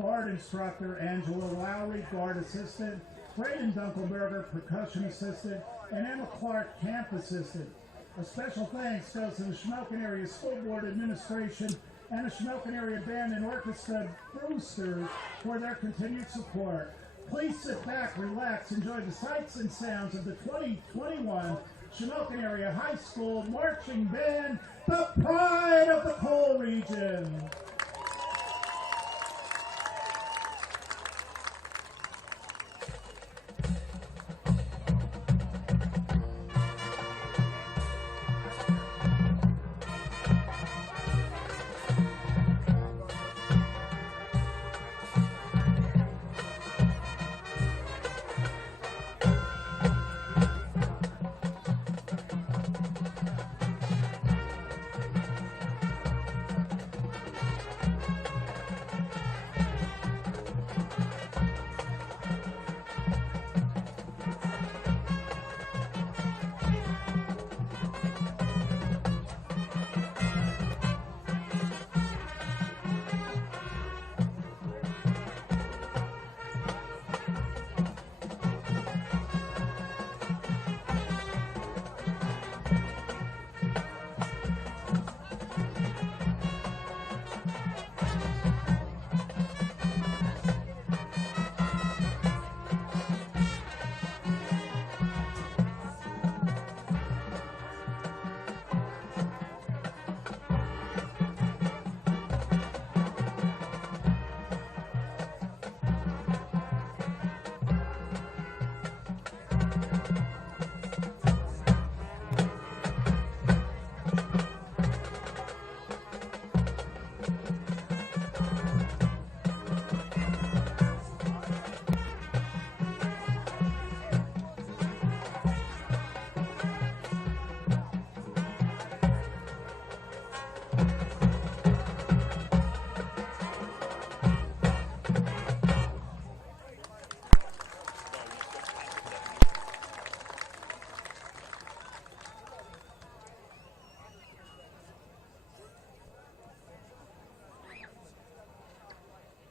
guard instructor Angela Lowry, guard assistant, Braden Dunkelberger, percussion assistant, and Emma Clark, camp assistant. A special thanks goes to the Shamokin Area School Board Administration and the Shamokin Area Band and Orchestra boosters for their continued support. Please sit back, relax, enjoy the sights and sounds of the 2021 Shamokin Area High School Marching Band, the pride of the coal region.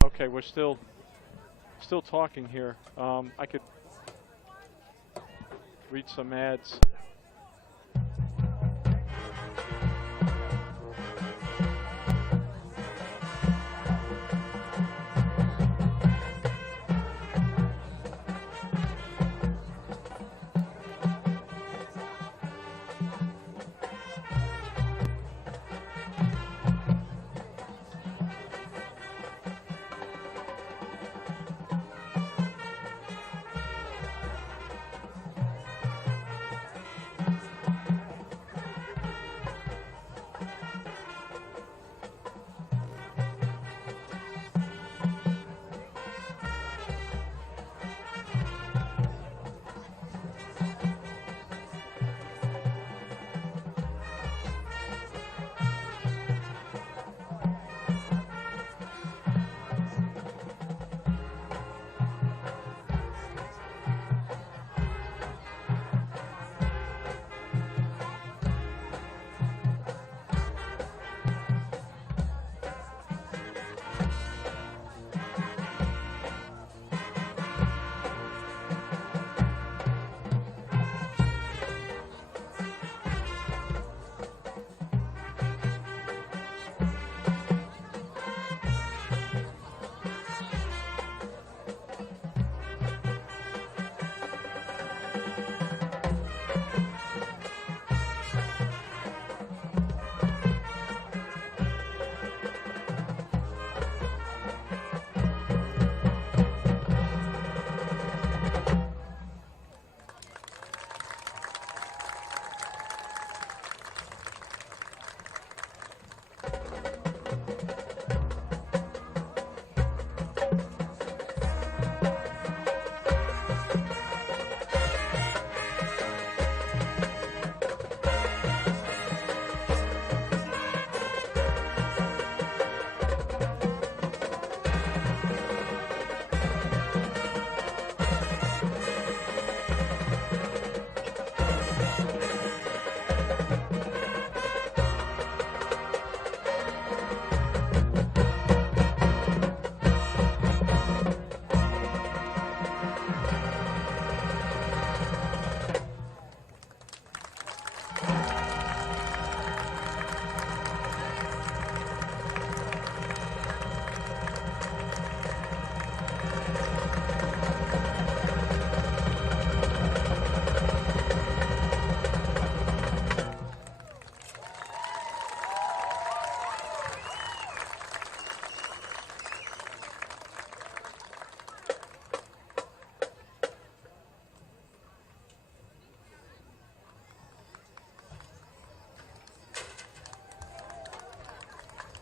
Okay, we're still talking here. I could read some ads.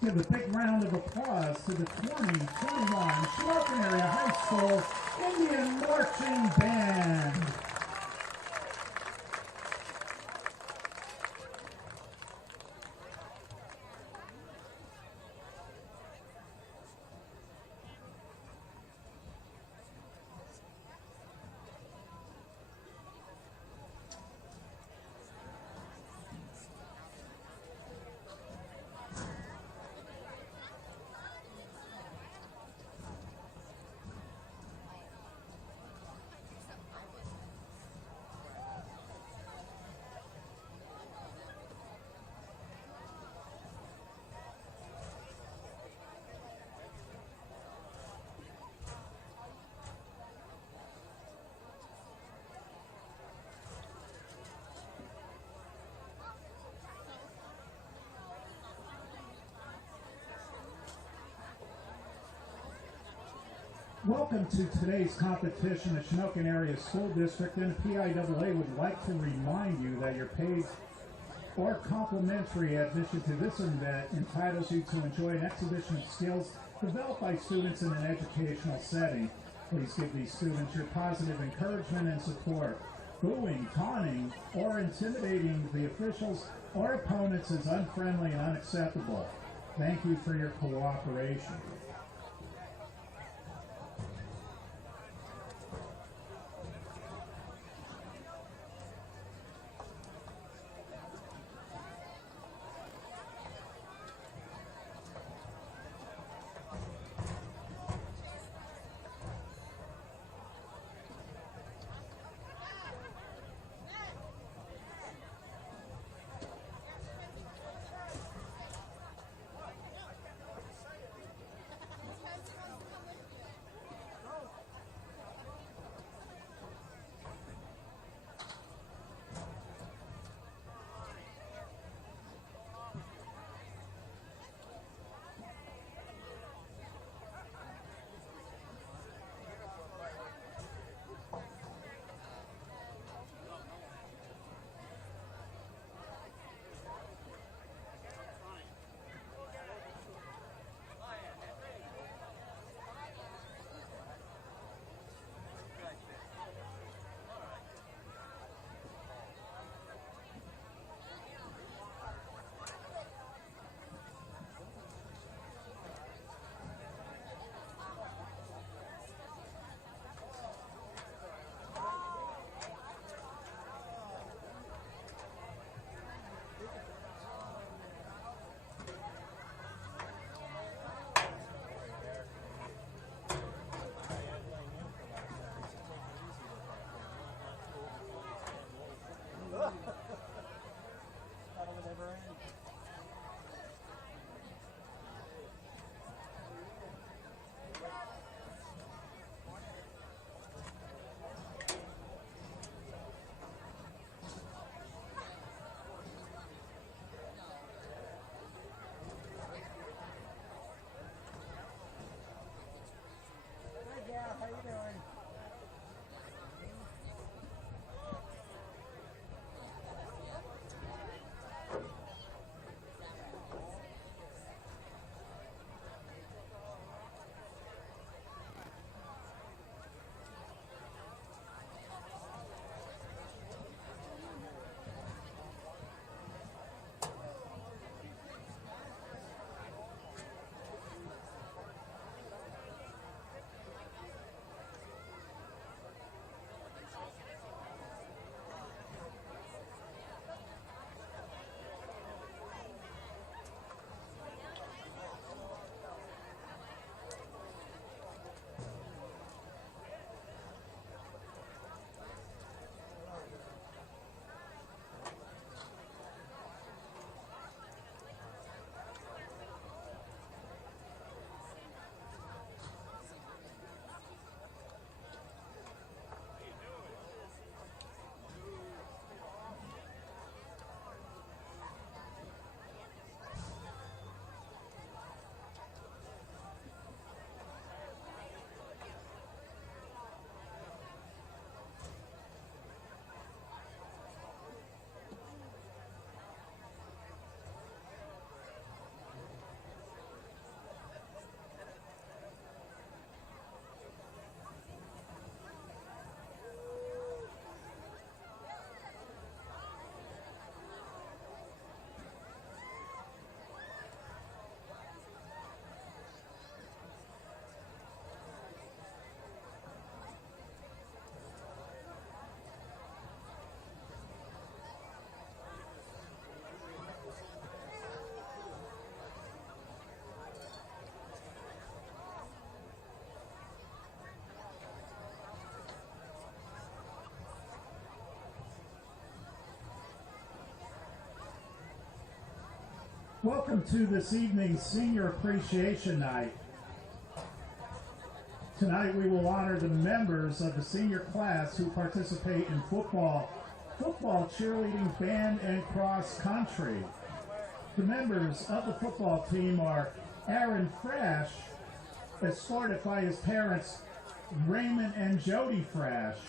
give a big round of applause to the 2021 Shamokin Area High School Indian Marching Band. Welcome to today's competition. The Shamokin Area School District and the PIAA would like to remind you that your paid or complimentary admission to this event entitles you to enjoy an exhibition of skills developed by students in an educational setting. Please give these students your positive encouragement and support. Booing, taunting, or intimidating the officials or opponents is unfriendly and unacceptable. Thank you for your cooperation. Welcome to this evening's Senior Appreciation Night. Tonight we will honor the members of the senior class who participate in football, cheerleading, band, and cross country. The members of the football team are Aaron Frash, escorted by his parents Raymond and Jody Frash.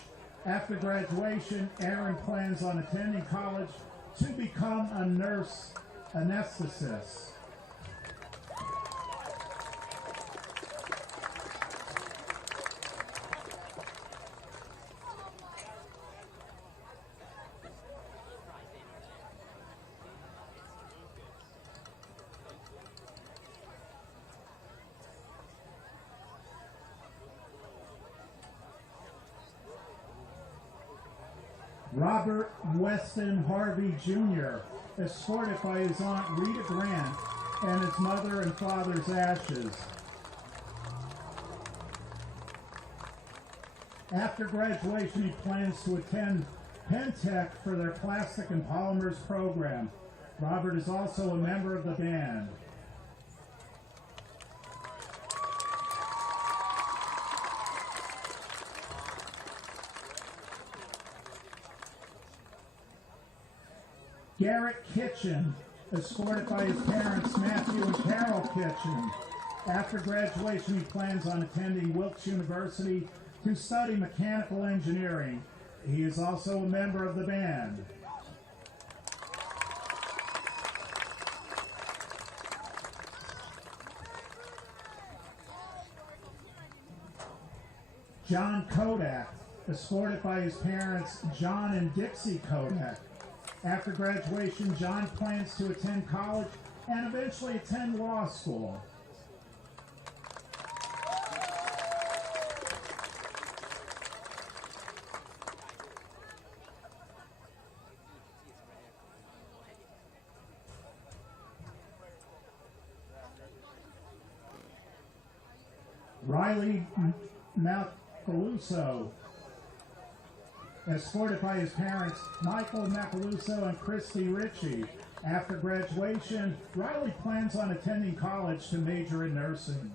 After graduation, Aaron plans on attending college to become a nurse anesthetist. Robert Weston Harvey Jr., escorted by his Aunt Rita Grant and his mother and father's ashes. After graduation, he plans to attend Penn Tech for their Plastic and Polymers program. Robert is also a member of the band. Garrett Kitchen, escorted by his parents Matthew and Carol Kitchen. After graduation, he plans on attending Wilkes University to study mechanical engineering. He is also a member of the band. John Kodak, escorted by his parents John and Dixie Kodak. After graduation, John plans to attend college and eventually attend law school. Riley Macaluso, escorted by his parents Michael Macaluso and Christy Ritchie. After graduation, Riley plans on attending college to major in nursing.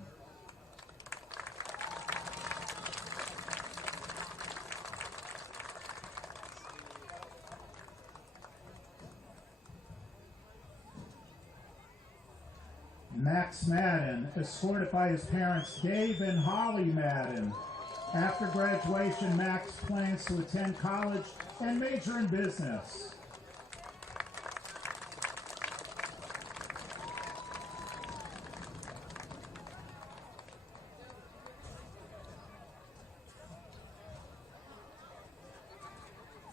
Max Madden, escorted by his parents Dave and Holly Madden. After graduation, Max plans to attend college and major in business.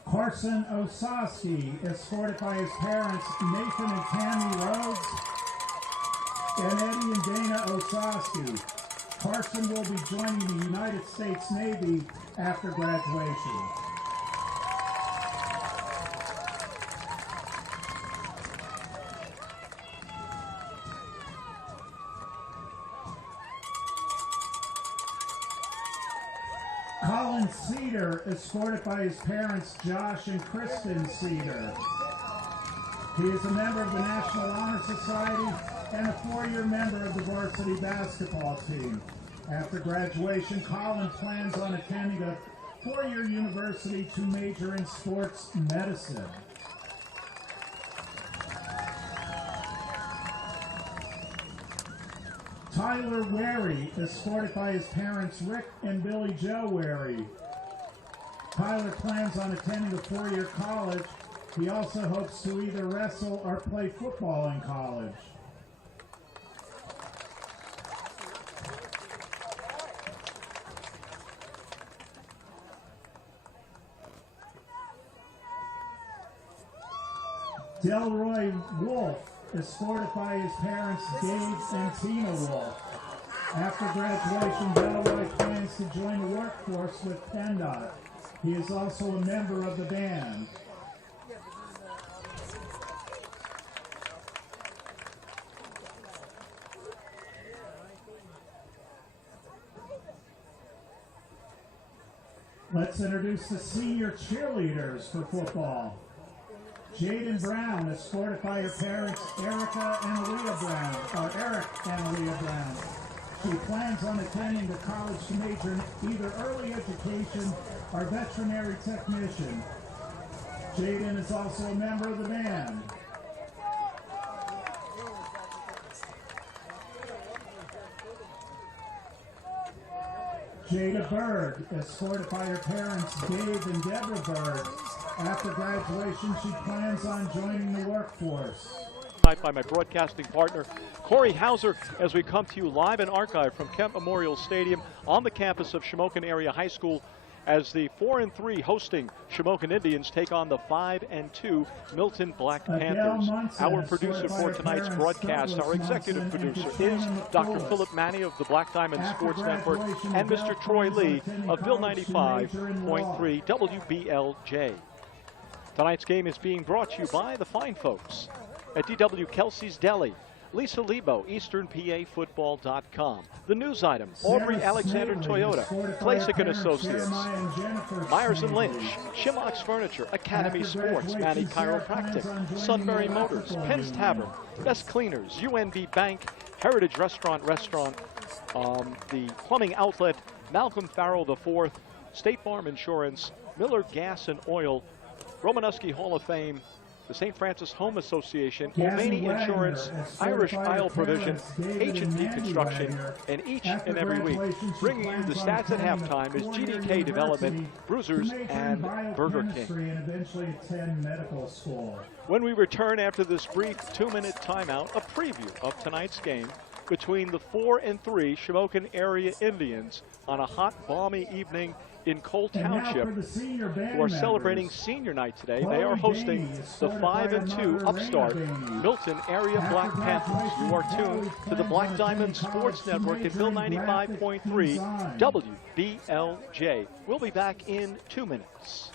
Carson Osowski, escorted by his parents Nathan and Tammy Rhodes and Eddie and Dana Osowski. Carson will be joining the United States Navy after graduation. Colin Cedar, escorted by his parents Josh and Kristen Cedar. He is a member of the National Honor Society and a four-year member of the varsity basketball team. After graduation, Colin plans on attending a four-year university to major in sports medicine. Tyler Wary, escorted by his parents Rick and Billy Joe Wary. Tyler plans on attending a four-year college. He also hopes to either wrestle or play football in college. Delroy Wolf, escorted by his parents Dave and Tina Wolf. After graduation, Delroy plans to join the workforce with PennDOT. He is also a member of the band. Let's introduce the senior cheerleaders for football. Jaden Brown, escorted by her parents, Eric and Aaliyah Brown. She plans on attending the college to major in either early education or veterinary technician. Jaden is also a member of the band. Jada Bird, escorted by her parents, Dave and Deborah Bird. After graduation, she plans on joining the workforce. By my broadcasting partner, Corey Hauser, as we come to you live and archived from Kemp Memorial Stadium on the campus of Shamokin Area High School as the 4-3 hosting Shamokin Indians take on the 5-2 Milton Black Panthers. Our producer for tonight's broadcast, our executive producer, is Dr. Philip Manny of the Black Diamond Sports Network and Mr. Troy Lee of Bill 95.3 WBLJ. Tonight's game is being brought to you by the fine folks at DW Kelsey's Deli, Lisa Lebo, EasternPAFootball.com. The news item, Aubrey Alexander Toyota, Klasick & Associates, Myers & Lynch, Shimock's Furniture, Academy Sports, Manny Chiropractic, Sunbury Motors, Penn's Tavern, Best Cleaners, UNB Bank, Heritage Restaurant, the Plumbing Outlet, Malcolm Farrell IV, State Farm Insurance, Miller Gas and Oil, Romanowski Hall of Fame, the St. Francis Home Association, O'Many Insurance, Irish Isle Provision, H&P Construction, and each and every week, bringing you the stats at halftime is GDK Development, Bruisers, and Burger King. When we return after this brief 2-minute timeout, a preview of tonight's game between the 4-3 Shamokin Area Indians on a hot, balmy evening in Cole Township, who are celebrating senior night today. They are hosting the 5-2 upstart Milton Area Black Panthers. You are tuned to the Black Diamond Sports Network at Bill 95.3 WBLJ. We'll be back in 2 minutes.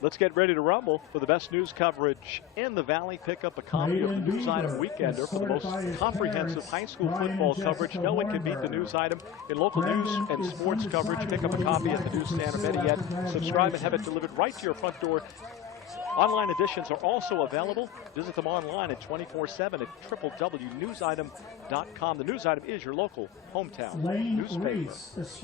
Let's get ready to rumble for the best news coverage in the Valley. Pick up a copy of News Item Weekender for the most comprehensive high school football coverage. No one can beat the News Item in local news and sports coverage. Pick up a copy at the newsstand, or better yet, subscribe and have it delivered right to your front door. Online editions are also available. Visit them online at 24/7 at www.newsitem.com. The News Item is your local hometown newspaper. If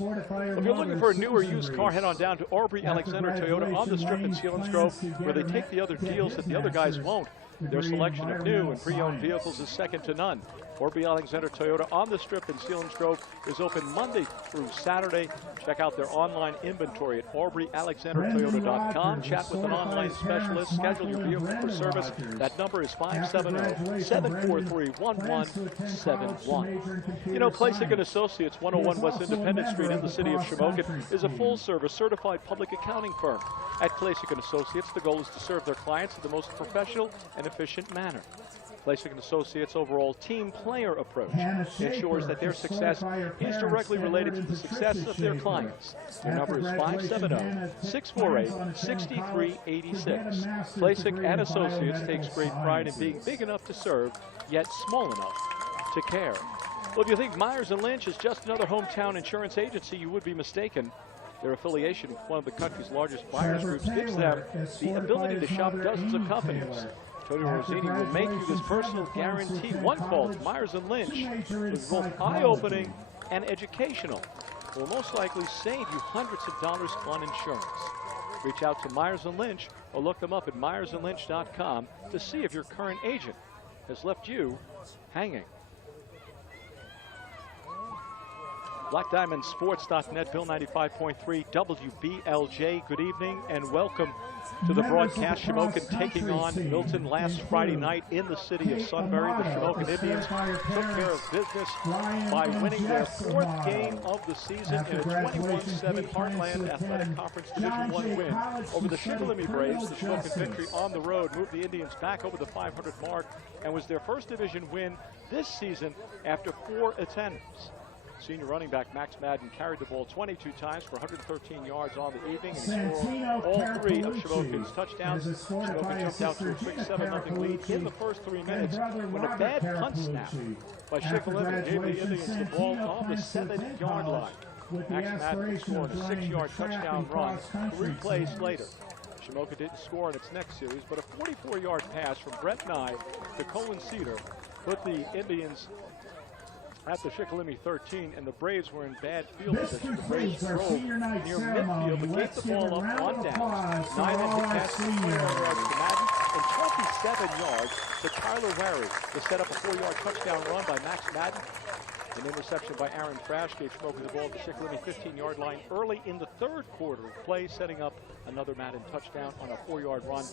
you're looking for a new or used car, head on down to Aubrey Alexander Toyota on the Strip in Selinsgrove, where they take the other deals that the other guys won't. Their selection of new and pre-owned vehicles is second to none. Aubrey Alexander Toyota on the Strip in Selinsgrove is open Monday through Saturday. Check out their online inventory at AubreyAlexanderToyota.com. Chat with an online specialist. Schedule your vehicle for service. That number is 570-743-1171. You know, Klasick & Associates, 101 West Independence Street in the city of Shamokin, is a full-service certified public accounting firm. At Klasick & Associates, the goal is to serve their clients in the most professional and efficient manner. Klasick & Associates' overall team player approach ensures that their success is directly related to the success of their clients. Their number is 570-648-6386. Klasick & Associates takes great pride in being big enough to serve, yet small enough to care. Well, if you think Myers & Lynch is just another hometown insurance agency, you would be mistaken. Their affiliation with one of the country's largest buyers groups gives them the ability to shop dozens of companies. Tony Rosini will make you this personal guarantee. One call to Myers & Lynch is both eye-opening and educational. It will most likely save you hundreds of dollars on insurance. Reach out to Myers & Lynch or look them up at myersandlynch.com to see if your current agent has left you hanging. BlackDiamondSports.net, Bill 95.3 WBLJ. Good evening and welcome to the broadcast. Shamokin taking on Milton last Friday night in the city of Sunbury. The Shamokin Indians took care of business by winning their 4th game of the season in a 21-7 Heartland Athletic Conference Division I win over the Shigolimi Braves. The Shamokin victory on the road moved the Indians back over the 500 mark and was their first division win this season after 4 attempts. Senior running back Max Madden carried the ball 22 times for 113 yards on the evening and scored all 3 of Shamokin's touchdowns. Shamokin jumped out to a quick 7-0 lead in the first 3 minutes when a bad punt snap by Shigolimi gave the Indians the ball on the 7-yard line. with the Max Madden aspiration scored of a running 6-yard the track touchdown and run cross-country 3 plays teams. later. Shamokin didn't score in its next series, but a 44-yard pass from Brett Nye to Cohen Cedar put the Indians at the Shikellamy 13, and the Braves were in bad field This position. The Braves concludes our drove senior night near ceremony. midfield, but gave Let's the give a ball up round on of down. applause to Nye then all hit our passes of 21 seniors. yards to Madden and 27 yards to Tyler Wary to set up a 4-yard touchdown run by Max Madden. An interception by Aaron Frash gave Shamokin the ball at the Shikellamy 15-yard line early in the third quarter of play, setting up another Madden touchdown on a 4-yard run.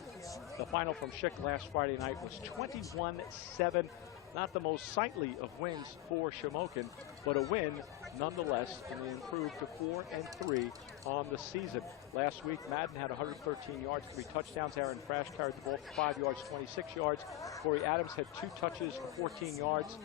The final from Schick last Friday night was 21-7. Not the most sightly of wins for Shamokin, but a win nonetheless, and they improved to 4-3 on the season. Last week, Madden had 113 yards, 3 touchdowns. Aaron Frash carried the ball for 5 yards, 26 yards. Corey Adams had 2 touches for 14 yards.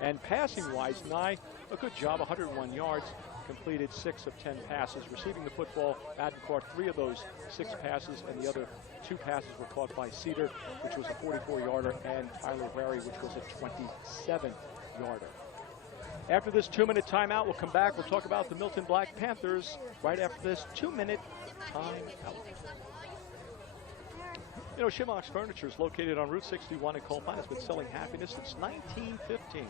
And passing-wise, Nye, a good job, 101 yards, completed 6 of 10 passes. Receiving the football, Madden caught 3 of those 6 passes, and the other 2 passes were caught by Cedar, which was a 44-yarder, and Tyler Wary, which was a 27-yarder. After this 2-minute timeout, we'll come back. We'll talk about the Milton Black Panthers right after this 2-minute timeout. You know, Shamokin's Furniture is located on Route 61 in Colpine. Has been selling happiness since 1915.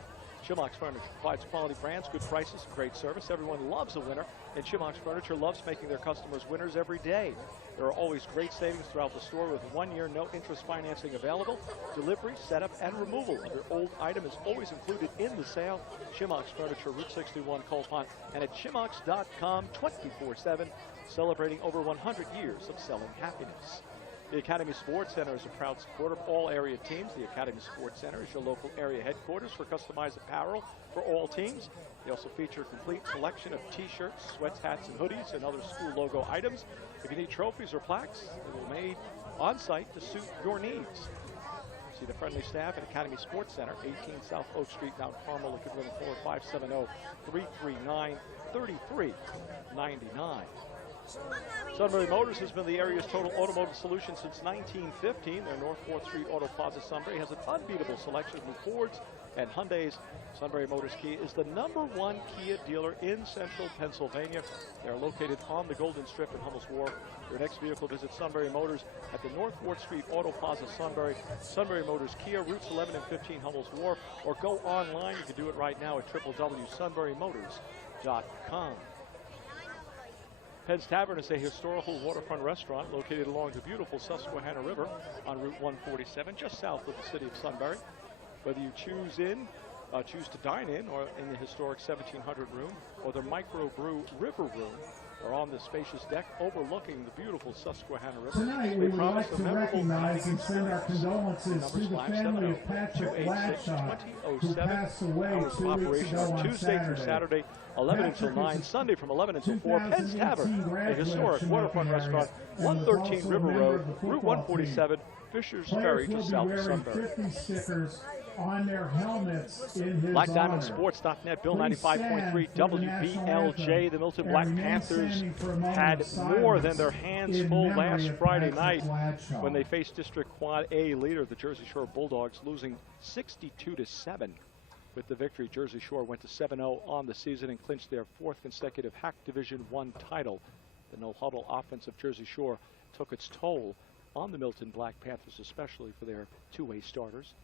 Shamokin's Furniture provides quality brands, good prices, great service. Everyone loves a winner, and Shamokin's Furniture loves making their customers winners every day. There are always great savings throughout the store with 1-year no-interest financing available. Delivery, setup, and removal of your old item is always included in the sale. Shamokin's Furniture, Route 61, Colpine, and at Shamoks.com 24/7, celebrating over 100 years of selling happiness. The Academy Sports Center is a proud supporter of all area teams. The Academy Sports Center is your local area headquarters for customized apparel for all teams. They also feature a complete selection of t-shirts, sweats, hats, and hoodies, and other school logo items. If you need trophies or plaques, they will be made on site to suit your needs. See the friendly staff at Academy Sports Center, 18 South Oak Street, Mount Carmel. Look at room 570-339-3399. Sunbury Motors has been the area's total automotive solution since 1915. Their North 4th Street Auto Plaza Sunbury has an unbeatable selection of new Fords and Hyundais. Sunbury Motors Kia is the #1 Kia dealer in central Pennsylvania. They are located on the Golden Strip in Hummel's Wharf. For your next vehicle, visit Sunbury Motors at the North 4th Street Auto Plaza Sunbury. Sunbury Motors Kia, routes 11 and 15 Hummel's Wharf, or go online. You can do it right now at www.sunburymotors.com. Penn's Tavern is a historical waterfront restaurant located along the beautiful Susquehanna River on Route 147, just south of the city of Sunbury. Whether you choose to dine in or in the historic 1700 room or the microbrew River Room or on the spacious deck overlooking the beautiful Susquehanna River. Tonight, we would like to recognize and send our condolences to the family of Patrick Blackshaw, who passed away 2 weeks ago on Tuesday through Saturday, 11 until 9, Sunday from 11 until 4. Penn's Tavern, a historic waterfront restaurant, 113 River Road, Route 147, Fisher's Ferry, just south of Sunbury. 50 stickers on their helmets in his BlackDiamondSports.net, Bill 95.3 WBLJ. The Milton Black Panthers had more than their hands full last Friday night when they faced District Quad A leader, the Jersey Shore Bulldogs, losing 62-7. With the victory, Jersey Shore went to 7-0 on the season and clinched their 4th consecutive HAC Division I title. The no-huddle offense of Jersey Shore took its toll on the Milton Black Panthers, especially for their two-way starters.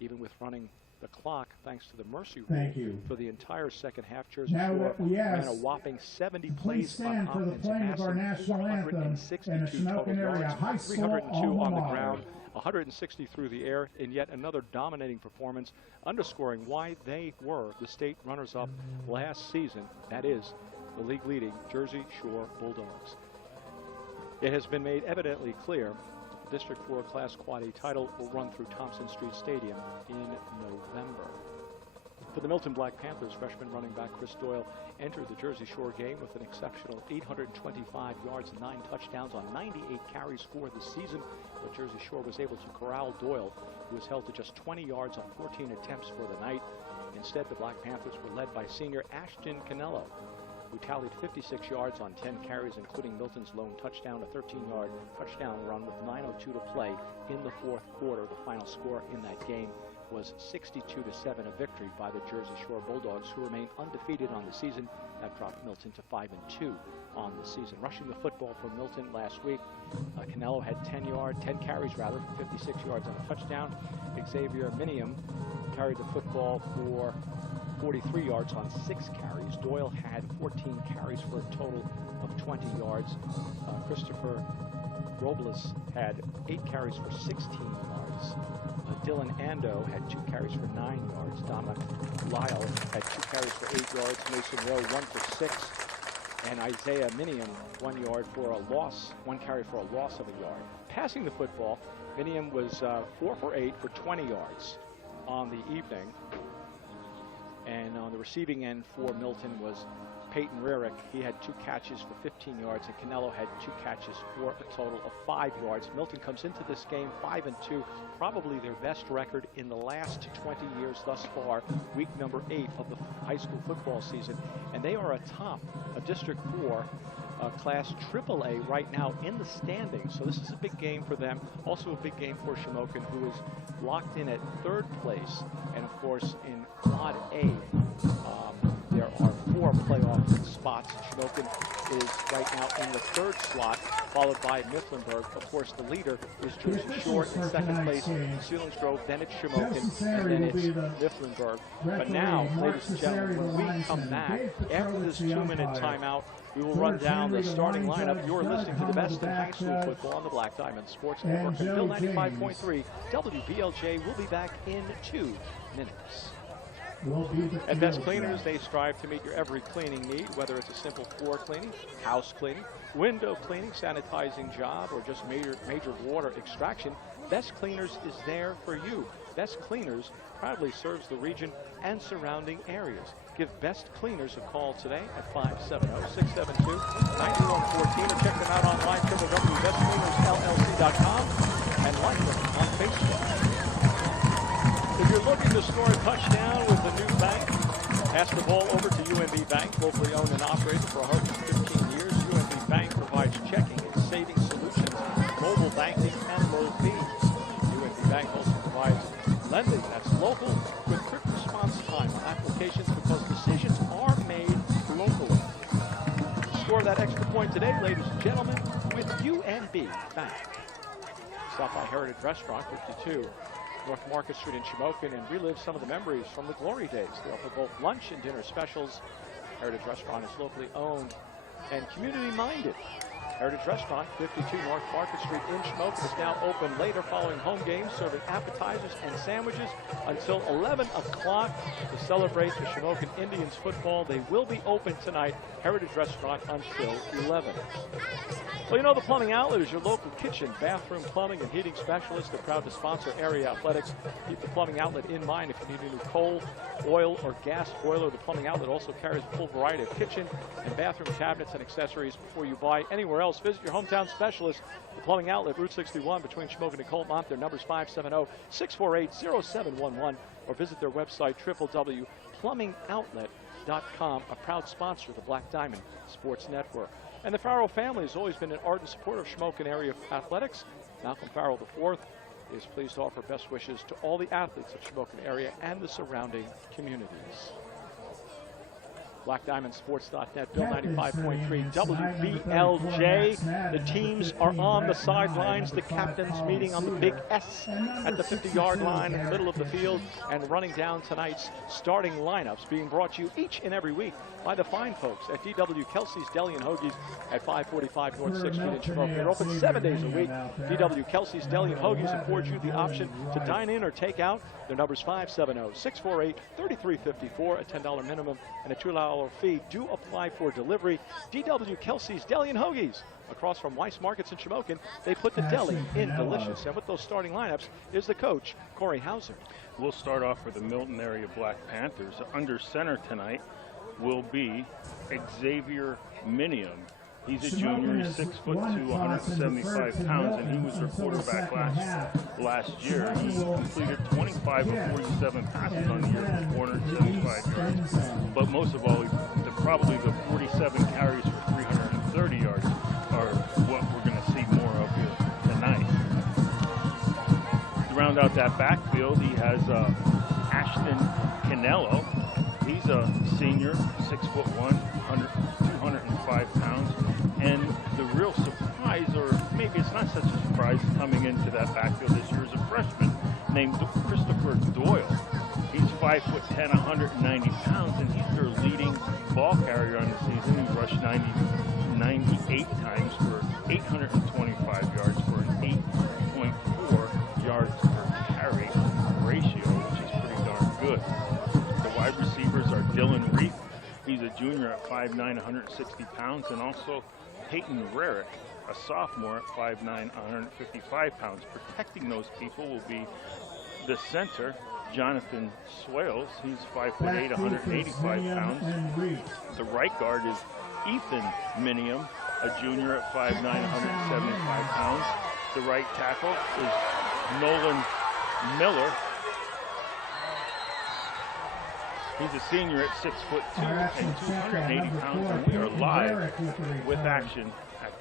Even with running the clock, thanks to the mercy rule for the entire second half, Jersey Shore ran a whopping 70 plays on offense, amassing 462 total yards, 302 on the ground, 160 through the air, in yet another dominating performance, underscoring why they were the state runners-up last season. That is, the league-leading Jersey Shore Bulldogs. It has been made evidently clear the District 4 Class Quad A title will run through Thompson Street Stadium in November. For the Milton Black Panthers, freshman running back Chris Doyle entered the Jersey Shore game with an exceptional 825 yards and 9 touchdowns on 98 carries for the season, but Jersey Shore was able to corral Doyle, who was held to just 20 yards on 14 attempts for the night. Instead, the Black Panthers were led by senior Ashton Canello, who tallied 56 yards on 10 carries, including Milton's lone touchdown, a 13-yard touchdown run with 9:02 to play in the 4th quarter. The final score in that game, was 62-7, a victory by the Jersey Shore Bulldogs, who remain undefeated on the season. That dropped Milton to 5-2 on the season. Rushing the football for Milton last week, Canelo had 10 carries for 56 yards and a touchdown. Xavier Minium carried the football for 43 yards on 6 carries. Doyle had 14 carries for a total of 20 yards. Christopher Robles had 8 carries for 16 yards. Dylan Ando had 2 carries for 9 yards. Dominic Lyle had 2 carries for 8 yards. Mason Rowe 1 for 6. And Isaiah Minium 1 carry for a loss of a yard. Passing the football, Minium was 4 for 8 for 20 yards on the evening. And on the receiving end for Milton was Peyton Rarick. He had 2 catches for 15 yards, and Canelo had 2 catches for a total of 5 yards. Milton comes into this game 5-2, probably their best record in the last 20 years thus far, week number 8 of the high school football season. And they are atop of District 4, Class AAA right now in the standings. So this is a big game for them. Also a big game for Shamokin, who is locked in at 3rd place. And of course, in Quad A, there are 4 playoff spots. Shamokin is right now in the 3rd slot, followed by Mifflinburg. Of course, the leader is Jersey Shore in 2nd place, Sealands Grove, then it's Shamokin, and then it's Mifflinburg. But now, ladies and gentlemen, when we come back, after this 2-minute timeout, we will run down the starting lineup. You're listening to the best in high school football on the Black Diamond Sports Network. And Bill 95.3, WBLJ will be back in 2 minutes. At Best Cleaners, they strive to meet your every cleaning need, whether it's a simple floor cleaning, house cleaning, window cleaning, sanitizing job, or just major water extraction. Best Cleaners is there for you. Best Cleaners proudly serves the region and surrounding areas. Give Best Cleaners a call today at 570-672-9114 or check them out online at www.bestcleanersllc.com and like them on Facebook. If you're looking to score a touchdown with a new bank, pass the ball over to UMB Bank, locally owned and operated for 115 years. UMB Bank provides checking and saving solutions, mobile banking, and low fees. UMB Bank also provides lending that's local with quick response time on applications because decisions are made locally. Score that extra point today, ladies and gentlemen, with UMB Bank. Stop by Heritage Restaurant, 52 North Market Street in Shamokin, and relive some of the memories from the glory days. They offer both lunch and dinner specials. Heritage Restaurant is locally owned and community-minded. Heritage Restaurant, 52 North Market Street in Shamokin, is now open later following home games, serving appetizers and sandwiches until 11 o'clock to celebrate the Shamokin Indians football. They will be open tonight, Heritage Restaurant, until 11. Well, you know, the Plumbing Outlet is your local kitchen, bathroom, plumbing, and heating specialist. They're proud to sponsor area athletics. Keep the Plumbing Outlet in mind if you need a new coal, oil, or gas boiler. The Plumbing Outlet also carries a full variety of kitchen and bathroom cabinets and accessories. Before you buy anywhere else, visit your hometown specialist, the Plumbing Outlet, Route 61 between Shamokin and Coltmont. Their number is 570-648-0711, or visit their website, www.plummingoutlet.com, a proud sponsor of the Black Diamond Sports Network. And the Farrell family has always been an ardent supporter of Shamokin area athletics. Malcolm Farrell IV is pleased to offer best wishes to all the athletes of Shamokin area and the surrounding communities. BlackDiamondSports.net, Bill 95.3 WBLJ. The teams are on the sidelines. The captains meeting on the big S at the 50-yard line in the middle of the field, and running down tonight's starting lineups, being brought to you each and every week by the fine folks at D.W. Kelsey's Deli and Hoagies at 545 North 6th Street in Shamokin. They're open 7 days a week. D.W. Kelsey's Deli and Hoagies affords you the option to dine in or take out. Their number is 570-648-3354, a $10 minimum and a $2 fee. Do apply for delivery. D.W. Kelsey's Deli and Hoagies, across from Weiss Markets in Shamokin. They put the deli in delicious. And with those starting lineups is the coach, Corey Hauser. We'll start off for the Milton area Black Panthers. Under center tonight will be Xavier Minium. He's a junior, he's 6'2", 175 pounds, and he was their quarterback last year. He completed 25 of 47 passes on the year for 475 yards. But most of all, probably the 47 carries for 330 yards are what we're going to see more of here tonight. To round round out that backfield, he has Ashton Canelo. He's a senior, 6'1", 205 pounds. And the real surprise, or maybe it's not such a surprise, coming into that backfield this year is a freshman named Christopher Doyle. He's 5'10", 190 pounds, and he's their leading ball carrier on the season. He rushed 98 times for 825 yards for an 8.4 yards per carry ratio, which is pretty darn good. The wide receivers are Dylan Reef. He's a junior at 5'9", 160 pounds, and also Peyton Rarick, a sophomore at 5'9", 155 pounds. Protecting those people will be the center, Jonathan Swales. He's 5'8", 185 pounds. The right guard is Ethan Minium, a junior at 5'9", 175 pounds. The right tackle is Nolan Miller. He's a senior at 6'2" and 280 pounds, and we are live with action at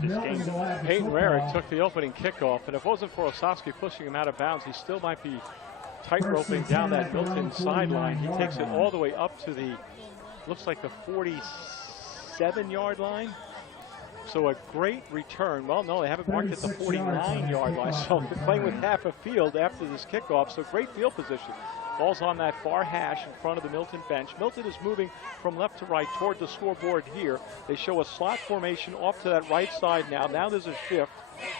this game. Peyton Rarick took the opening kickoff, and if it wasn't for Osofsky pushing him out of bounds, he still might be tight roping down that Milton sideline. He takes it all the way up to the, looks like the 47-yard line. So a great return. Well, no, they haven't marked at the 49-yard line, so they're playing with half a field after this kickoff, so great field position. Ball's on that far hash in front of the Milton bench. Milton is moving from left to right toward the scoreboard here. They show a slot formation off to that right side now. Now there's a shift.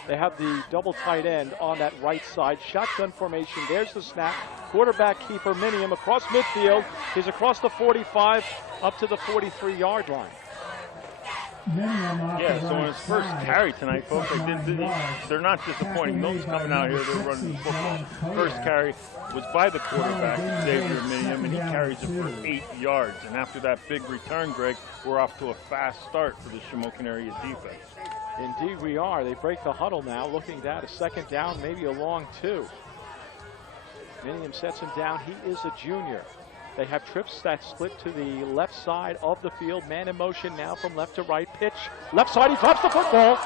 They have the double tight end on that right side. Shotgun formation. There's the snap. Quarterback keeper Minium across midfield. He's across the 45 up to the 43-yard line. Yeah, so on his first carry tonight, folks, they're not disappointing. Milton's coming out here, they're running the football. First carry was by the quarterback, Xavier Minium, and he carries it for 8 yards. And after that big return, Greg, we're off to a fast start for the Shamokin area defense. Indeed we are. They break the huddle now, looking down a second down, maybe a long two. Minium sets him down. He is a junior. They have trips that split to the left side of the field. Man in motion now from left to right. Pitch. Left side, he drops the football.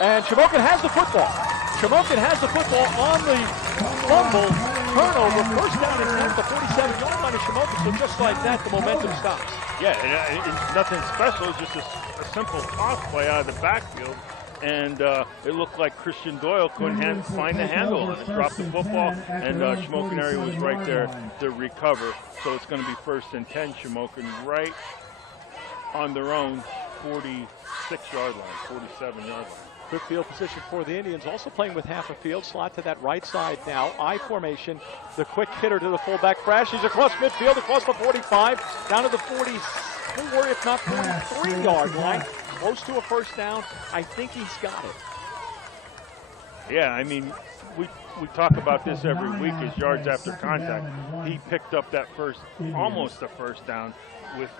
And Shamokin has the football. Shamokin has the football on the fumble. Turnover. First down and 10 at the 47-yard line of Shamokin. So just like that, the momentum stops. Yeah, it's nothing special. It's just a simple toss play out of the backfield. And it looked like Christian Doyle couldn't find the handle and dropped the football, and Shamokin area was right there to recover. So it's going to be 1st and 10. Shamokin right on their own 46-yard line, 47-yard line. Good field position for the Indians, also playing with half a field. Slot to that right side now. I formation. The quick hitter to the fullback crash. He's across midfield, across the 45, down to the 44, if not 43-yard line. Close to a first down. I think he's got it. Yeah, I mean, we talk about this every week as yards after contact. He picked up that almost a first down with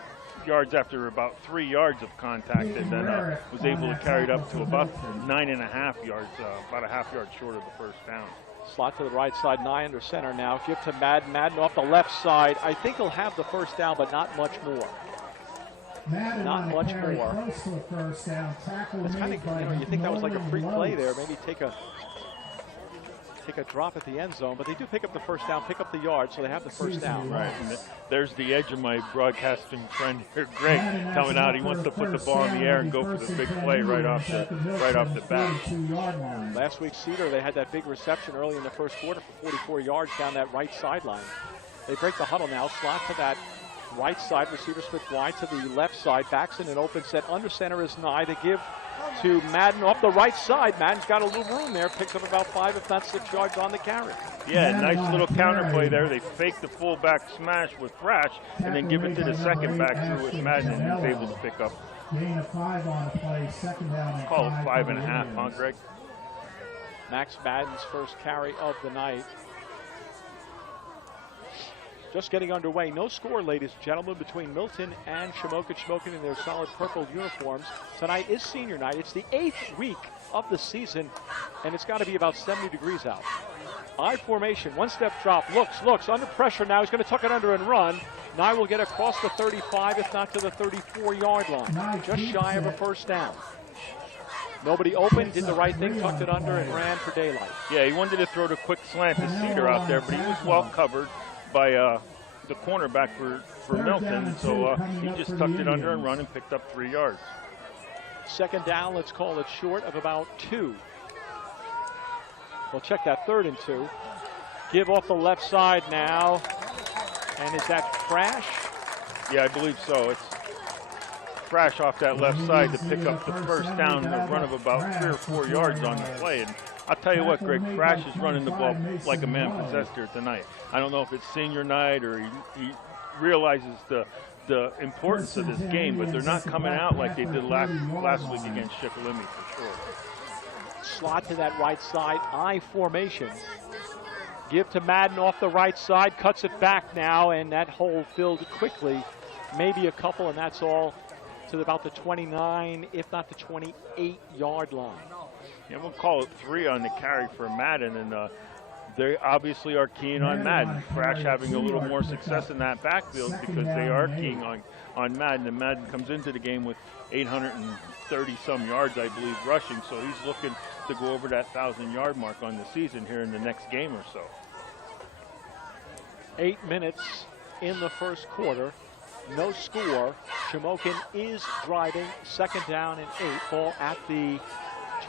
yards after about 3 yards of contact, and then was able to carry it up to about 9.5 yards, about a half yard short of the first down. Slot to the right side, 9 under center now. Give to Madden. Madden off the left side. I think he'll have the first down, but not much more. Not much more. It's kind of, you think that was like a free play there. Maybe take a drop at the end zone, but they do pick up the first down, pick up the yard, so they have the first down. Right. And there's the edge of my broadcasting friend here, Greg, coming out. He wants to put the ball in the air and go for the big play right off the bat. Last week, Cedar, they had that big reception early in the first quarter for 44 yards down that right sideline. They break the huddle now, slot to that right side, receiver split wide to the left side, backs in an open set, under center is Nye. They give to Madden off the right side. Madden's got a little room there, picks up about 5 if not 6 yards on the carry. Yeah, nice little counterplay there. They fake the fullback smash with Thrash and then give it to the second back through with Madden, and he's able to pick up. Gain of 5 on the play, second down and call it 5.5, huh, Greg? Max Madden's first carry of the night. Just getting underway. No score, ladies and gentlemen, between Milton and Shamokin. Shamokin in their solid purple uniforms. Tonight is senior night. It's the 8th week of the season, and it's got to be about 70 degrees out. I formation, one-step drop, looks, under pressure now. He's going to tuck it under and run. Nye will get across the 35, if not to the 34-yard line. Just shy of a first down. Nobody open, did the right thing, tucked it under, and ran for daylight. Yeah, he wanted to throw the quick slant to Cedar out there, but he was well covered by the cornerback for Milton, so he just tucked it under and run and picked up 3 yards. Second down, let's call it short of about 2. We'll check that 3rd and 2. Give off the left side now. And is that Crash? Yeah, I believe so. It's Crash off that left side to pick up the first down, a run of about 3 or 4 yards on the play. And I'll tell you what, Greg, Crash is running the ball like a man possessed here tonight. I don't know if it's senior night or he realizes the importance of this game, but they're not coming out like they did last week against Shikellamy for sure. Slot to that right side, I formation. Give to Madden off the right side, cuts it back now, and that hole filled quickly. Maybe a couple, and that's all to about the 29, if not the 28-yard line. Yeah, we'll call it 3 on the carry for Madden, and they obviously are keen on Madden. Crash having a little more success in that backfield because they are keen on Madden, and Madden comes into the game with 830-some yards, I believe, rushing, so he's looking to go over that 1,000-yard mark on the season here in the next game or so. 8 minutes in the first quarter. No score. Shamokin is driving. Second down and 8. Ball at the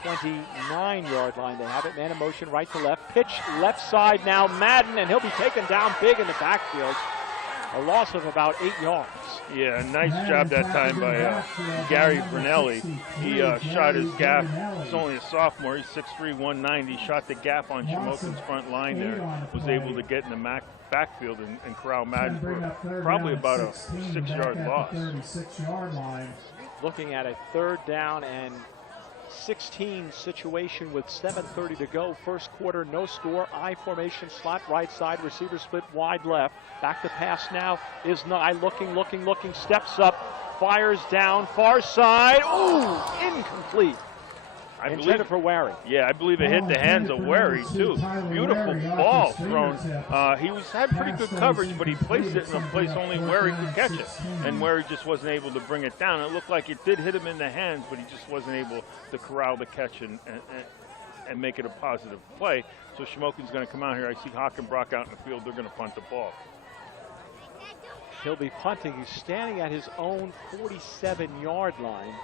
29-yard line. They have it. Man in motion, right to left. Pitch left side now. Madden, and he'll be taken down big in the backfield. A loss of about 8 yards. Yeah, nice job that time by Gary Brunelli. He shot his gap. He's only a sophomore. He's 6'3", 190. Shot the gap on Shamokin's front line there. Was able to get in the backfield and corral Madden for probably about a 6-yard loss. Looking at a 3rd down and 16 situation with 7:30 to go. First quarter, no score. I formation, slot right side, receiver split wide left. Back to pass now is Nye looking, steps up, fires down, far side. Ooh, incomplete. Intended for Wary. Yeah, I believe it hit the hands of Wary too. Beautiful ball thrown. He had pretty good coverage, but he placed it in a place only Wary could catch it. And Wary just wasn't able to bring it down. It looked like it did hit him in the hands, but he just wasn't able to corral the catch and make it a positive play. So Shamokin's going to come out here. I see Hockenbrock out in the field. They're going to punt the ball. He'll be punting. He's standing at his own 47-yard line.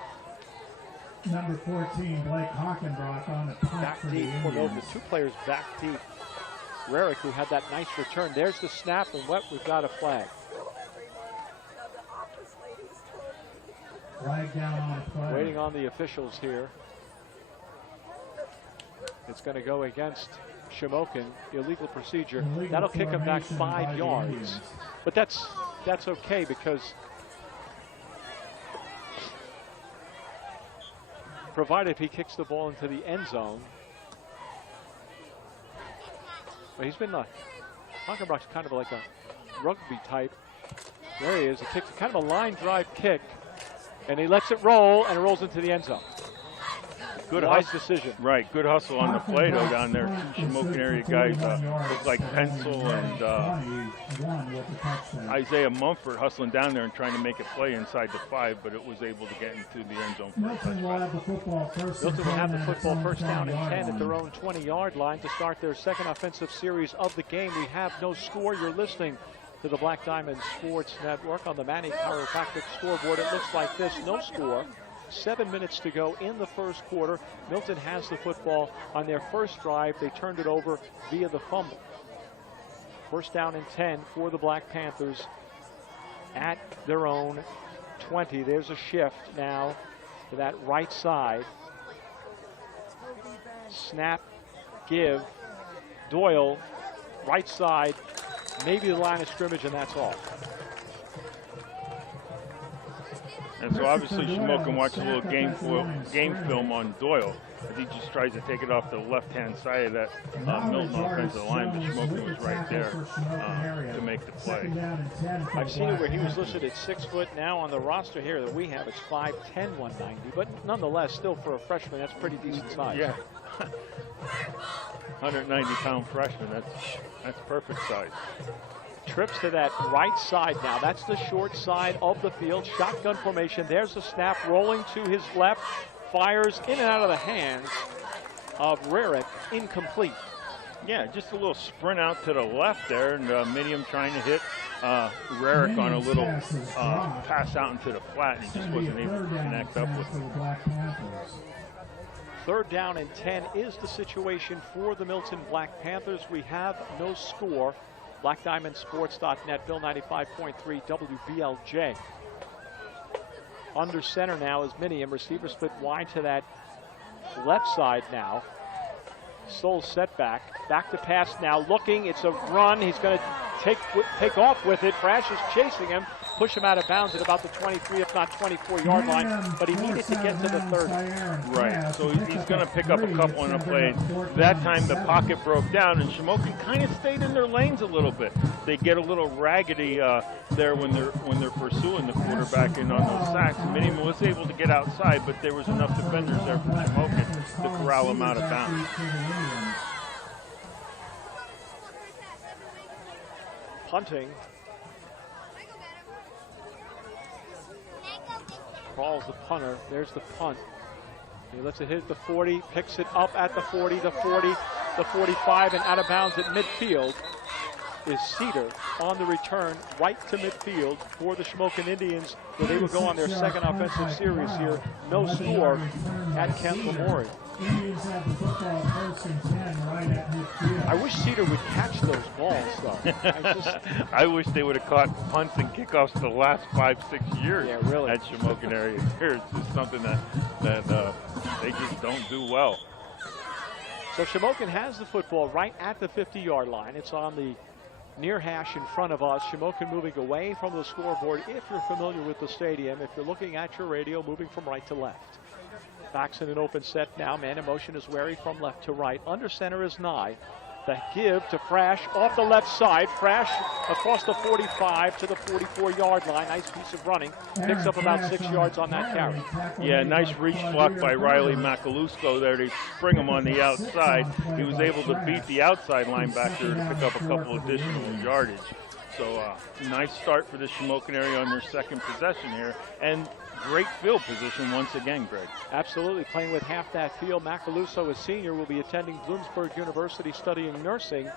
Number 14, Blake Hockenbrock on the punt back for deep the for both Indians. the 2 players back deep. Rarick, who had that nice return. There's the snap, and we've got a flag. Flag down on play. Waiting on the officials here. It's going to go against Shamokin. Illegal procedure. Illegal That'll kick him back formation by 5 the yards. Indians. But that's okay because provided he kicks the ball into the end zone. But he's been Hockenbrock's kind of like a rugby type. There he is. He kicks kind of a line drive kick, and he lets it roll, and it rolls into the end zone. Good wise decision. Right, good hustle on the play though down there. 2 Shamokin area guys look like Pencil and Isaiah Mumford hustling down there and trying to make a play inside the 5, but it was able to get into the end zone for a Milton will touchdown. have the football first. Milton will have the football first down and 10 at their own 20-yard line to start their second offensive series of the game. We have no score. You're listening to the Black Diamond Sports Network on the Manny Chiropractic scoreboard. It looks like this, no score. 7 minutes to go in the first quarter. Milton has the football on their first drive. They turned it over via the fumble. First down and 10 for the Black Panthers at their own 20. There's a shift now to that right side. Snap, give. Doyle, right side, maybe the line of scrimmage, and that's all. And so obviously Shamokin watched a little game film on Doyle as he just tries to take it off the left-hand side of that Milton offensive line, but Shamokin was right there to make the play. I've seen it where he was listed at 6 foot. Now on the roster here that we have, it's 5'10", 190. But nonetheless, still for a freshman, that's pretty decent size. Yeah. 190-pound freshman, that's perfect size. Trips to that right side now. That's the short side of the field. Shotgun formation. There's the snap rolling to his left. fires in and out of the hands of Rarick, incomplete. Yeah, just a little sprint out to the left there, and Minium trying to hit Rarick on a little pass out into the flat, and he just wasn't able to connect up with it. 3rd down and 10 is the situation for the Milton Black Panthers. We have no score. BlackDiamondSports.net, Bill 95.3 WBLJ. Under center now is Minium. Receiver split wide to that left side now. Soul setback. Back to pass now. Looking. It's a run. He's going to take off with it. Brash is chasing him. Push him out of bounds at about the 23, if not 24-yard line. But he needed to get to the 30. Right. So he's going to pick up a couple in the play. That time the pocket broke down, and Shamokin kind of stayed in their lanes a little bit. They get a little raggedy there when they're pursuing the quarterback in on those sacks. Minium was able to get outside, but there was enough defenders there for Shamokin to corral him out of bounds. Punting. Crawls the punter. There's the punt. He lets it hit the 40, picks it up at the 40, the 40, the 45, and out of bounds at midfield is Cedar on the return right to midfield for the Shamokin Indians, where they will go on their 2nd offensive series here. No score at Kent Memorial. Indians have the football 1st and 10 right at midfield. I wish Cedar would catch those balls, though. I wish they would have caught punts and kickoffs the last 5-6 years really. at Shamokin area. It's just something that they just don't do well. So Shamokin has the football right at the 50-yard line. It's on the near hash in front of us. Shamokin moving away from the scoreboard. If you're familiar with the stadium, if you're looking at your radio, moving from right to left. Backs in an open set now. Man in motion is wary from left to right. Under center is Nye. The give to Frash off the left side. Frash across the 45 to the 44-yard line. Nice piece of running. Picks up about 6 yards on that carry. Yeah, nice reach block by Riley Macalusco there to spring him on the outside. He was able to beat the outside linebacker to pick up a couple additional yardage. So nice start for the Shamokin area on their 2nd possession here. And great field position once again, Greg. Absolutely, playing with half that field. Macaluso, a senior, will be attending Bloomsburg University studying nursing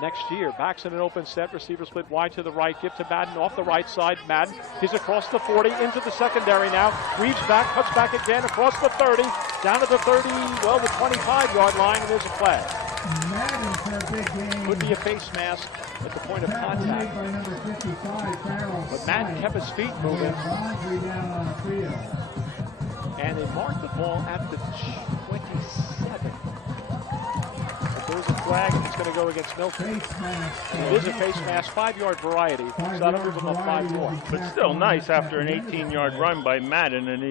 next year. Backs in an open set, receiver split wide to the right, give to Madden off the right side. Madden, he's across the 40, into the secondary now. Weaves back, cuts back again, across the 30, down to the 30, well, the 25-yard line, and there's a flag. Madden for a big game. Could be a face mask at the point of contact. By number 55, but Madden kept his feet moving. Down on the field. And they marked the ball at the 27. But there's a flag, and it's going to go against Milton. It is a face mask, 5-yard variety. So that'll move them up 5 more. But still nice after an 18-yard run by Madden, and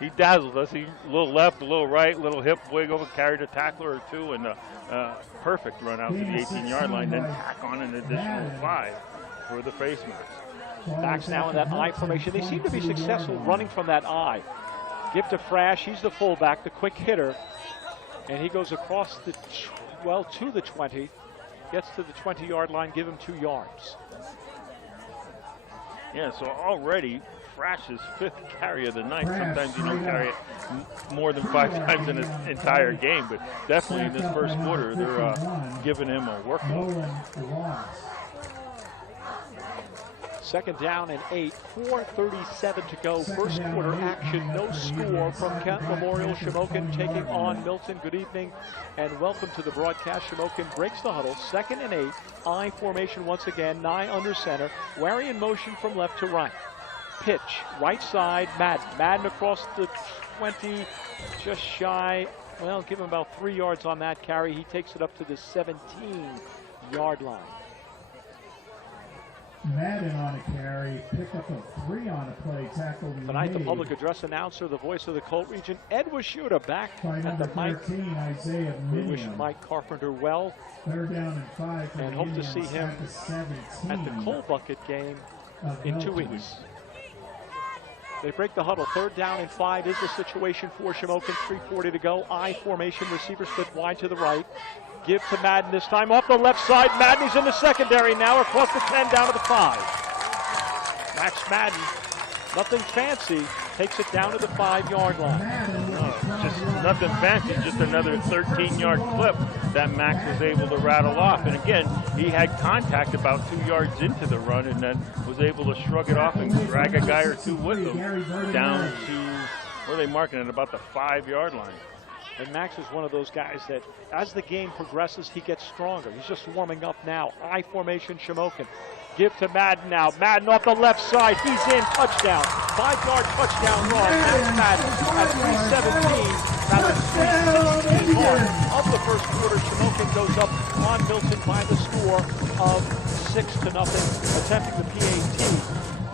he dazzled us. He a little left, a little right, a little hip wiggle, carried a tackler or two, and perfect run out to the 18-yard line, then tack on an additional 5 for the face mask. Backs now in that I formation. They seem to be successful running from that I. Give to Frash. He's the fullback, the quick hitter. And he goes across the, to the 20. Gets to the 20-yard line, give him 2 yards. Yeah, so already Frash's 5th carry of the night. Sometimes you don't carry it more than 5 times in an entire game, but definitely in this first quarter, they're giving him a workload. 2nd down and 8, 4:37 to go. First quarter action, no score from Kent Memorial. Shamokin taking on Milton. Good evening and welcome to the broadcast. Shamokin breaks the huddle. 2nd and 8, I formation once again. Nye under center. Wary in motion from left to right. Pitch, right side, Madden. Madden across the 20, just shy. Well, give him about 3 yards on that carry. He takes it up to the 17-yard line. Madden on a carry, pick up a 3 on a play, tackle. Tonight, the public address announcer, the voice of the Colt region, Ed Washuta, back at the mic. We wish Mike Carpenter well. 3rd down and 5 and hope to see him at the Coal Bucket game in 2 weeks. They break the huddle. 3rd down and 5 is the situation for Shamokin. 3:40 to go. I formation, receiver split wide to the right. Give to Madden this time off the left side. Madden, he's in the secondary now, across the 10 down to the 5. Max Madden, nothing fancy, takes it down to the 5-yard line. was nothing fancy, just another 13-yard clip that Max was able to rattle off. And again, he had contact about 2 yards into the run and then was able to shrug it off and drag a guy or two with him down to, where are they marking it, about the 5-yard line. And Max is one of those guys that, as the game progresses, he gets stronger. He's just warming up now. I formation, Shamokin. Give to Madden now. Madden off the left side. He's in. Touchdown. 5-yard touchdown run. Max Madden at 3:17. That's 3:16 mark of the first quarter. Shamokin goes up on Milton by the score of 6-0. Attempting the PAT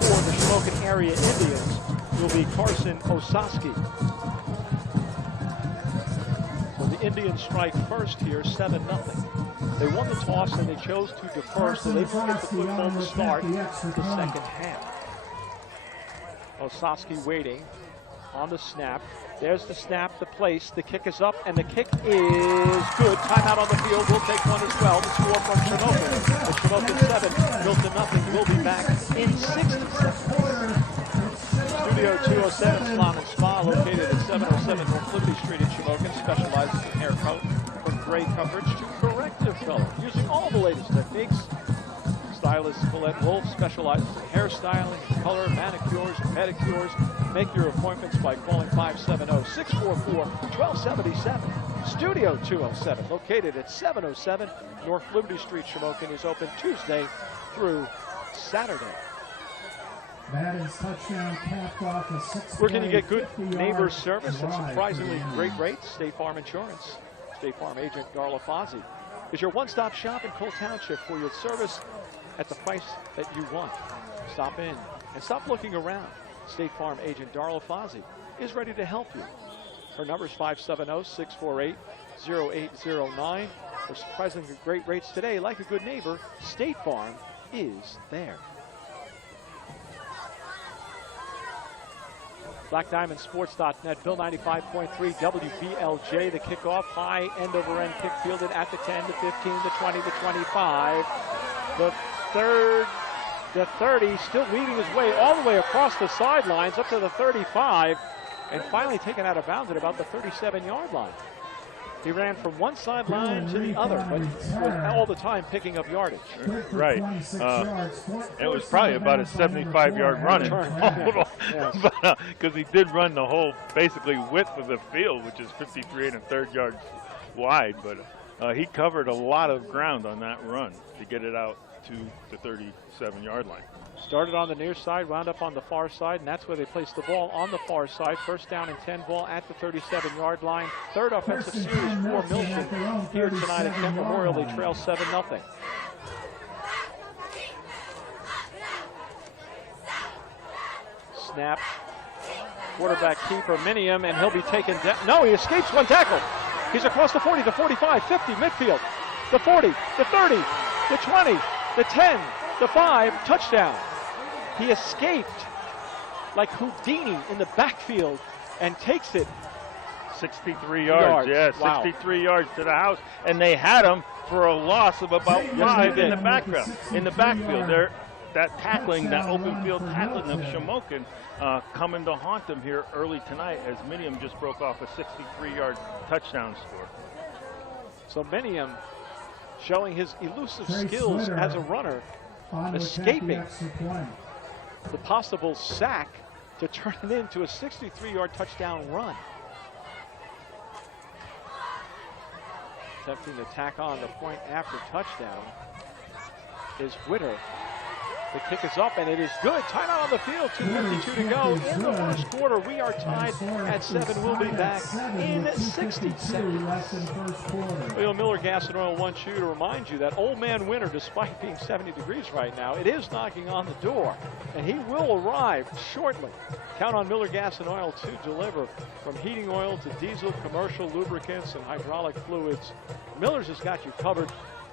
for the Shamokin area Indians will be Carson Osaski. The Indians strike first here, 7-0. They won the toss and they chose to defer, so they will get the football to start the second half. Osaski waiting on the snap. There's the snap, the place, the kick is up, and the kick is good. Timeout on the field, we'll take one as well. The score from Shamokin. It's Shamokin 7, Milton nothing. We'll be back in 60 seconds. Studio 207 Salon and Spa, located at 707 North Liberty Street in Shamokin, specializes in hair color from gray coverage to corrective color, using all the latest techniques. Stylist Colette Wolf specializes in hairstyling, color, manicures, and pedicures. Make your appointments by calling 570-644-1277. Studio 207, located at 707 North Liberty Street, Shamokin, is open Tuesday through Saturday. Madden's touchdown capped off a 6-play, Where can you get good 50-yard neighbor service and drive surprisingly for the great rates? State Farm Insurance. State Farm agent Darla Fozzi is your one-stop shop in Cole Township for your service at the price that you want. Stop in and stop looking around. State Farm agent Darla Fozzi is ready to help you. Her number is 570-648-0809. For surprisingly great rates today, like a good neighbor, State Farm is there. BlackDiamondSports.net, Bill 95.3 WBLJ, the kickoff, high end-over-end kick fielded at the 10, the 15, the 20, the 25. The 30, still weaving his way all the way across the sidelines up to the 35, and finally taken out of bounds at about the 37-yard line. He ran from one sideline to the other, but was all the time picking up yardage. Right. It was probably about a 75-yard run in total, because he did run the whole, basically, width of the field, which is 53 1/3 yards wide. But he covered a lot of ground on that run to get it out to the 37-yard line. Started on the near side, wound up on the far side, and that's where they placed the ball, on the far side. First down and 10 ball at the 37-yard line. Third offensive series for Milton here tonight at Kent Memorial. They trail 7-0. Snap. Quarterback keeper Minium, and he'll be taken down. No, he escapes one tackle. He's across the 40, the 45, 50, midfield. The 40, the 30, the 20, the 10, the 5, touchdown. He escaped like Houdini in the backfield and takes it 63 yards. Yeah, wow. 63 yards to the house, and they had him for a loss of about 5 in the backfield. They're that open field tackling of Shamokin coming to haunt them here early tonight, as Minium just broke off a 63-yard touchdown score. So Minium showing his elusive skills as a runner, escaping the possible sack to turn it into a 63-yard touchdown run. Attempting to tack on the point after touchdown is Witter. The kick is up, and it is good. Timeout on the field, 2:52 to go in the first quarter. We are tied at 7. We'll be back in 60 seconds. Well, Miller Gas and Oil wants you to remind you that old man winter, despite being 70 degrees right now, it is knocking on the door, and he will arrive shortly. Count on Miller Gas and Oil to deliver, from heating oil to diesel, commercial lubricants, and hydraulic fluids. Miller's has got you covered.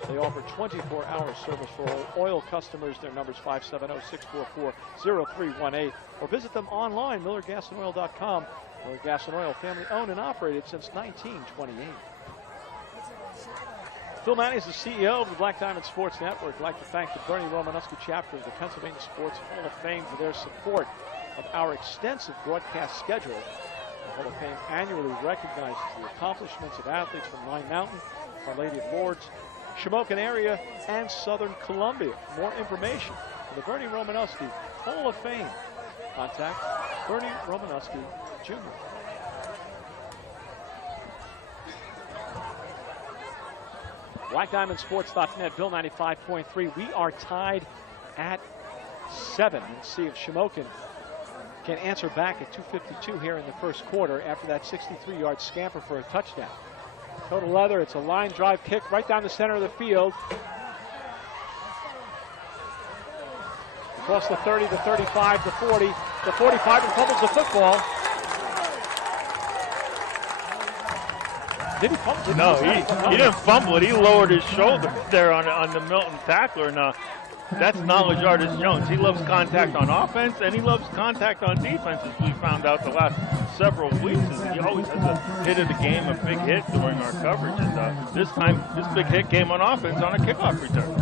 They offer 24-hour service for oil customers. Their number is 570-644-0318. Or visit them online, millergasanoil.com. Miller Gas and Oil, family owned and operated since 1928. Phil Manning is the CEO of the Black Diamond Sports Network. I'd like to thank the Bernie Romanowski chapter of the Pennsylvania Sports Hall of Fame for their support of our extensive broadcast schedule. Hall of Fame annually recognizes the accomplishments of athletes from Line Mountain, Our Lady of Lourdes, Shamokin area, and Southern Columbia. For more information for the Bernie Romanowski Hall of Fame, contact Bernie Romanowski Jr. BlackDiamondSports.net, Bill 95.3. We are tied at 7. Let's see if Shamokin can answer back at 2:52 here in the first quarter after that 63-yard scamper for a touchdown. Total leather, it's a line drive kick right down the center of the field. Across the 30, the 35, the 40, the 45, and fumbles the football. Did he fumble it? No, he didn't fumble it. He lowered his shoulder there on the Milton tackler. And that's knowledge artist Jones. He loves contact on offense, and he loves contact on defense, as we found out the last several weeks. He always has a hit of the game, a big hit during our coverage. And this time, this big hit came on offense on a kickoff return.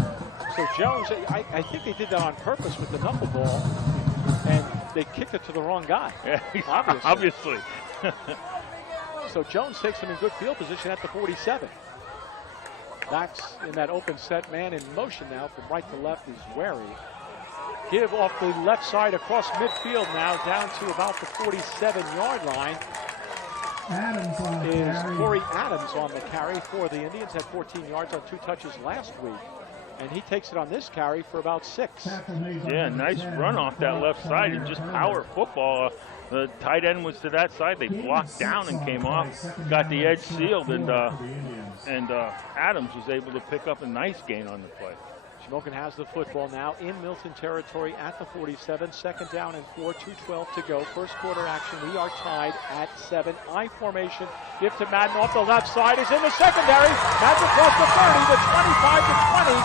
So Jones, I think they did that on purpose with the knuckleball, and they kicked it to the wrong guy. Yeah, obviously. So Jones takes him in good field position at the 47. Max in that open set, man in motion now from right to left. He's wary. Give off the left side across midfield now down to about the 47-yard line. Adams on is carry. Corey Adams on the carry for the Indians. Had 14 yards on 2 touches last week. And he takes it on this carry for about 6. Yeah, nice run off that left side and just power football. The tight end was to that side. They blocked down and came off, got the edge sealed, and Adams was able to pick up a nice gain on the play. Shamokin has the football now in Milton territory at the 47. 2nd down and 4, 2:12 to go. First quarter action. We are tied at 7. I formation. Give to Madden off the left side. Is in the secondary. Madden across the 30, the 25 to 20,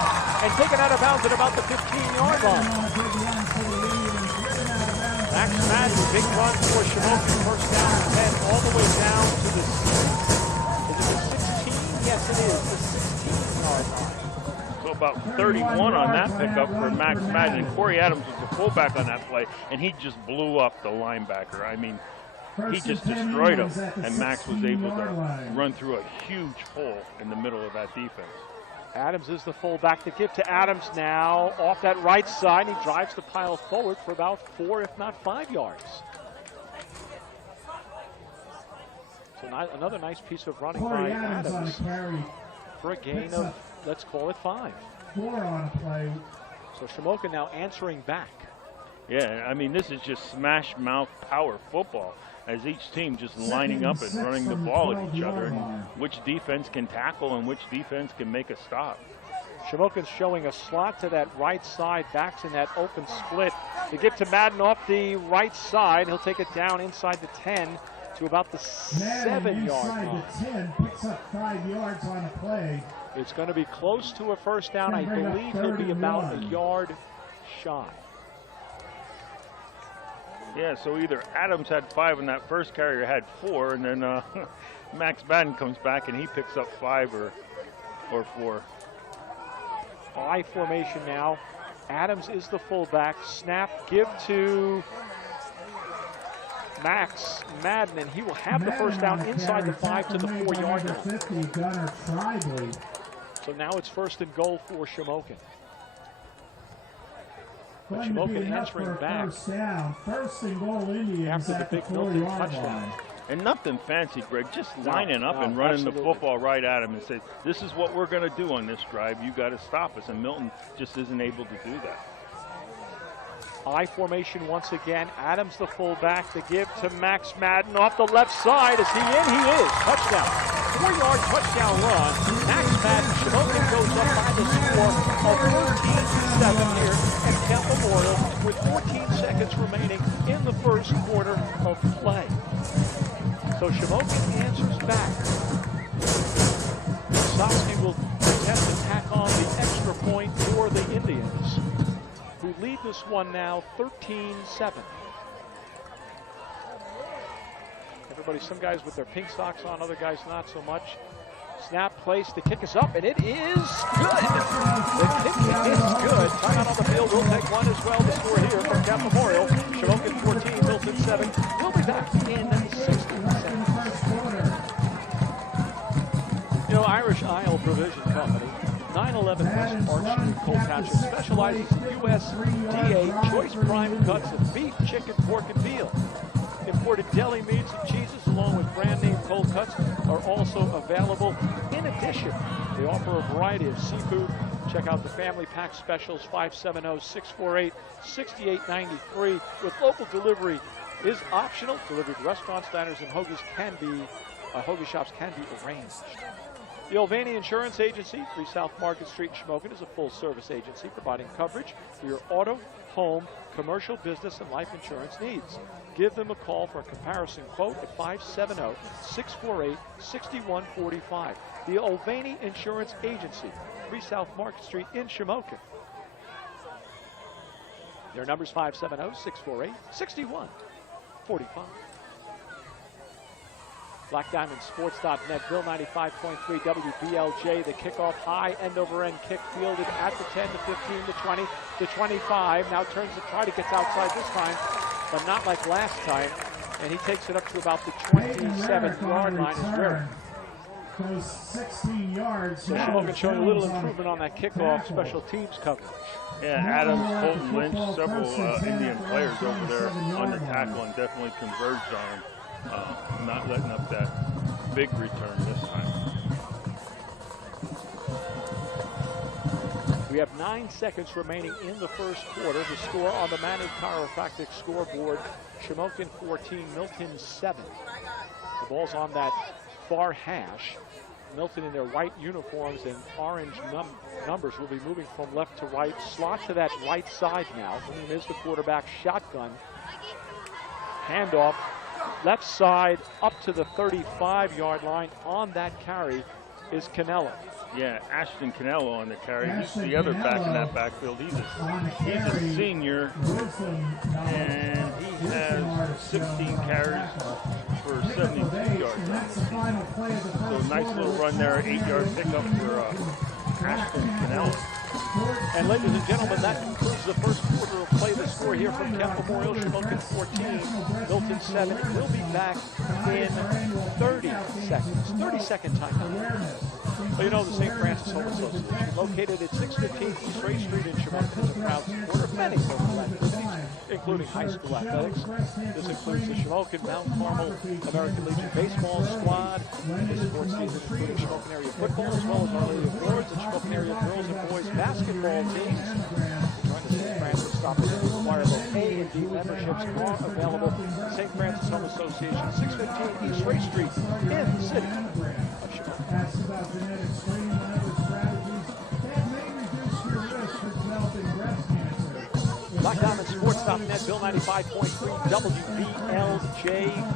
and taken out of bounds at about the 15-yard line. Max Madden, big run for Shamokin. First down and 10, all the way down to the, is it the 16? Yes, it is, the 16-yard line. So about 31 on that pickup for Max Madden. And Corey Adams was the fullback on that play, and he just blew up the linebacker. I mean, he just destroyed him, and Max was able to run through a huge hole in the middle of that defense. Adams is the fullback. To give to Adams now off that right side. He drives the pile forward for about 4, if not 5 yards. So another nice piece of running by Adams for a gain of, let's call it 5. 4 on play. So Shamokin now answering back. Yeah, I mean, this is just smash mouth power football, as each team just lining up and running the ball at each other, and which defense can tackle and which defense can make a stop. Shamokin's showing a slot to that right side, backs in that open split. To get to Madden off the right side, he'll take it down inside the 10 to about the 7-yard line. Inside the 10, picks up 5 yards on a play. It's going to be close to a first down. I believe he'll be about a yard shy. Yeah, so either Adams had 5 and that first carrier had 4, and then Max Madden comes back and he picks up 5 or 4. I formation now. Adams is the fullback. Snap, give to Max Madden, and he will have the first down inside the 5 to the 4-yard line. So now it's 1st and goal for Shamokin. But Shamokin answering back First and goal Indians after the big Milton touchdown. And nothing fancy, Greg, just lining up and running the football right at him and say, this is what we're going to do on this drive. You got to stop us. And Milton just isn't able to do that. I formation once again. Adams the fullback. To give to Max Madden off the left side. Is he in? He is. Touchdown. 4-yard touchdown run. Max Madden. Shamokin goes up by the score of 13-7 here at Kemp Memorial with 14 seconds remaining in the first quarter of play. So Shamokin answers back. Sosky will attempt to tack on the extra point for the Indians, who lead this one now 13-7. Everybody, some guys with their pink socks on, other guys not so much. Snap, place, the kick is up, and it is good. The kick is good. Timeout on the field, we'll take one as well. The score here from Kemp Memorial. Shamokin 14, Milton 7. We'll be back in 60 seconds. Irish Isle Provision Company, 911 West Park Street, Cole Township, specializes in USDA choice prime cuts of beef, chicken, pork, and veal. Imported deli meats and cheeses, along with brand name cold cuts, are also available. In addition, they offer a variety of seafood. Check out the family pack specials, 570-648-6893. With local delivery is optional. Delivery to restaurants, diners, and hoagie shops can be arranged. The Olvani Insurance Agency, 3 South Market Street in Shamokin, is a full-service agency providing coverage for your auto, home, commercial, business, and life insurance needs. Give them a call for a comparison quote at 570-648-6145. The Olvani Insurance Agency, 3 South Market Street in Shamokin. Their number is 570-648-6145. BlackDiamondSports.net, Bill 95.3 WBLJ. The kickoff high, end-over-end kick fielded at the 10, to 15, to 20, to 25. Now turns to try to get outside this time, but not like last time. And he takes it up to about the 27-yard line as well. Goes 16 yards. So Shamokin showing a little improvement on that kickoff special teams coverage. Yeah, Adams, Fulton, Lynch, several Indian players over there on the tackle and definitely converged on him. Not letting up that big return this time. We have 9 seconds remaining in the first quarter. The score on the Manning Chiropractic scoreboard, Shamokin 14, Milton 7. The ball's on that far hash. Milton in their white uniforms and orange numbers will be moving from left to right. Slot to that right side now. William is the quarterback, shotgun. Handoff. Left side up to the 35-yard line. On that carry is Canella. Yeah, Ashton Canella on the carry. He's the other back in that backfield. He's a senior, and he has 16 carries for 72 yards. So nice little run there, 8-yard pickup for Ashton Canella. And ladies and gentlemen, that concludes the first quarter of play. The score here from Kemp Memorial, Shamokin 14, Milton 7. We'll be back in 30 seconds, 30-second timeout. Well, you know, the St. Francis Home Association, located at 615 East Ray Street in Shamokin, is a proud supporter of many local activities, including high school athletics. This includes the Shamokin Mount Carmel American Legion baseball squad, the sports season including Shamokin area football, as well as Our Lady of Lourdes and Shamokin area girls and boys basketball teams. Join the St. Francis Stop and Require both A and D memberships are available. St. Francis Home Association, 615 East Ray Street in the city of Shamokin. About genetic screening and other strategies that may reduce your risk for developing breast cancer. BlackDiamondSports.net, Bill 95.3 WBLJ.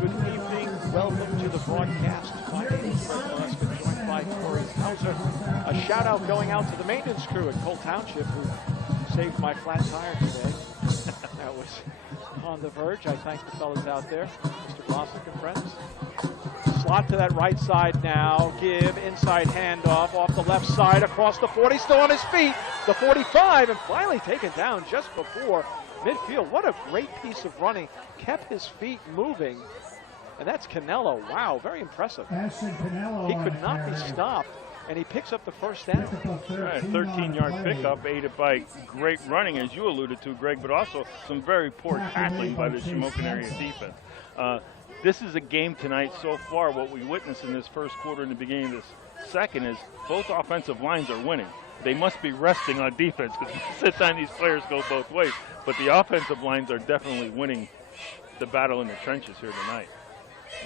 Good evening. Welcome to the broadcast. My name is Fred Gillespie, joined by Corey Hauser. A shout out going out to the maintenance crew at Cole Township who saved my flat tire today. That was on the verge. I thank the fellas out there, Mr. Bosnick and friends. Slot to that right side now. Give inside handoff off the left side across the 40. Still on his feet. The 45 and finally taken down just before midfield. What a great piece of running. Kept his feet moving. And that's Canelo. Wow, very impressive. He could not be stopped. And he picks up the first down. Right, 13-yard pickup, aided by great running, as you alluded to, Greg, but also some very poor tackling by the Shamokin area defense. This is a game tonight so far. What we witnessed in this first quarter and the beginning of this second is both offensive lines are winning. They must be resting on defense because sometimes these players go both ways. But the offensive lines are definitely winning the battle in the trenches here tonight.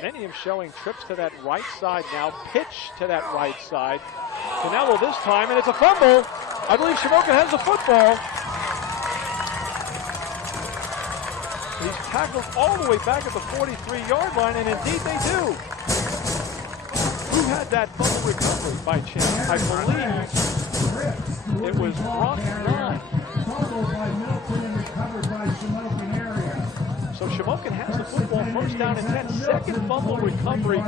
Many of them showing trips to that right side now. Pitch to that right side. Canelo this time, and it's a fumble. I believe Shamokin has the football. He's tackled all the way back at the 43-yard line, and indeed they do. Who had that fumble recovery by chance? I believe it was Brock 9. Fumbled by Milton and recovered by Shamokin area. So Shamokin has the football, first down and 10. Second fumble recovery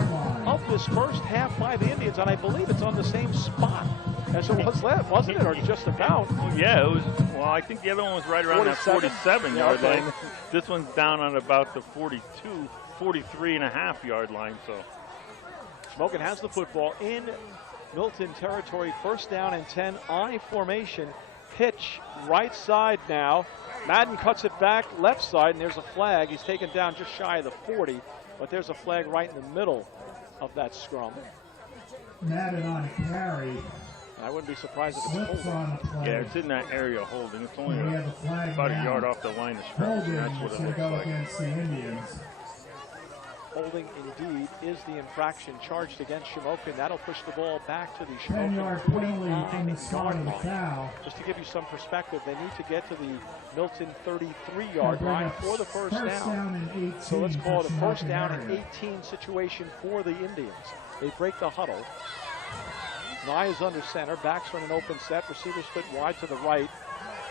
of this first half by the Indians, and I believe it's on the same spot as it was left, wasn't it, or just about? Yeah, it was. Well, I think the other one was right around 47? that 47-yard okay. line. This one's down on about the 43.5-yard line. So Shamokin has the football in Milton territory, first down and 10, I formation. Pitch right side now. Madden cuts it back left side, and there's a flag. He's taken down just shy of the 40, but there's a flag right in the middle of that scrum. Madden on a carry. I wouldn't be surprised if it's Slips holding. on the play. Yeah, it's in that area holding. It's only We have a flag about a down. yard off the line of scrimmage. Holding That's what is it going to looks go like. against the Indians. Holding indeed is the infraction charged against Shamokin. That'll push the ball back to the 10-yard Shamokin penalty from the start of the 49-yard line. foul. Just to give you some perspective, they need to get to the Milton 33-yard line for the first down. and 18 So let's call it a for first Shamokin down and area. 18 situation for the Indians. They break the huddle. Nye is under center, backs run an open set, receiver split wide to the right.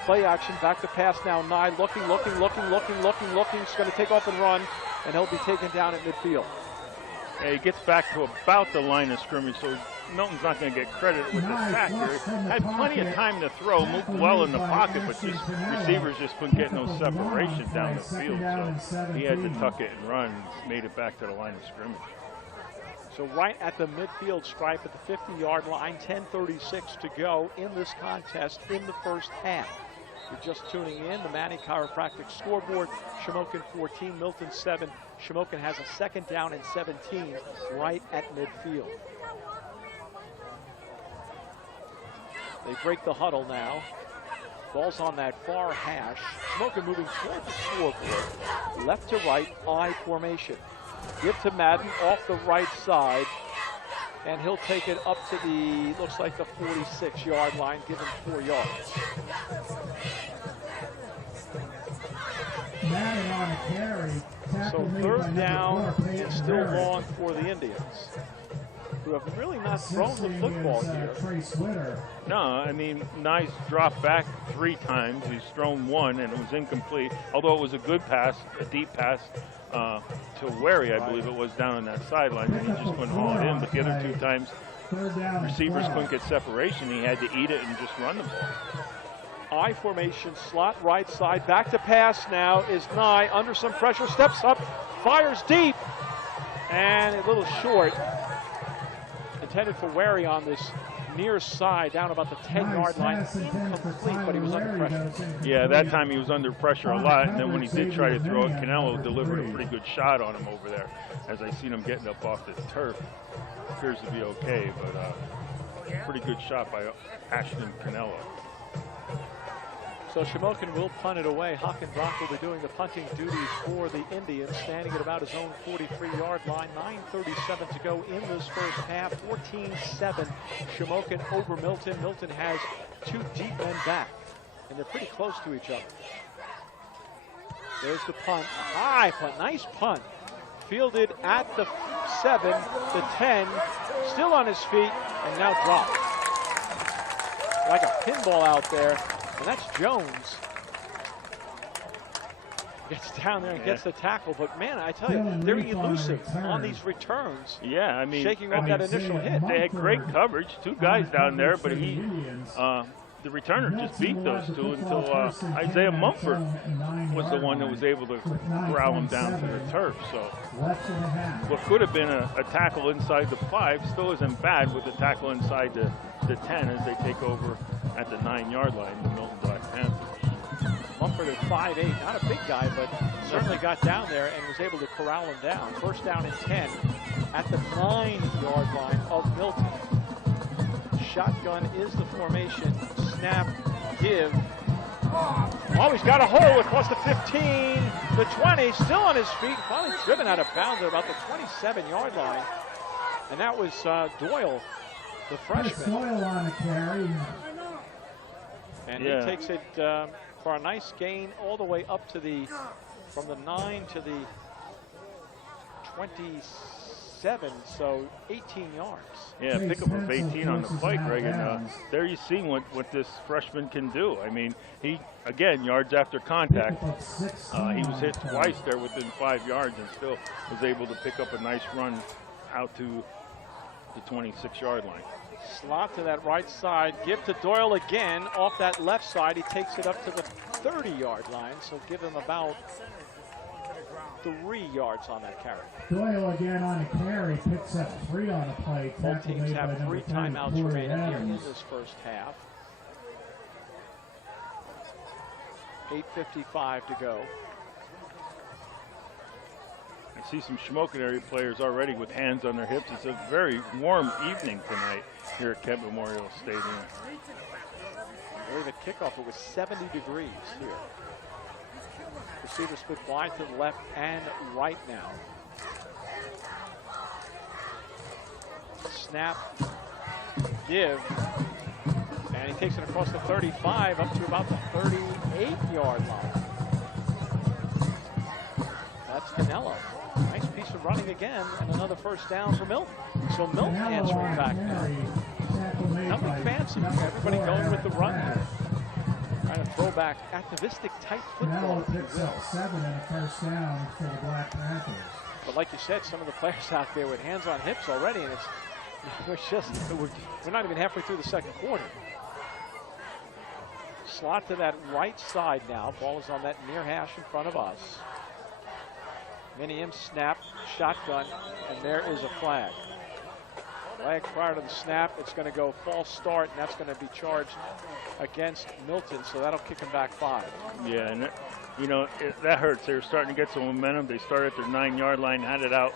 Play action, back to pass now. Nye looking. He's going to take off and run, and he'll be taken down at midfield. Yeah, he gets back to about the line of scrimmage, so Milton's not going to get credit with the sack here. Had plenty of time to throw, moved well in the pocket, but just receivers just couldn't get no separation down the field. So he had to tuck it and run, made it back to the line of scrimmage. So right at the midfield stripe at the 50-yard line, 10:36 to go in this contest in the first half. You're just tuning in, the Manny Chiropractic scoreboard, Shamokin 14, Milton 7. Shamokin has a second down and 17 right at midfield. They break the huddle now. Ball's on that far hash. Shamokin moving toward the scoreboard. Left to right, I formation. Give to Madden off the right side, and he'll take it up to the, looks like the 46-yard line, give him 4 yards. Madden on a carry. So Tackle made by third number down 4, Peyton is still Barrett. long for the Indians, who have really not thrown the football here. Trey Switter. No, I mean, Nye's dropped back 3 times. He's thrown 1, and it was incomplete. Although it was a good pass, a deep pass to Wary, I believe it was, down on that sideline, and he just couldn't haul it in. But the other 2 times, Third down and receivers 12. couldn't get separation. He had to eat it and just run the ball. I formation, slot right side, back to pass now is Nye, under some pressure, steps up, fires deep, and a little short. Intended for Wary on this near side, down about the 10-yard line, incomplete, but he was under pressure. Yeah, that time he was under pressure a lot, and then when he did try to throw it, Canelo delivered a pretty good shot on him over there. As I seen him getting up off the turf, appears to be okay, but pretty good shot by Ashton Canelo. So Shamokin will punt it away. Hockenbach will be doing the punting duties for the Indians, standing at about his own 43-yard line. 9:37 to go in this first half. 14-7 Shamokin over Milton. Milton has 2 deep men back, and they're pretty close to each other. There's the punt. High punt. Nice punt. Fielded at the 7, the 10, still on his feet, and now dropped. Like a pinball out there. And that's Jones. Gets down there and gets the tackle. But, man, I tell you, they're elusive on these returns. Yeah, I mean, shaking off that initial hit. They had great coverage, 2 guys down there, but the returner just beat those 2 until Isaiah Mumford was the one that was able to corral him down to the turf. So what could have been a tackle inside the 5 still isn't bad with the tackle inside the 10 as they take over at the 9-yard line, the Milton Black Panthers. Mumford at 5'8", not a big guy, but certainly got down there and was able to corral him down. First down and 10 at the 9-yard line of Milton. Shotgun is the formation. Snap, give. Oh, he's got a hole across the 15, the 20, still on his feet, finally driven out of bounds at about the 27-yard line. And that was Doyle, the freshman. Doyle on a carry. And he takes it for a nice gain all the way up to the, from the 9 to the 27, so 18 yards. Yeah, pickup of 18 on the play, Greg, and there you see what this freshman can do. I mean, he, again, yards after contact, he was hit twice there within 5 yards and still was able to pick up a nice run out to the 26-yard line. Slot to that right side. Give to Doyle again off that left side. He takes it up to the 30-yard line, so give him about 3 yards on that carry. Doyle again on the carry, picks up 3 on the play. Both teams have 3 timeouts remaining here in this first half. 8:55 to go. I see some Shamokin area players already with hands on their hips. It's a very warm evening tonight here at Kent Memorial Stadium. I believe at kickoff it was 70 degrees here. Receivers split wide to the left and right now. Snap, give, and he takes it across the 35 up to about the 38-yard line. That's Canelo. Nice piece of running again, and another first down for Milton. So Milton answering back now. Nothing fancy. Everybody going with the run here. Trying to throw back activistic type football. Canelo picks up 7 and a first down for the Black Panthers. But like you said, some of the players out there with hands on hips already, and we're not even halfway through the second quarter. Slot to that right side now. Ball is on that near hash in front of us. Minium snap, shotgun, and there is a flag. Flag prior to the snap. It's going to go false start, and that's going to be charged against Milton, so that'll kick him back 5. Yeah, and you know, that hurts. They were starting to get some momentum. They started at their 9-yard line, had it out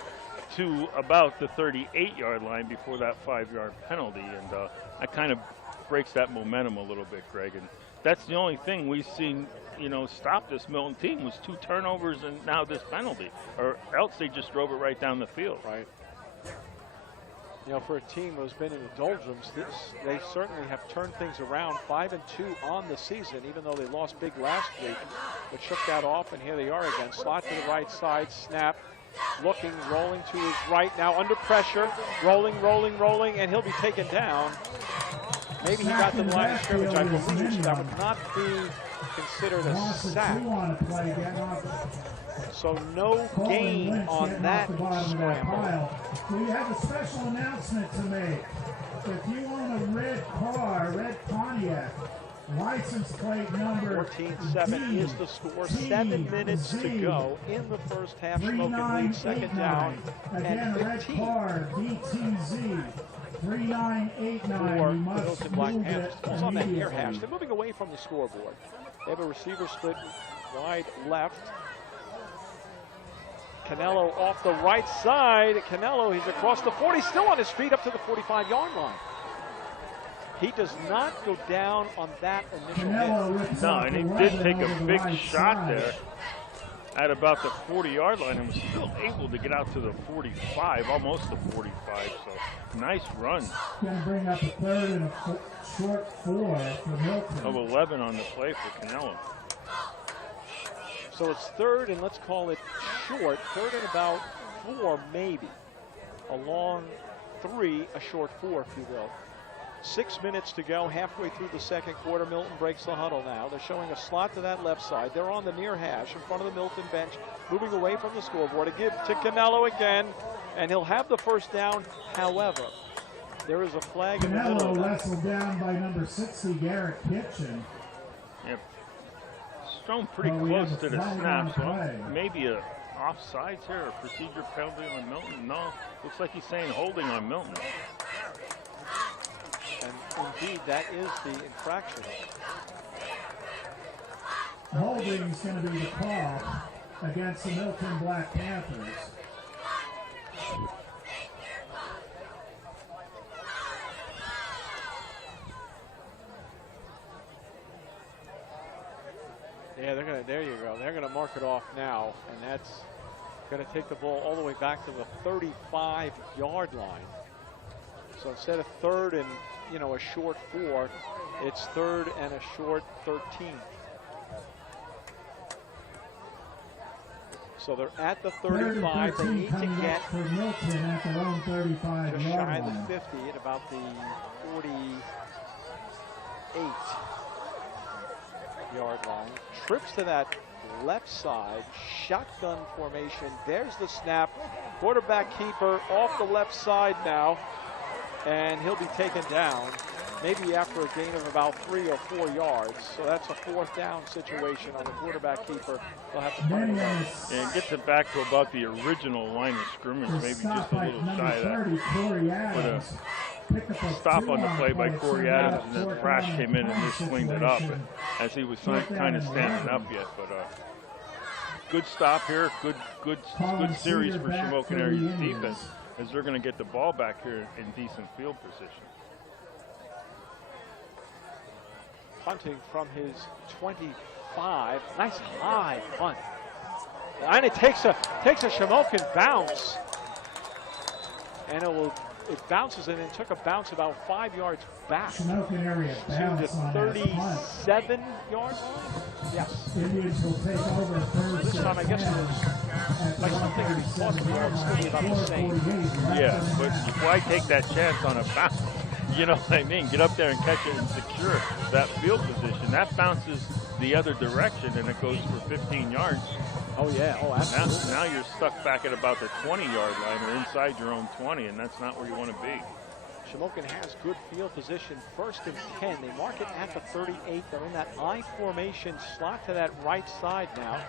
to about the 38-yard line before that 5-yard penalty, and that kind of breaks that momentum a little bit, Greg. And that's the only thing we've seen, you know, stop this Milton team was 2 turnovers and now this penalty, or else they just drove it right down the field. Right. You know, for a team who's been in the doldrums, they certainly have turned things around. 5-2 on the season, even though they lost big last week. But shook that off, and here they are again. Slot to the right side, snap, looking, rolling to his right. Now under pressure, rolling, and he'll be taken down. Maybe he got to the line of scrimmage, I believe, so that would not be considered a sack. So no gain on that scramble. We have a special announcement to make. If you own a red car, red Pontiac, license plate number 14-7 is the score. 7 minutes to go in the first half. Shamokin lead, second down and 15. Red car, DTZ. 3989. For the Milton Black Panthers. It's on that near hash. They're moving away from the scoreboard. They have a receiver split wide left. Canelo off the right side. Canelo, he's across the 40, still on his feet up to the 45-yard line. He does not go down on that initial hit. No, and he did take a big shot there at about the 40-yard line and was still able to get out to the 45, almost the 45, so nice run. Going to bring up a 3rd and a short 4 for Milton. Of 11 on the play for Canelo. So it's 3rd and let's call it short, 3rd and about 4 maybe. A long 3, a short 4 if you will. 6 minutes to go, halfway through the second quarter. Milton breaks the huddle now. They're showing a slot to that left side. They're on the near hash in front of the Milton bench, moving away from the scoreboard. A give to Canelo again, and he'll have the first down. However, there is a flag in the middle. Canelo wrestled down by number 60, Garrett Kitchen. Yep. Thrown pretty close to the snap, so maybe a offsides here, a procedure penalty on Milton. No, looks like he's saying holding on Milton. And indeed, that is the infraction. Holding is going to be the call against the Milton Black Panthers. Yeah, they're gonna. There you go. They're gonna mark it off now, and that's gonna take the ball all the way back to the 35-yard line. So instead of 3rd and a short 4, it's 3rd and a short 13. So they're at the 35. They need to get for Milton at their own 35 just yard shy of line. the 50 at about the 48-yard line. Trips to that left side, shotgun formation. There's the snap. Quarterback keeper off the left side now. and he'll be taken down, maybe after a gain of about 3 or 4 yards. So that's a 4th down situation on the quarterback keeper. They'll have to find it out. And gets it back to about the original line of scrimmage, maybe just a little shy of that. But a stop on the play by Corey Adams, and then Thrash came in and just cleaned it up as he was kind of standing up yet. But good stop here, good series for Shamokin Area's defense, as they're going to get the ball back here in decent field position. Punting from his 25. Nice high punt. And it takes a Shamokin bounce. And it bounces and it took a bounce about 5 yards back to the 37-yard line. Yes. Indians will take over first. This time I guess it was like something to be close to the still be about the same. Yeah, but why take that chance on a bounce? You know what I mean? Get up there and catch it and secure that field position. That bounces the other direction and it goes for 15 yards. Oh, yeah. Oh, absolutely. Now you're stuck back at about the 20-yard line or inside your own 20, and that's not where you want to be. Shamokin has good field position, 1st and 10. They mark it at the 38. They're in that I formation, slot to that right side now.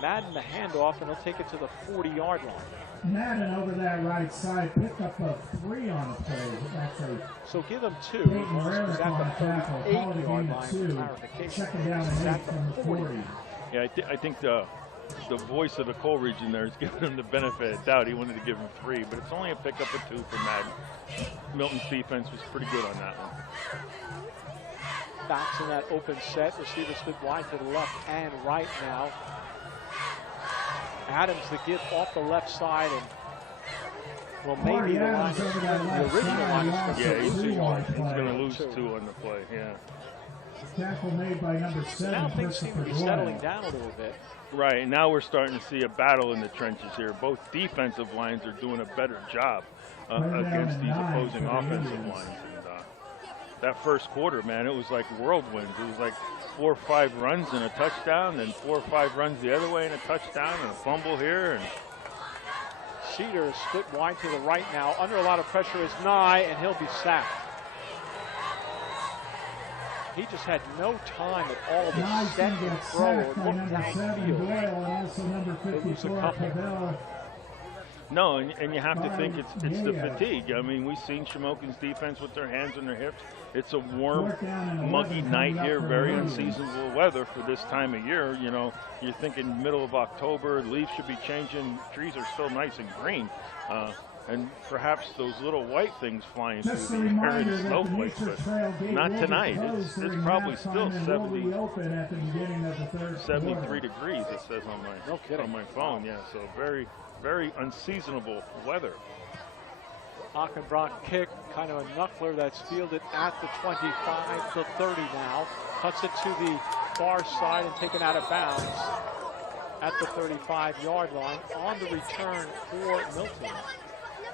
Madden the handoff, and he'll take it to the 40-yard line. Madden over that right side picked up a 3 on the play. Actually, so give them 2. Peyton He's Rarick at on the tackle. 38-yard line. 2. Clarification. 2nd down and 8 from the 40. Yeah, I think the voice of the coal region there is giving him the benefit of doubt. He wanted to give him 3, but it's only a pickup of 2 for Madden. Milton's defense was pretty good on that one. Backs in that open set. Receivers split wide to the left and right now. Adams the give off the left side, and well, maybe the line, the original line is he's going to lose 2 on the play. Yeah. Tackle made by number 7. Now things seem to be settling down a little bit. Right, and now we're starting to see a battle in the trenches here. Both defensive lines are doing a better job against these opposing offensive lines. And that first quarter, man, it was like whirlwinds. It was like 4 or 5 runs and a touchdown, and 4 or 5 runs the other way and a touchdown, and a fumble here. And Cedar is split wide to the right now. Under a lot of pressure is Nye, and he'll be sacked. He just had no time at all to set and throw or look downfield. They lose a couple. No, and you have to think it's the fatigue. I mean, we've seen Shamokin's defense with their hands on their hips. It's a warm, muggy night here, very unseasonable weather for this time of year. You know, you're thinking middle of October, leaves should be changing, trees are still nice and green. And perhaps those little white things flying through the air in snowflakes, but not tonight. It's probably still 73 degrees, it says on my phone. Yeah, so very, very unseasonable weather. Achenbrock kick, kind of a knuckler that's fielded at the 25 to 30 now. Cuts it to the far side and taken out of bounds at the 35-yard line. On the return for Milton.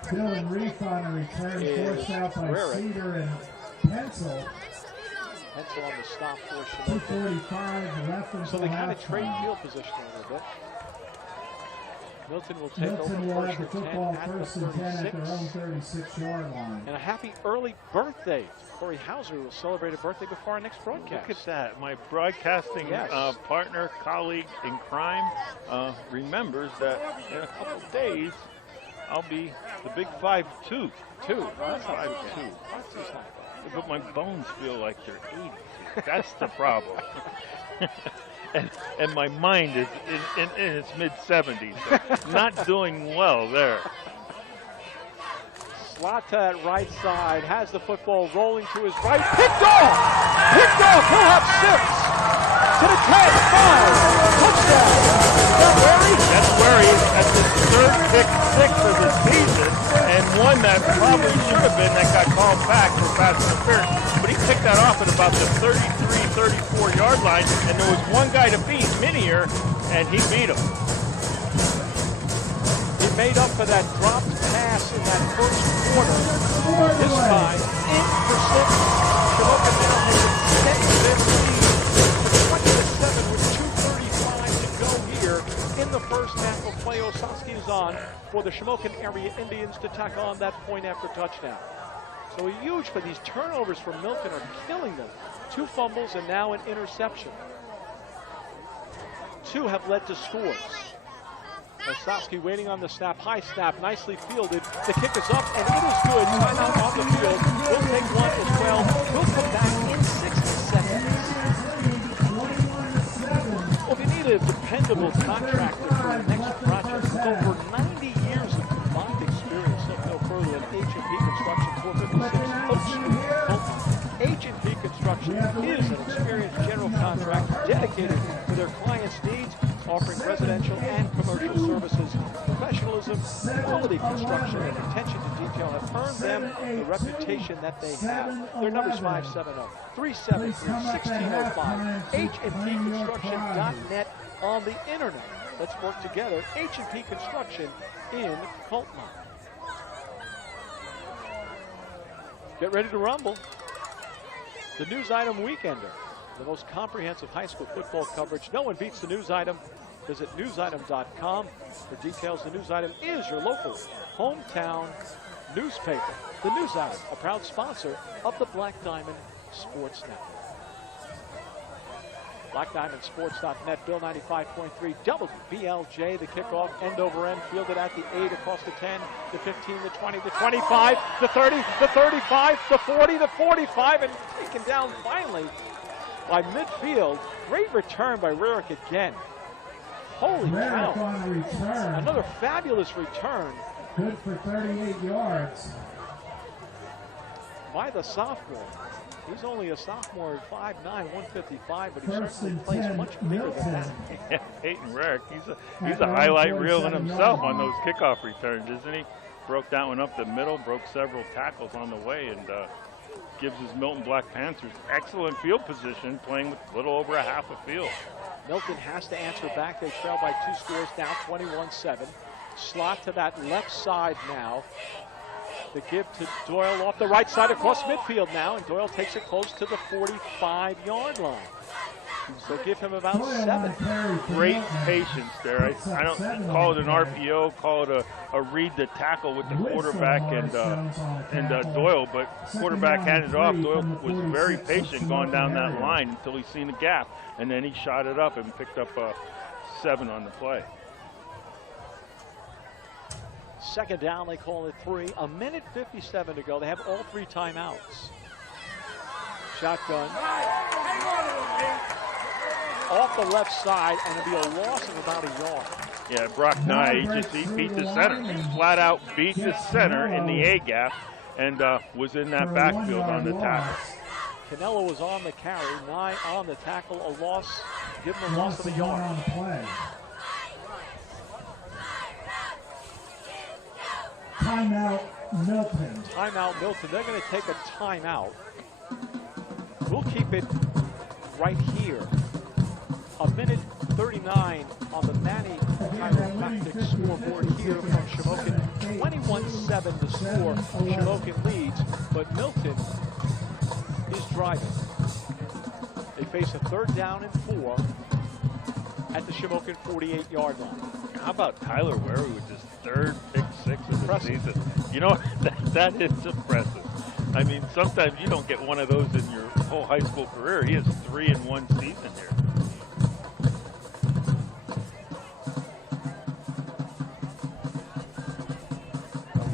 Dylan Reef on a return, forced out by Cedar and Pencil. Pencil on the stop for Shamokin. 2:45 left until So they kind of halftime. trade field position a little bit. Milton will take Milton will over have the first and 10 football at the first and 10 at their own 36. 36-yard line. And a happy early birthday to Corey Hauser, who will celebrate a birthday before our next broadcast. Look at that. My broadcasting partner, colleague in crime remembers that in a couple of days, I'll be the big 5'2". That's 5'2". But my bones feel like they're 82. That's the problem. and my mind is in its mid-70s. So not doing well there. Slot to that right side, has the football rolling to his right. Picked off! Picked off! He'll have 6. To the 10, 5. Touchdown! That's where he has his 3rd pick 6 of the season, and one that probably should have been that got called back for pass interference. But he picked that off at about the 33, 34-yard line, and there was one guy to beat, Minier, and he beat him. He made up for that dropped pass in that first quarter. This time, in for 6. Shamokin now has a 10-5 lead. 20-7 with 2:35 to go here in the first half of play. Riley Osowski is on for the Shamokin area Indians to tack on that point after touchdown. So huge for these turnovers from Milton are killing them. 2 fumbles and now an interception. 2 have led to scores. Osowski waiting on the snap, high snap, nicely fielded. The kick is up and it is good. Timeout on the field. We'll take one as well. We'll come back in 60 seconds. Well, if you need a dependable contractor for your next project with over 90 years of combined experience, look no further than H&P Construction 456 Oak Street, Milton. H&P Construction is an experienced general contractor dedicated to their clients' needs, offering residential and commercial services. Professionalism, quality construction, and attention to detail have earned them the reputation that they have. Their number is 570-373-1605. HMPconstruction.net on the internet. Let's work together. H&P Construction in Colton. Get ready to rumble. The News Item Weekender, the most comprehensive high school football coverage. No one beats the News Item. Visit newsitem.com for details. The News Item is your local hometown newspaper. The News Item, a proud sponsor of the Black Diamond Sports Network. BlackDiamondSports.net, Bill 95.3, WBLJ, the kickoff, end over end, fielded at the 8, across the 10, the 15, the 20, the 25, the 30, the 35, the 40, the 45, and taken down finally by midfield. Great return by Rarick again. Holy cow. Another fabulous return. Good for 38 yards. By the sophomore. He's only a sophomore at 5'9", 155, but he certainly plays much bigger than that. Yeah, Peyton Rarick, he's a highlight reel in himself on those kickoff returns, isn't he? Broke that one up the middle, broke several tackles on the way, and gives his Milton Black Panthers excellent field position, playing with a little over a half a field. Milton has to answer back. They trail by 2 scores now, 21-7. Slot to that left side now. The give to Doyle off the right side across midfield now, and Doyle takes it close to the 45-yard line. So give him about 7. Great patience there. I don't call it an RPO, call it a read the tackle with the quarterback and Doyle, but quarterback handed it off. Doyle was very patient going down that line until he seen the gap, and then he shot it up and picked up 7 on the play. Second down, they call it 3. A minute 57 to go. They have all 3 timeouts. Shotgun. Off the left side, and it'll be a loss of about a yard. Yeah, Brock Nye, he beat the center. He flat out beat the center in the A gap and was in that backfield on the tackle. Canelo was on the carry, Nye on the tackle, a loss. Give him a loss of a yard. Timeout Milton. Timeout Milton. They're going to take a timeout. We'll keep it right here. A minute 39 on the Manny chiropractic scoreboard here from Shamokin. 21-7 to score. Shamokin leads, but Milton is driving. They face a 3rd down and 4 at the Shamokin 48-yard line. How about Tyler Wary with his 3rd pick 6 of the season? You know, that is impressive. I mean, sometimes you don't get one of those in your whole high school career. He has 3 in one season here.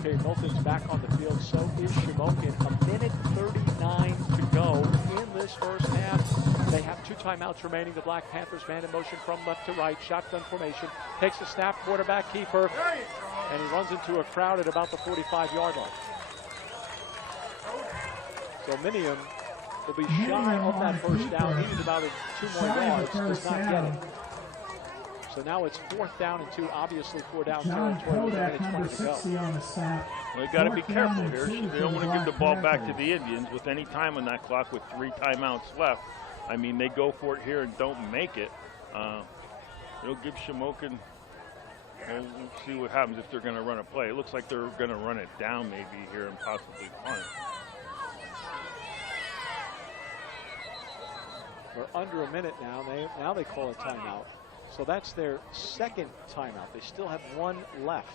Okay, Milton's back on the field, so is Shamokin. A minute 39 to go in this first half. They have 2 timeouts remaining. The Black Panthers man in motion from left to right. Shotgun formation. Takes a snap, quarterback keeper, and he runs into a crowd at about the 45-yard line. So Minium will be shy of that first down. Needed about 2 more yards. Does not get it. So now it's 4th down and 2. Obviously 4 down territory with a minute 20 to go. Well, you got to be careful here. They don't want to give the ball back to the Indians with any time on that clock with 3 timeouts left. I mean, they go for it here and don't make it. It'll give Shamokin, we'll see what happens if they're going to run a play. It looks like they're going to run it down maybe here and possibly punt. We're under a minute now. Now they call a timeout. So that's their second timeout. They still have one left.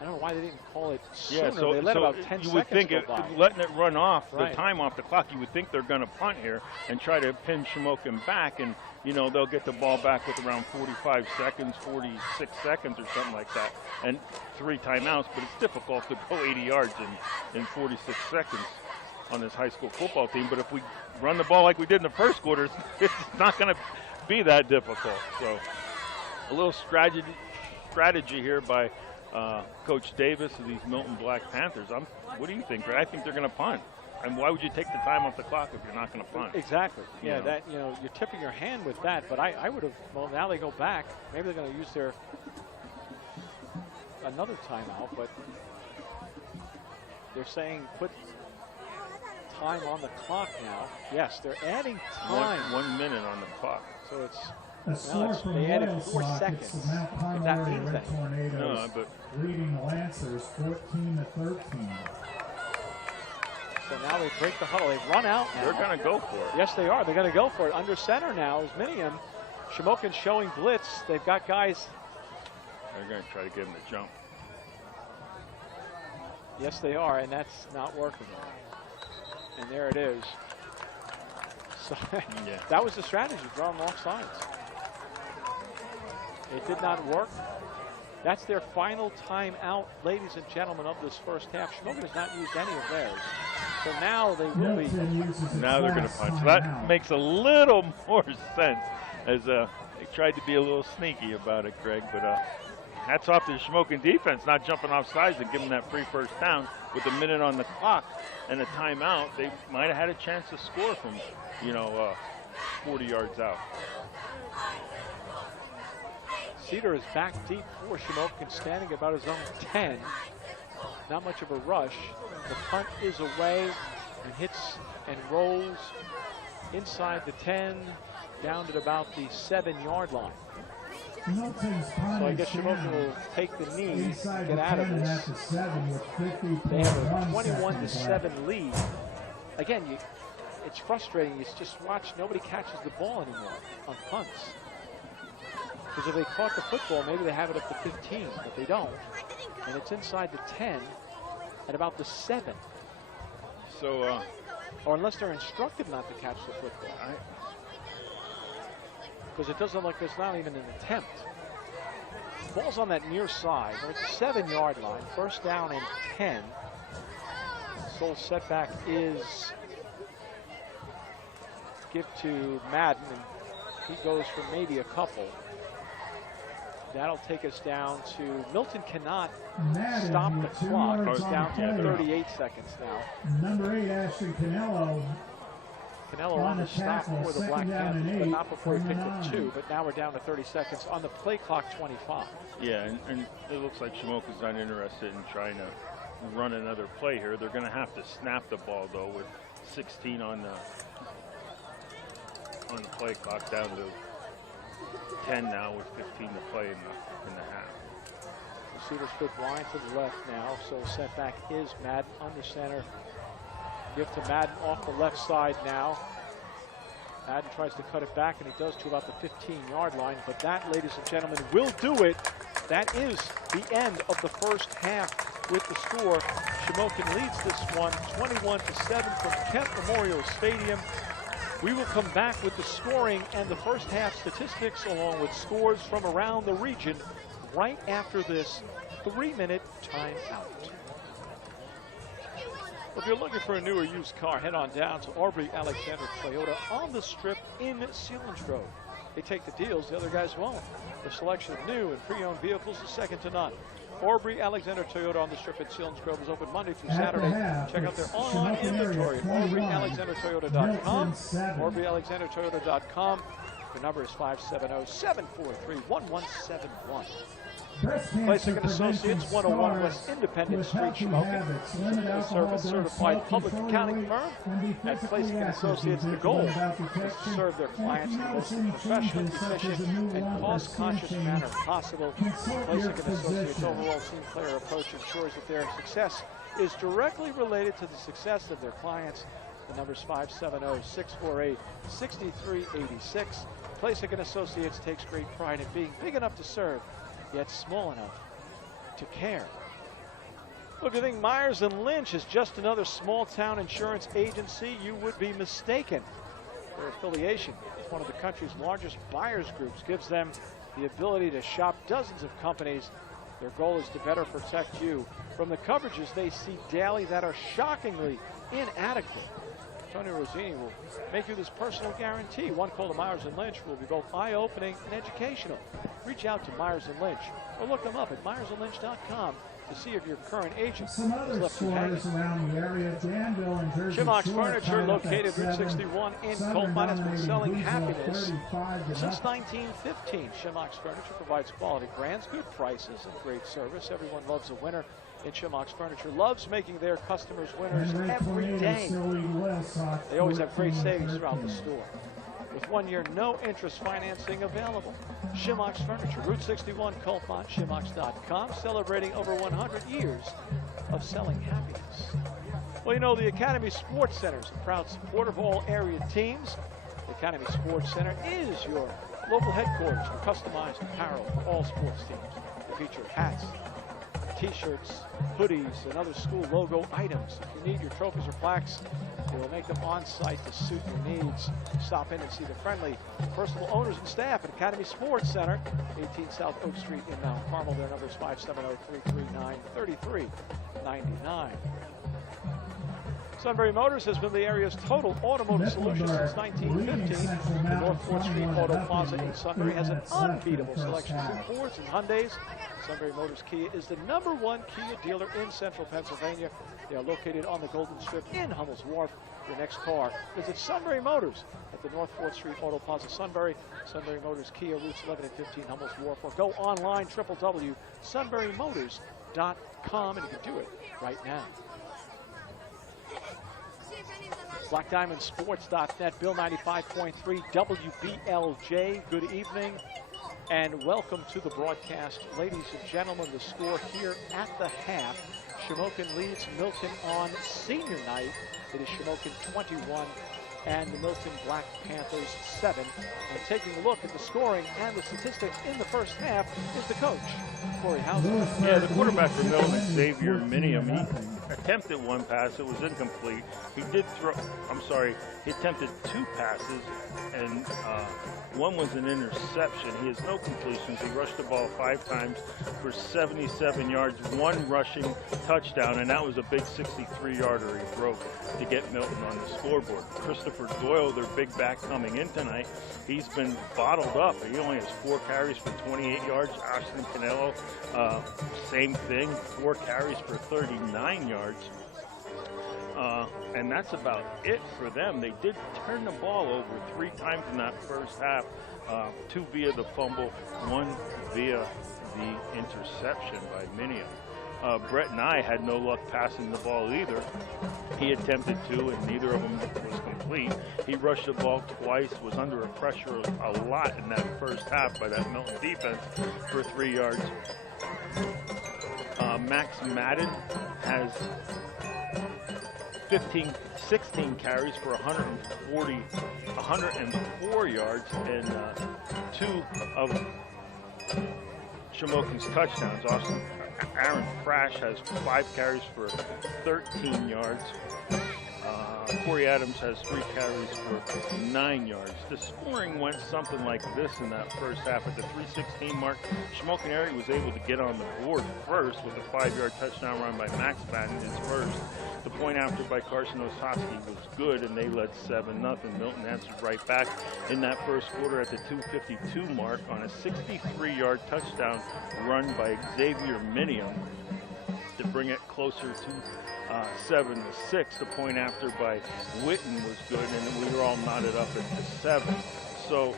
I don't know why they didn't call it sooner. Yeah, so, they let so about 10 you would seconds think go by. letting it run off, Right. the time off the clock, you would think they're going to punt here and try to pin Shamokin back, and they'll get the ball back with around 45 seconds, 46 seconds or something like that, and 3 timeouts, but it's difficult to go 80 yards in 46 seconds on this high school football team. But if we run the ball like we did in the first quarter, it's not going to be that difficult. So a little strategy here by Coach Davis of these Milton Black Panthers. What do you think, Greg? I think they're going to punt. And why would you take the time off the clock if you're not going to punt? Exactly. Yeah, that you're tipping your hand with that. But I would have. Well, now they go back. Maybe they're going to use their another timeout. But they're saying put time on the clock now. Yes, they're adding time. 1 minute on the clock. So it's. A score from they added Royal 4 Sock, seconds. it's the Mount If that Pomeroy means Red anything. Tornadoes No, but leading the Lancers 14-13. So now they break the huddle. They run out now. they're going to go for it. Yes, they are. They're going to go for it. Under center now is Minium. Shamokin showing blitz. They've got guys. They're going to try to get him to jump. Yes, they are, and that's not working. And there it is. So Yeah. that was the strategy, drawing long signs. It did not work. That's their final timeout, ladies and gentlemen, of this first half. Shamokin has not used any of theirs. So now they will be. Now they're going to punt. So that makes a little more sense, as they tried to be a little sneaky about it, Greg. But hats off to the Shamokin defense, not jumping off sides and giving that free first down with a minute on the clock and a timeout. They might have had a chance to score from, 40 yards out. Cedar is back deep for Shamokin, standing about his own 10. Not much of a rush. The punt is away and hits and rolls inside the 10, down at about the 7-yard line. So I guess Shamokin will take the knee to get out of this. They have a 21-7 lead. Again, it's frustrating. You just watch, nobody catches the ball anymore on punts. Because if they caught the football, maybe they have it up to 15, but they don't. And it's inside the 10 at about the 7. So, or unless they're instructed not to catch the football. Because it doesn't look, there's not even an attempt. Ball's on that near side. They're at the 7-yard line. First down and 10. Sole setback is give to Madden, and he goes for maybe a couple. That'll take us down to Milton cannot stop the clock. It's down to 38 seconds now. Number 8, Ashton Canello. Canello on the stop for the Black Panthers, but not before he picked up 2. But now we're down to 30 seconds on the play clock, 25. Yeah, and it looks like Shamokin's not interested in trying to run another play here. They're going to have to snap the ball, though, with 16 on the play clock, down to 10 now with 15 to play in the half. Receivers split wide to the left now, so setback is Madden under center. Give to Madden off the left side now. Madden tries to cut it back, and he does to about the 15-yard line, but that, ladies and gentlemen, will do it. That is the end of the first half with the score. Shamokin leads this one 21-7 from Kent Memorial Stadium. We will come back with the scoring and the first half statistics along with scores from around the region right after this 3-minute timeout. If you're looking for a new or used car, head on down to Aubrey Alexander Toyota on the Strip in Selinsgrove. They take the deals the other guys won't. The selection of new and pre-owned vehicles is second to none. Aubrey Alexander Toyota on the Strip at Selinsgrove is open Monday through Saturday. Check out their online inventory at AubreyAlexanderToyota.com. AubreyAlexanderToyota.com. Their number is 570-743-1171. Placing Associates, 101 West Independent Street, Shamokin. Full service certified public accounting firm. At Placing Associates, the goal is to serve their clients in the most professional, efficient, and cost-conscious manner possible. Placing Associates' overall team player approach ensures that their success is directly related to the success of their clients. The number is 570-648-6386. Placek & Associates takes great pride in being big enough to serve, yet small enough to care. Well, if you think Myers & Lynch is just another small-town insurance agency, you would be mistaken. Their affiliation with one of the country's largest buyers groups gives them the ability to shop dozens of companies. Their goal is to better protect you from the coverages they see daily that are shockingly inadequate. Tony Rosini will make you this personal guarantee. One call to Myers & Lynch will be both eye-opening and educational. Reach out to Myers & Lynch or look them up at myersandlynch.com to see if your current agent Some has other left you hanging. stores around the area, Danville and Jersey Shimmock's Shore, Furniture, tied up at located Route 7. 61 in Southern Colmont, has been dominating selling Diesel happiness 35 to since nothing. 1915. Shimmock's Furniture provides quality brands, good prices, and great service. Everyone loves a winner in Shimmock's Furniture, loves making their customers winners And Red every Tornado day. still lead West Sox They always have great 14 savings to throughout the 13. store. With 1 year, no interest financing available. Shimmock's Furniture, Route 61, Colmont, Shimmock's.com, celebrating over 100 years of selling happiness. Well, you know, the Academy Sports Center is a proud supporter of all area teams. The Academy Sports Center is your local headquarters for customized apparel for all sports teams. They feature hats, t-shirts, hoodies, and other school logo items. If you need your trophies or plaques, they will make them on site to suit your needs. Stop in and see the friendly, personal owners and staff at Academy Sports Center, 18 South Oak Street in Mount Carmel. Their number is 570-339-3399. Sunbury Motors has been the area's total automotive solution since 1915. The North 4th Street Auto Plaza in Sunbury has an unbeatable selection of Fords and Hyundais. Sunbury Motors Kia is the #1 Kia dealer in central Pennsylvania. They are located on the Golden Strip in Hummel's Wharf. Your next car, visit Sunbury Motors at the North 4th Street Auto Plaza, Sunbury. Sunbury Motors Kia, routes 11 and 15 Hummel's Wharf, or go online, www.sunburymotors.com, and you can do it right now. BlackDiamondSports.net, Bill 95.3 WBLJ. Good evening and welcome to the broadcast. Ladies and gentlemen, the score here at the half. Shamokin leads Milton on senior night. It is Shamokin 21 and the Milton Black Panthers 7. And taking a look at the scoring and the statistics in the first half is the coach, Corey Hauser. Yeah, the quarterback for Milton, Xavier Minium, he attempted one pass. It was incomplete. He did throw, he attempted 2 passes, and one was an interception. He has no completions. He rushed the ball 5 times for 77 yards, 1 rushing touchdown, and that was a big 63-yarder he broke to get Milton on the scoreboard. Christopher Doyle, their big back coming in tonight, he's been bottled up. He only has 4 carries for 28 yards. Austin Canelo, same thing, 4 carries for 39 yards. And that's about it for them. They did turn the ball over 3 times in that first half, 2 via the fumble, 1 via the interception by Minium. Brett Nye had no luck passing the ball either. He attempted 2, and neither of them was complete. He rushed the ball twice, was under a pressure a lot in that first half by that Milton defense for 3 yards. Max Madden has 16 carries for 104 yards, and 2 of Shamokin's touchdowns. Aaron Frash has 5 carries for 13 yards. Corey Adams has 3 carries for 9 yards. The scoring went something like this in that first half. At the 3:16 mark, Shamokin area was able to get on the board first with a 5-yard touchdown run by Max Madden, his first. The point after by Carson Oshosky was good, and they led 7-0. Milton answered right back in that first quarter at the 2:52 mark on a 63-yard touchdown run by Xavier Minium to bring it closer to 7-6. The point after by Witten was good, and we were all knotted up at the 7. So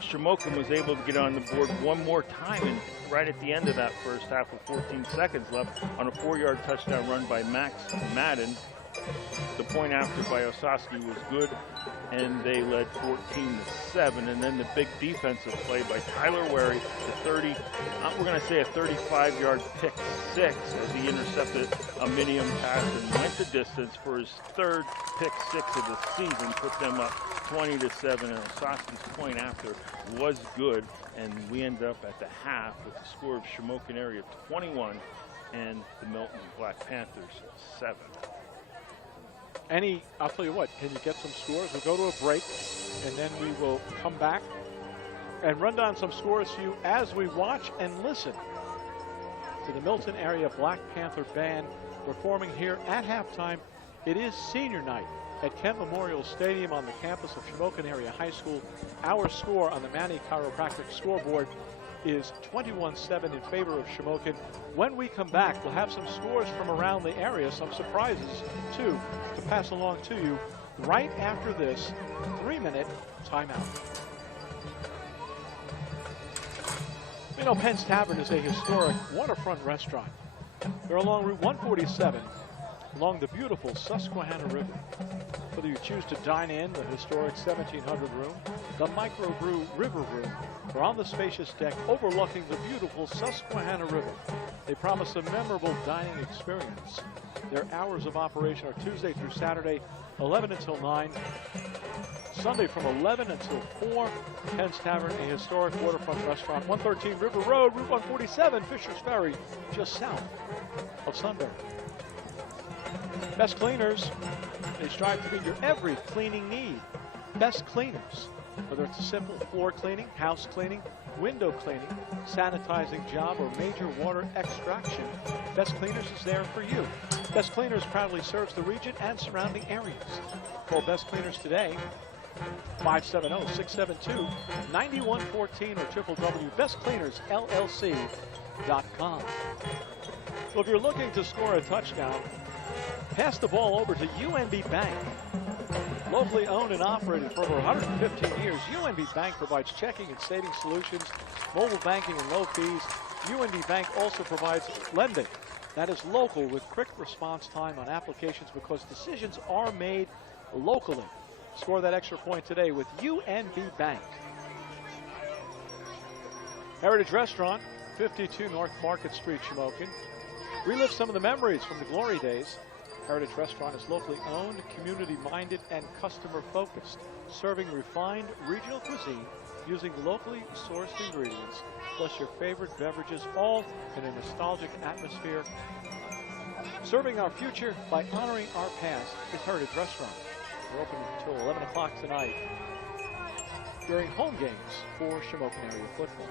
Shamokin was able to get on the board one more time, and right at the end of that first half with 14 seconds left on a 4-yard touchdown run by Max Madden The point after by Osowski was good, and they led 14-7. And then the big defensive play by Tyler Wary, we're going to say a 35-yard pick six, as he intercepted a Minium pass and went the distance for his third pick six of the season, put them up 20-7. And Osowski's point after was good, and we ended up at the half with the score of Shamokin area 21 and the Milton Black Panthers 7. I'll tell you what, can you get some scores? We'll go to a break, and then we will come back and run down some scores to you as we watch and listen to the Milton area Black Panther Band performing here at halftime. It is senior night at Kent Memorial Stadium on the campus of Shamokin Area High School. Our score on the Manny Chiropractic scoreboard is 21-7 in favor of Shamokin. When we come back, we'll have some scores from around the area, some surprises too, to pass along to you right after this 3-minute timeout. You know, Penn's Tavern is a historic waterfront restaurant. They're along Route 147, along the beautiful Susquehanna River. Whether you choose to dine in the historic 1700 room, the microbrew river room, or on the spacious deck overlooking the beautiful Susquehanna River, they promise a memorable dining experience. Their hours of operation are Tuesday through Saturday, 11 until 9. Sunday from 11 until 4. Penn's Tavern, a historic waterfront restaurant, 113 River Road, Route 147, Fisher's Ferry, just south of Sunbury. Best Cleaners, they strive to meet your every cleaning need. Best Cleaners, whether it's a simple floor cleaning, house cleaning, window cleaning, sanitizing job, or major water extraction, Best Cleaners is there for you. Best Cleaners proudly serves the region and surrounding areas. Call Best Cleaners today, 570-672-9114 or www.bestcleanersllc.com. So if you're looking to score a touchdown, pass the ball over to UNB Bank. Locally owned and operated for over 115 years, UNB Bank provides checking and saving solutions, mobile banking and low fees. UNB Bank also provides lending that is local with quick response time on applications because decisions are made locally. Score that extra point today with UNB Bank. Heritage Restaurant, 52 North Market Street, Shamokin. Relive some of the memories from the glory days. Heritage Restaurant is locally owned, community-minded, and customer-focused, serving refined regional cuisine using locally sourced ingredients, plus your favorite beverages, all in a nostalgic atmosphere. Serving our future by honoring our past is Heritage Restaurant. We're open until 11 o'clock tonight during home games for Shamokin area football.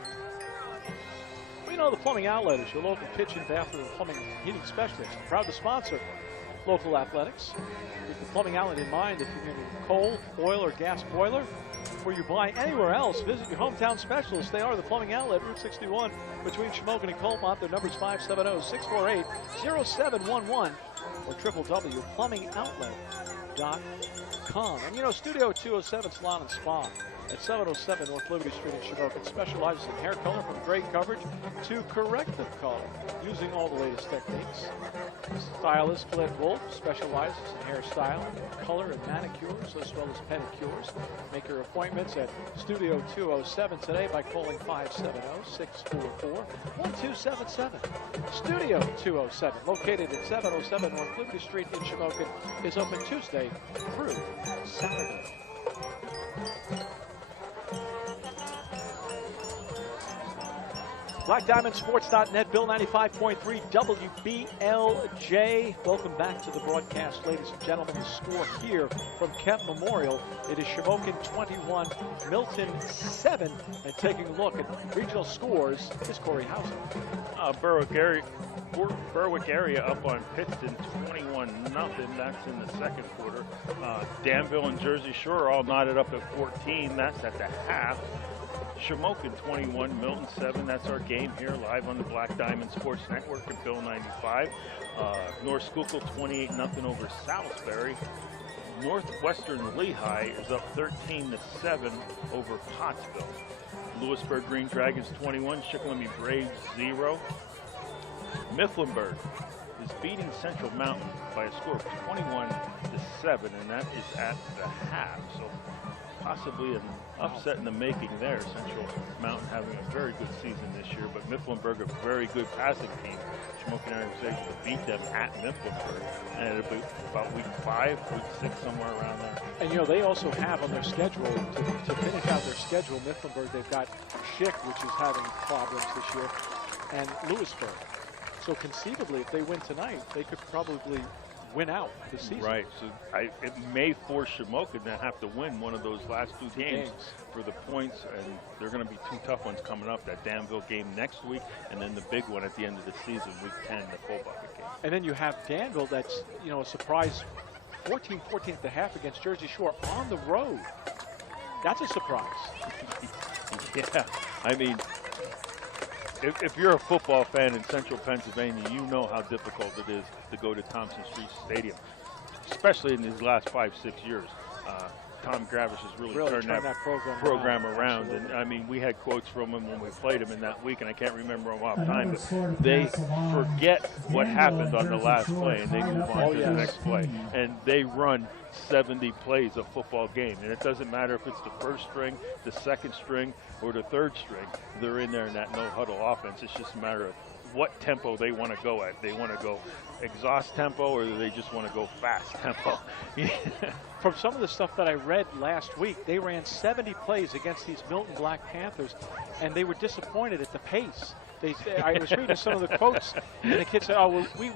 We know the Plumbing Outlet is your local kitchen, bathroom, plumbing, and heating specialist. Proud to sponsor local athletics. With the Plumbing Outlet in mind, if you need a coal, oil, or gas boiler, before you buy anywhere else, visit your hometown specialists. They are the Plumbing Outlet, Route 61, between Shamokin and Colmont. Their number is 570-648-0711 or www.plummingoutlet.com. And you know, Studio 207 Salon and Spa at 707 North Liberty Street in Shamokin specializes in hair color from gray coverage to corrective color using all the latest techniques. Stylist Glenn Wolf specializes in hairstyle, color, and manicures as well as pedicures. Make your appointments at Studio 207 today by calling 570-644-1277. Studio 207, located at 707 North Liberty Street in Shamokin, is open Tuesday through Saturday. BlackDiamondSports.net, Bill 95.3 WBLJ. Welcome back to the broadcast, ladies and gentlemen. The score here from Kent Memorial. It is Shamokin 21, Milton 7. And taking a look at regional scores is Corey Hauser. Berwick area up on Pittston 21-0. That's in the second quarter. Danville and Jersey Shore are all knotted up at 14. That's at the half. Shamokin 21, Milton 7. That's our game here live on the Black Diamond Sports Network at Bill 95. North Schuylkill 28-0 over Salisbury. Northwestern Lehigh is up 13-7 over Pottsville. Lewisburg Green Dragons 21, Shikellamy Braves 0. Mifflinburg is beating Central Mountain by a score of 21-7, and that is at the half. So possibly an upset in the making there. Central Mountain having a very good season this year, but Mifflinburg, a very good passing team. Shamokin area was able to beat them at Mifflinburg, and it'll be about week 5, week 6, somewhere around there. And you know, they also have on their schedule, to finish out their schedule, Mifflinburg, they've got Schick, which is having problems this year, and Lewisburg. So conceivably, if they win tonight, they could probably win out this season. Right, so it may force Shamokin to have to win one of those last 2 games for the points, and they're going to be 2 tough ones coming up. That Danville game next week, and then the big one at the end of the season, week 10, the full bucket game. And then you have Danville, that's, you know, a surprise 14 at the half against Jersey Shore on the road. That's a surprise. Yeah, I mean, if you're a football fan in central Pennsylvania, you know how difficult it is to go to Thompson Street Stadium, especially in these last 5-6 years. Tom Gravish has really turned that program around. And I mean, we had quotes from him when we played him in that week, and I can't remember them off time, but they forget what happened on the last play, and they move on to the next play. And they run 70 plays a football game, and it doesn't matter if it's the first string, the second string, or the third string. They're in there in that no-huddle offense. It's just a matter of what tempo they want to go at. They want to go exhaust tempo, or do they just want to go fast tempo? From some of the stuff that I read last week, they ran 70 plays against these Milton Black Panthers, and they were disappointed at the pace. I was reading some of the quotes, and the kids said, "Oh, well, we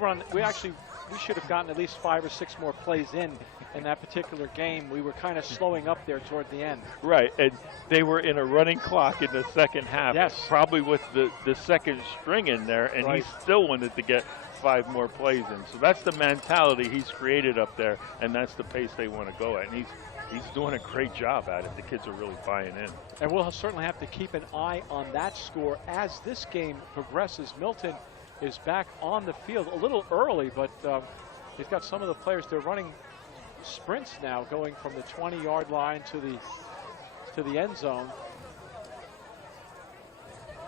should have gotten at least 5 or 6 more plays in that particular game. We were kind of slowing up there toward the end." Right, and they were in a running clock in the second half, probably with the second string in there, and he still wanted to get 5 more plays in. So that's the mentality he's created up there, and that's the pace they want to go at. And he's doing a great job at it. The kids are really buying in. And we'll certainly have to keep an eye on that score as this game progresses. Milton is back on the field a little early, but he's got some of the players. They're running sprints now, going from the 20-yard line to the end zone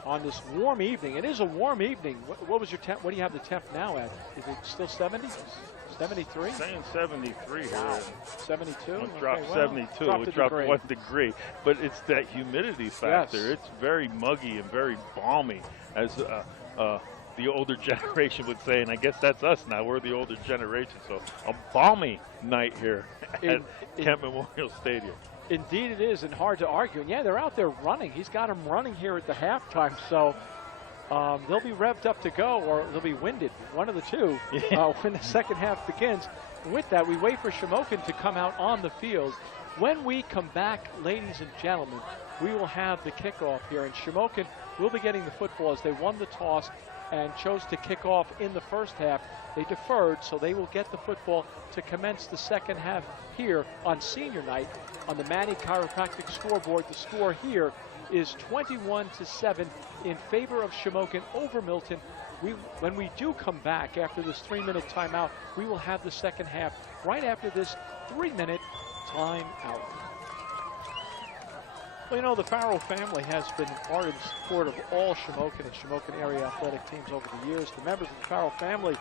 on this warm evening. It is a warm evening. What was your temp? What do you have the temp now at? Is it still 70? 73? Saying 73 here. Wow. 72? It dropped 72. It dropped 1 degree. But it's that humidity factor. Yes. It's very muggy and very balmy, as the older generation would say, and I guess that's us now. We're the older generation. So a balmy night here at Kent Memorial Stadium. Indeed it is, and hard to argue. And yeah, they're out there running. He's got them running here at the halftime, so they'll be revved up to go, or they'll be winded, one of the two, when the second half begins. And with that, we wait for Shamokin to come out on the field. When we come back, ladies and gentlemen, we will have the kickoff here, and Shamokin will be getting the football as they won the toss and chose to kick off in the first half. They deferred, so they will get the football to commence the second half here on senior night. On the Manny Chiropractic scoreboard, the score here is 21-7 in favor of Shamokin over Milton. When we do come back after this 3-minute timeout, we will have the second half right after this 3-minute timeout. Well, you know, the Farrell family has been ardent support of all Shamokin and Shamokin area athletic teams over the years. The members of the Farrell family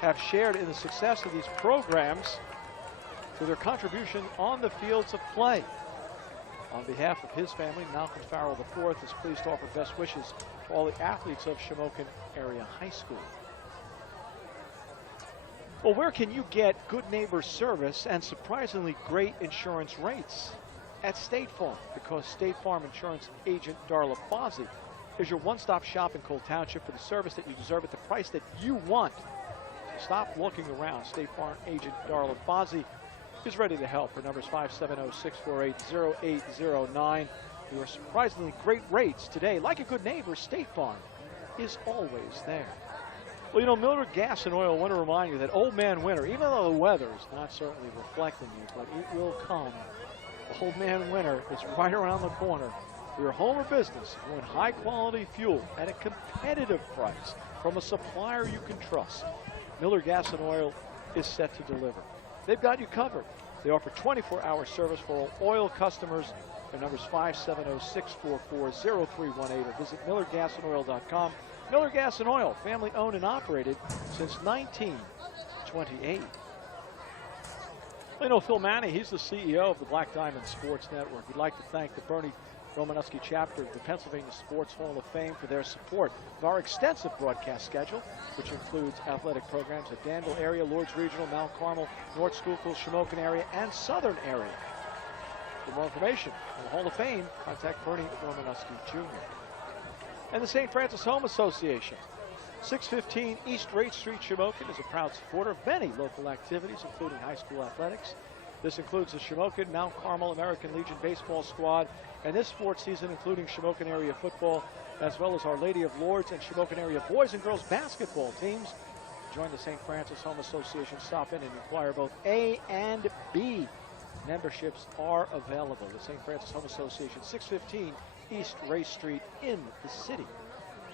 have shared in the success of these programs through their contribution on the fields of play. On behalf of his family, Malcolm Farrell IV is pleased to offer best wishes to all the athletes of Shamokin Area High School. Well, where can you get good neighbor service and surprisingly great insurance rates? At State Farm, because State Farm Insurance Agent Darla Fozzie is your one-stop shop in Cole Township for the service that you deserve at the price that you want. So stop looking around. State Farm Agent Darla Fozzie is ready to help. Her number is 570-648-0809. Your surprisingly great rates today. Like a good neighbor, State Farm is always there. Well, you know, Miller Gas and Oil want to remind you that old man winter, even though the weather is not certainly reflecting you, but it will come. Old man winter is right around the corner. For your home or business, you want high quality fuel at a competitive price from a supplier you can trust. Miller Gas and Oil is set to deliver. They've got you covered. They offer 24-hour service for all oil customers. Their number is 570-644-0318 or visit millergasandoil.com. Miller Gas and Oil, family owned and operated since 1928. You know Phil Manny, he's the CEO of the Black Diamond Sports Network. We'd like to thank the Bernie Romanowski chapter of the Pennsylvania Sports Hall of Fame for their support of our extensive broadcast schedule, which includes athletic programs at Danville area, Lourdes Regional, Mount Carmel, North Schuylkill, Shamokin area, and Southern area. For more information on the Hall of Fame, contact Bernie Romanowski Jr. And the St. Francis Home Association. 615 East Race Street, Shamokin is a proud supporter of many local activities, including high school athletics. This includes the Shamokin Mount Carmel American Legion baseball squad, and this sports season including Shamokin area football, as well as Our Lady of Lourdes and Shamokin area boys and girls basketball teams. Join the St. Francis Home Association. Stop in and inquire. Both A and B memberships are available. The St. Francis Home Association, 615 East Race Street in the city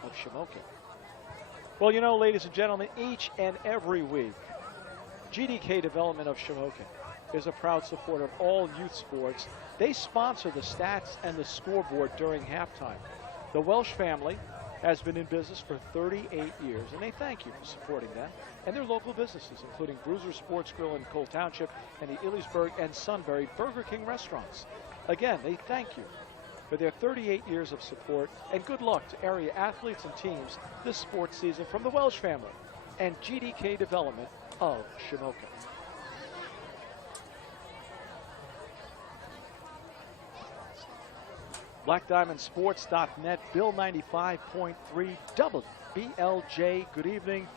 of Shamokin. Well, you know, ladies and gentlemen, each and every week, GDK Development of Shamokin is a proud supporter of all youth sports. They sponsor the stats and the scoreboard during halftime. The Welsh family has been in business for 38 years, and they thank you for supporting them and their local businesses, including Bruiser Sports Grill in Cole Township and the Elliotsburg and Sunbury Burger King restaurants. Again, they thank you for their 38 years of support, and good luck to area athletes and teams this sports season from the Welsh family and GDK Development of Shamokin. BlackDiamondSports.net, Bill 95.3 WBLJ. Good evening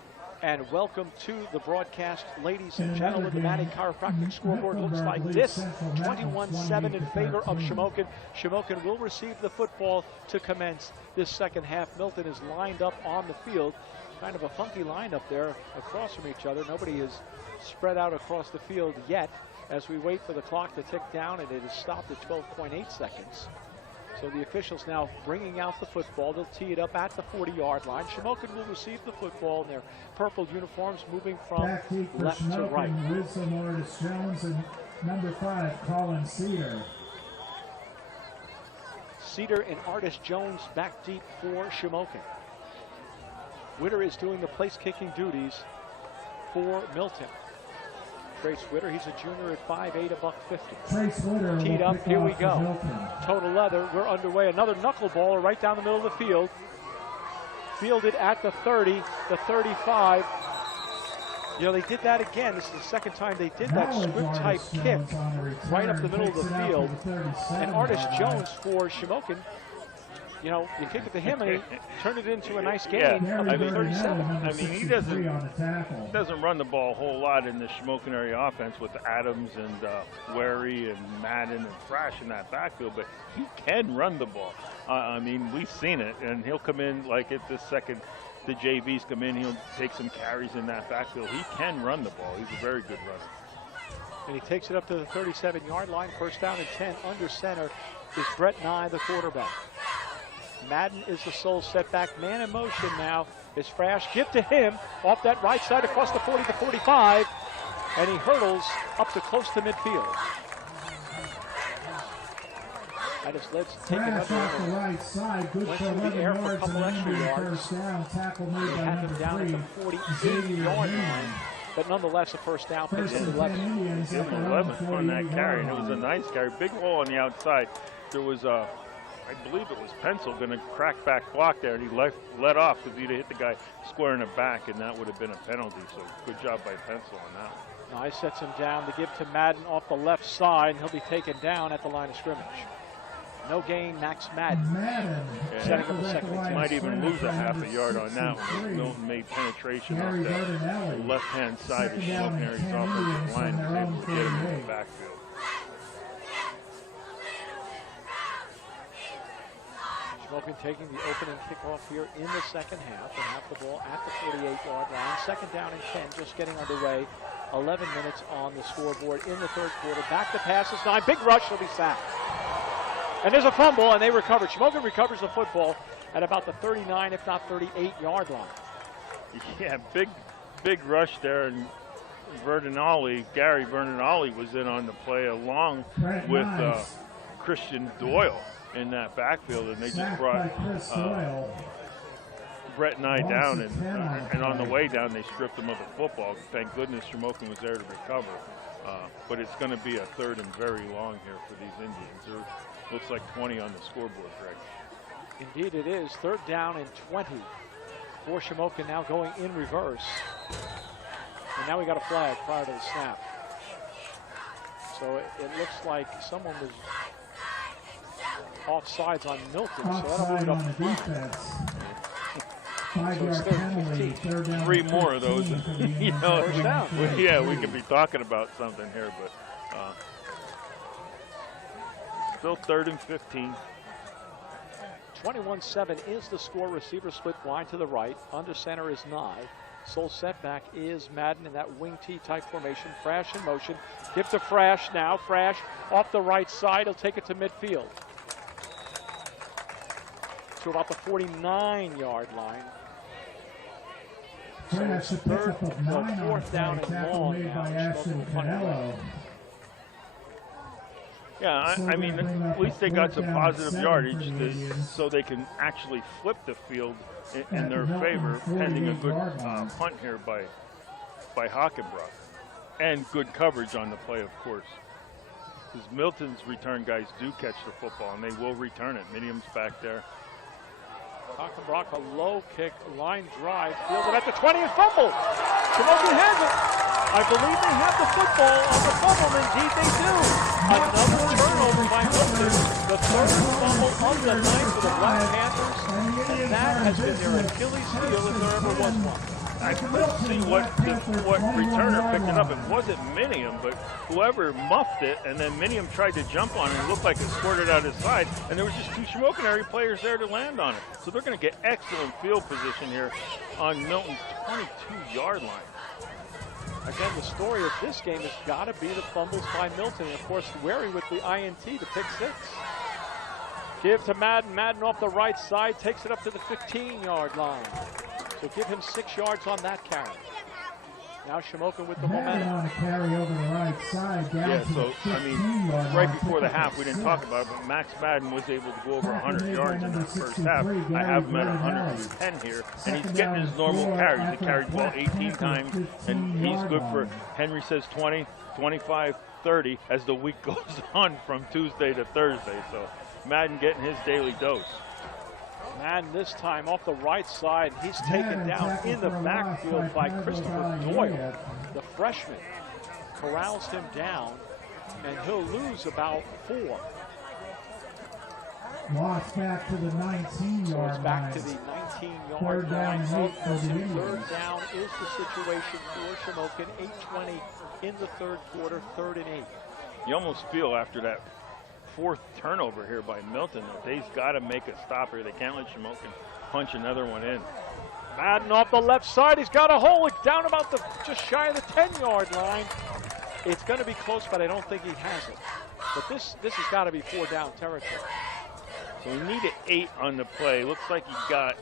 and welcome to the broadcast, ladies and gentlemen. The Manning Chiropractic scoreboard looks like this: 21-7 in favor of Shamokin. Shamokin will receive the football to commence this second half. Milton is lined up on the field. Kind of a funky lineup there across from each other. Nobody is spread out across the field yet as we wait for the clock to tick down, and it is stopped at 12.8 seconds. So the officials now bringing out the football. They'll tee it up at the 40-yard line. Shamokin will receive the football in their purple uniforms, moving from left to right. Wilson, Morris Jones, and number 5, Colin Cedar. Cedar and Artis Jones back deep for Shamokin. Witter is doing the place-kicking duties for Milton. Trace Witter, he's a junior at 5'8", $150. Teed up, here we go. Total leather, we're underway. Another knuckleballer right down the middle of the field. Fielded at the 30, the 35. You know, they did that again. This is the second time they did that squib-type kick right up the middle of the field. And Artis Jones for Shamokin, you know, you kick it to him and he turned it into a nice game. Yeah, I mean, 37. I mean, he doesn't run the ball a whole lot in the Shamokin area offense with Adams and Wary and Madden and Thrash in that backfield, but he can run the ball. I mean, we've seen it, and he'll come in like at the second the JVs come in, he'll take some carries in that backfield. He can run the ball. He's a very good runner. And he takes it up to the 37-yard line. First down and 10. Under center is Brett Nye, the quarterback. Madden is the sole setback. Man in motion now is Thrash. Give to him off that right side across the 40 to 45. And he hurdles up to close to midfield. I just let's take another off the right side. Good for 11 air for a yards couple extra yards. First down. Tackle made by Had him number down 3. at the 48-yard line. But nonetheless, a first down. First and 11. Give him 11 on that carry, and it was a nice carry. Big hole on the outside. There was a, I believe it was Pencil, going to crack back block there, and he let off because he'd have hit the guy square in the back, and that would have been a penalty. So good job by Pencil on that one. Nye sets him down to give to Madden off the left side. He'll be taken down at the line of scrimmage. No gain, Max Madden. Setting up the second. Might even lose a half a yard on that one. Milton made penetration off that left-hand side of Shamokin's offensive line and was able to get him in the backfield. Shamokin taking the opening kickoff here in the second half. They have the ball at the 48-yard line. Second down and 10, just getting underway. 11 minutes on the scoreboard in the third quarter. Back to passes, 9. Big rush, he'll be sacked. And there's a fumble, and they recover. Shamokin recovers the football at about the 39, if not 38-yard line. Yeah, big rush there, and Gary Verdinali was in on the play along with Christian Doyle in that backfield, and they just brought Brett and I down, and on the way down they stripped him of the football. Thank goodness Shamokin was there to recover. But it's going to be a third and very long here for these Indians. There looks like 20 on the scoreboard, Greg. Indeed it is. Third down and 20 for Shamokin, now going in reverse. And now we got a flag prior to the snap. So it looks like someone was offsides on Milton. Offside on the defense. 5-yard penalty, third down. 3 more of those. You know, First down. yeah, we could be talking about something here, but still 3rd and 15. 21-7 is the score. Receiver split wide to the right. Under center is Nye. Sole setback is Madden in that wing T type formation. Frash in motion. Give to Frash now. Frash off the right side. He'll take it to midfield. To about the 49-yard line. So it's fourth down and long now. Yeah, I mean, at least they got some positive yardage so they can actually flip the field in their favor, pending a good punt here by Hockenbrock. And good coverage on the play, of course. Because Milton's return guys do catch the football, and they will return it. Minium's back there. Hockenbrock, a low kick, line drive, fielded at the 20 and fumble. Shamokin has it. I believe they have the football on the fumble. Indeed they do. Another turnover by Milton. The third fumble of the night for the Black Panthers. And that has been their Achilles heel if there ever was one. I couldn't see what returner picked it up. It wasn't Minium, but whoever muffed it, and then Minium tried to jump on it. It looked like it squirted out his side, and there was just 2 Shamokin area players there to land on it. So they're going to get excellent field position here on Milton's 22-yard line. Again, the story of this game has got to be the fumbles by Milton. And, of course, Wary with the INT, the pick 6. Give to Madden. Madden off the right side, takes it up to the 15-yard line. So give him 6 yards on that carry. Now Shamokin with the momentum. On a carry over the right side, down Yeah, to so, the I mean, 15-yard right line, before the pick up half, we didn't 6. talk about it, but Max Madden was able to go over 100 Tackle yards made in by that first number half. 63, I have him at Gary 110 here, and Second he's down getting and his normal 4 carries. He at the carried the ball Black 18 Panther times, and he's 15-yard good for, line. Henry says 20, 25, 30 as the week goes on from Tuesday to Thursday. So Madden getting his daily dose. Madden this time off the right side. He's taken down in the backfield by Christopher Doyle, the freshman. Corrals him down, and he'll lose about 4. Lost back to the 19-yard So it's back line. to the 19-yard Third down line. and 8 for the Third Indians. down is the situation for Shamokin. 8:20 in the third quarter, 3rd and 8. You almost feel after that 4th turnover here by Milton that they've got to make a stop here. They can't let Shamokin punch another one in. Madden off the left side. He's got a hole. It's down about just shy of the 10-yard line. It's going to be close, but I don't think he has it. But this has got to be 4 down territory. So we needed 8 on the play. Looks like he got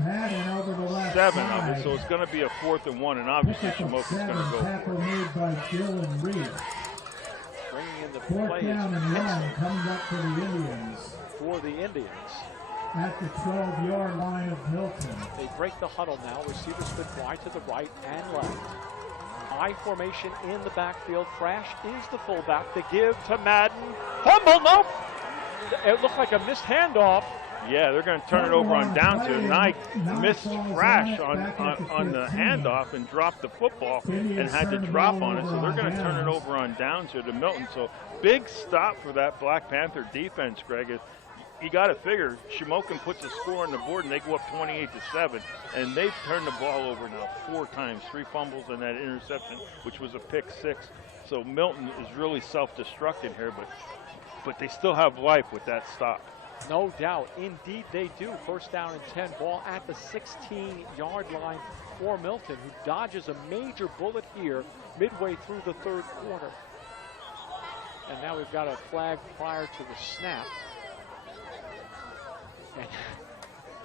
Madden over the left 7 side. of it, so it's going to be a 4th and 1, and obviously Pick up Shamokin's going 7, to go tackle for it. made by Dylan Reed. Bringing in the 4th play down and 1 is coming up for the Indians. for the Indians. At the 12-yard line of Milton. They break the huddle now. Receiver split wide to the right and left. High formation in the backfield. Frash is the fullback. The give to Madden. Fumble, no! It looked like a missed handoff. Yeah, they're going to turn it over on down to him. Nye missed Frash on the handoff and dropped the football and had to drop on it, so they're going to turn it over on downs here to Milton. So big stop for that Black Panther defense, Greg. You got to figure Shamokin puts a score on the board and they go up 28-7, and they've turned the ball over now 4 times, 3 fumbles and that interception, which was a pick 6. So Milton is really self-destructing here, but they still have life with that stop. No doubt. Indeed they do. First down and 10. Ball at the 16-yard line for Milton, who dodges a major bullet here midway through the 3rd quarter. And now we've got a flag prior to the snap. And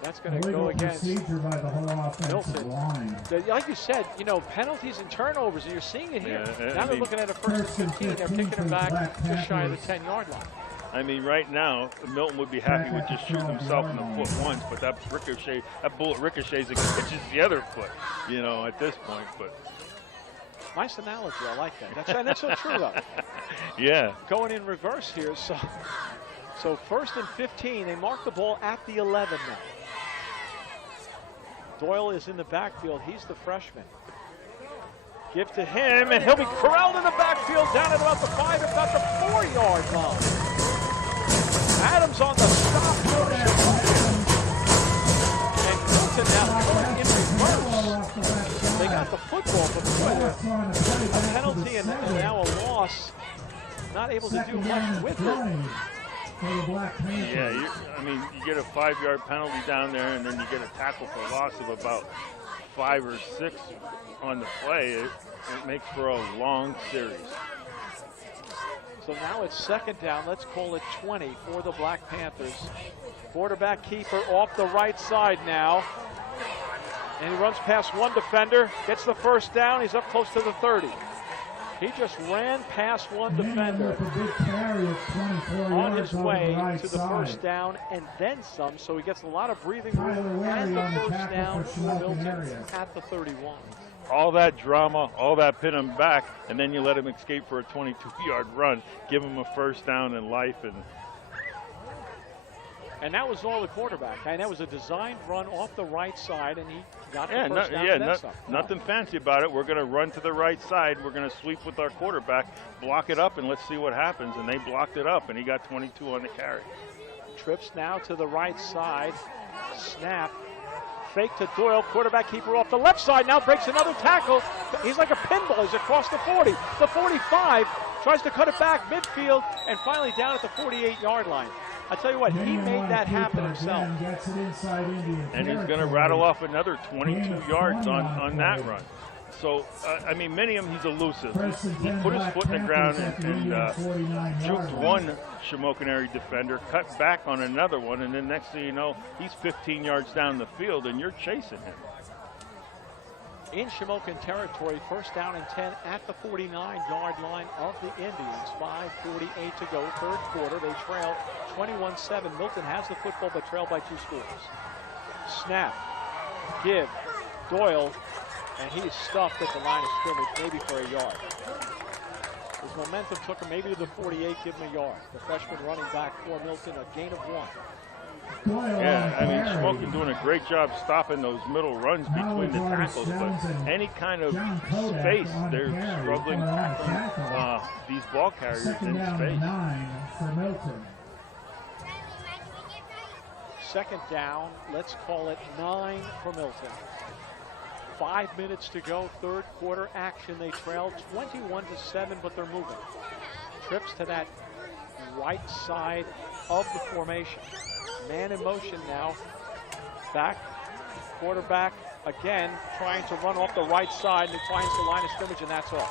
that's going to go against procedure by the whole offensive Milton. line. Like you said, penalties and turnovers, and you're seeing it here. Yeah, now they're looking at a 1st and 15. They're kicking it back just shy of the 10-yard line. I mean, right now, Milton would be happy with just shooting himself in the foot once, but that bullet ricochets and catches the other foot, you know, at this point. But nice analogy. I like that. That's so true, though. Yeah. Going in reverse here. So first and 15. They mark the ball at the 11 now. Doyle is in the backfield. He's the freshman. Give to him, and he'll be corralled in the backfield down at about the 5, if not the 4-yard line. Adams on the stop motion. And Milton now going in reverse. They got the football, but a penalty and now a loss. Not able to do much with it. Yeah, I mean, you get a 5-yard penalty down there, and then you get a tackle for loss of about 5 or 6 on the play. It makes for a long series. So now it's second down. Let's call it 20 for the Black Panthers. Quarterback keeper off the right side now. And he runs past one defender, gets the first down. He's up close to the 30. He just ran past one defender on his way to the first down and then some. So he gets a lot of breathing room and the first down for Milton at the 31. All that drama, all that pin him back, and then you let him escape for a 22-yard run, give him a first down in life. And that was all the quarterback. And that was a designed run off the right side, and he got the first down. Nothing fancy about it. We're going to run to the right side. We're going to sweep with our quarterback, block it up, and let's see what happens. And they blocked it up, and he got 22 on the carry. Trips now to the right side. Snap. Fake to Doyle, quarterback keeper off the left side, now breaks another tackle. He's like a pinball, he's across the 40, the 45, tries to cut it back midfield, and finally down at the 48-yard line. I tell you what, he made that happen himself. And he's going to rattle off another 22 yards on that run. So, I mean, Minium, he's elusive. He put his foot in the ground and juked one Shamokin area defender, cut back on another one, and then next thing you know, he's 15 yards down the field, and you're chasing him. In Shamokin territory, first down and 10 at the 49-yard line of the Indians. 5:48 to go, third quarter. They trail 21-7. Milton has the football, but trailed by 2 scores. Snap, give, Doyle, and he's stuffed at the line of scrimmage, maybe for a yard. His momentum took him maybe to the 48, give him a yard. The freshman running back for Milton, a gain of 1. Yeah, I mean, Shamokin doing a great job stopping those middle runs between the tackles, but any kind of space, they're struggling tackling these ball carriers in space. Second down, let's call it 9 for Milton. 5 minutes to go, third quarter action. They trail 21-7, but they're moving. Trips to that right side of the formation. Man in motion now. Back, quarterback again trying to run off the right side, and he finds the line of scrimmage, and that's all.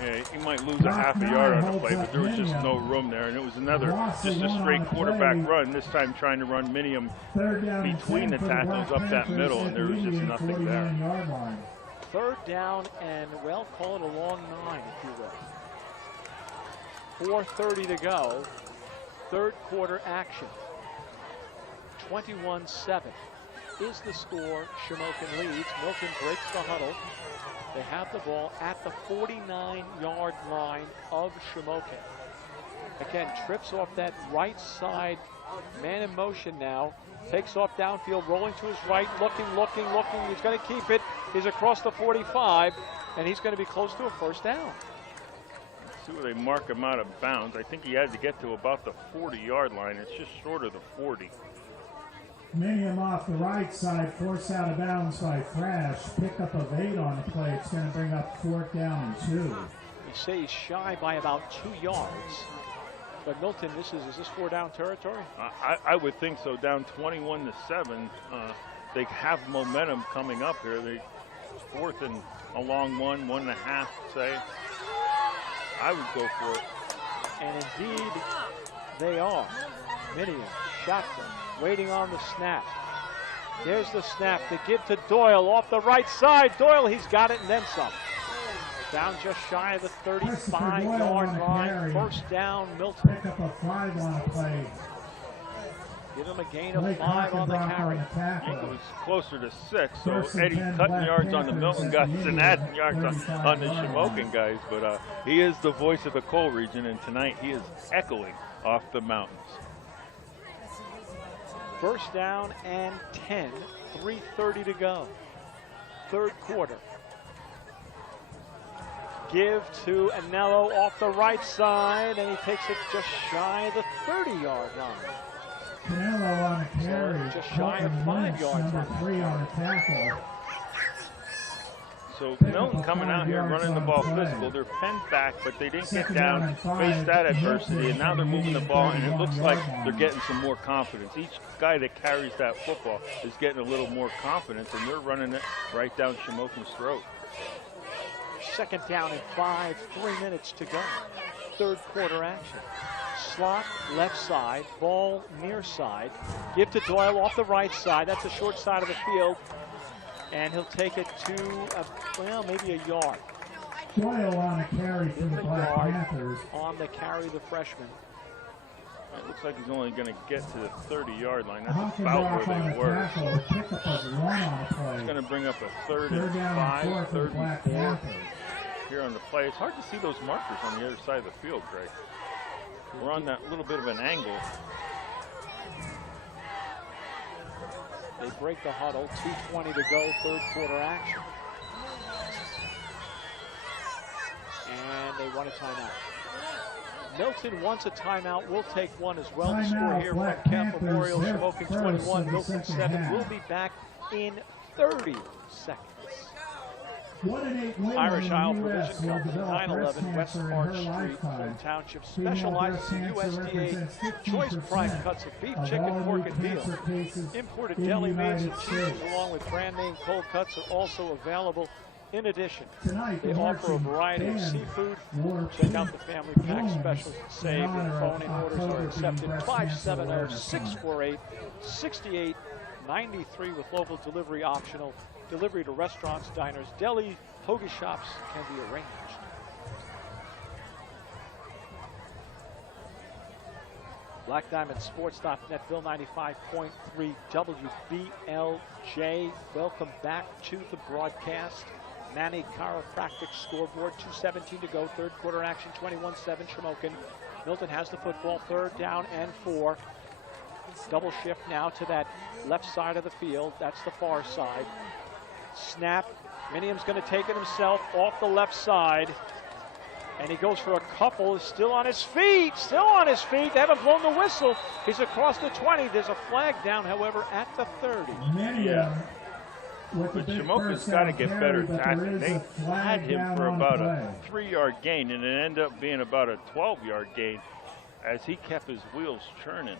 Yeah, he might lose a half a yard on the play, but there was just no room there, and it was another, just a straight quarterback run, this time trying to run Minium between the tackles up that middle, and there was just nothing there. Third down and, well, call it a long 9, if you will. 4:30 to go. Third quarter action. 21-7 is the score. Shamokin leads. Milton breaks the huddle. They have the ball at the 49-yard line of Shamokin. Again, trips off that right side. Man in motion now. Takes off downfield, rolling to his right, looking. He's going to keep it. He's across the 45, and he's going to be close to a first down. See where they mark him out of bounds. I think he had to get to about the 40-yard line. It's just short of the 40. Minium off the right side, forced out of bounds by Thrash. Pickup of 8 on the play. It's going to bring up 4th down and 2. You say he's shy by about 2 yards. But Milton, is this 4-down territory? I would think so. Down 21-7. They have momentum coming up here. They 4th and a long 1.5, say. I would go for it. And indeed, they are. Minium, shotgun, waiting on the snap. There's the snap to give to Doyle off the right side. Doyle, he's got it and then some. Down just shy of the 35-yard line. First down, Milton. Pick up a 5 on a play. Give him a gain of 5 on the carry. I think it was closer to 6, so Eddie cutting yards on the Milton guys and adding yards on the Shamokin guys, but he is the voice of the coal region, and tonight he is echoing off the mountains. First down and 10, 3:30 to go. Third quarter. Give to Anello off the right side, and he takes it just shy of the 30-yard line. Canelo on a carry. So just shy of 5 yards. Number 3 on a tackle. So Milton coming out here running the ball physical. They're penned back, but they didn't get down, face that adversity, and now they're moving the ball, and it looks like they're getting some more confidence. Each guy that carries that football is getting a little more confidence, and they're running it right down Shamokin's throat. Second down and 5, 3 minutes to go. Third quarter action. Slot left side, ball near side. Give to Doyle off the right side. That's the short side of the field. And he'll take it to, maybe a yard. Doyle on a carry for the Black Panthers. On the carry, the freshman. It looks like he's only going to get to the 30-yard line. That's about where they were. It's going to bring up a 3rd and 5, 3rd and 4 here on the play. It's hard to see those markers on the other side of the field, Greg. We're on that little bit of an angle. They break the huddle, 2:20 to go, third quarter action. And they want a timeout. Milton wants a timeout. We'll take one as well. The score here from Kemp Memorial, Shamokin 21, Milton 7. We'll be back in 30 seconds. Irish Isle Provision Company, 911 West Park Street, Milton Township, specializes in USDA choice prime cuts of beef, chicken, pork, and veal. Imported deli meats and cheeses along with brand name cold cuts are also available. In addition, they offer a variety of seafood. Check out the family pack specials and save. And phone-in orders are accepted. 570-648-6893 with local delivery optional. Delivery to restaurants, diners, delis, hoagie shops can be arranged. BlackDiamondSports.net, Bill 95.3 WBLJ. Welcome back to the broadcast. Manny Chiropractic scoreboard, 2:17 to go, third quarter action, 21-7 Shamokin. Milton has the football, 3rd down and 4. Double shift now to that left side of the field. That's the far side. Snap. Minium's going to take it himself off the left side. And he goes for a couple. Still on his feet. Still on his feet. They haven't blown the whistle. He's across the 20. There's a flag down, however, at the 30. Yeah. But Shamokin's got to get better tackling. They had him for about a 3-yard gain, and it ended up being about a 12-yard gain as he kept his wheels churning.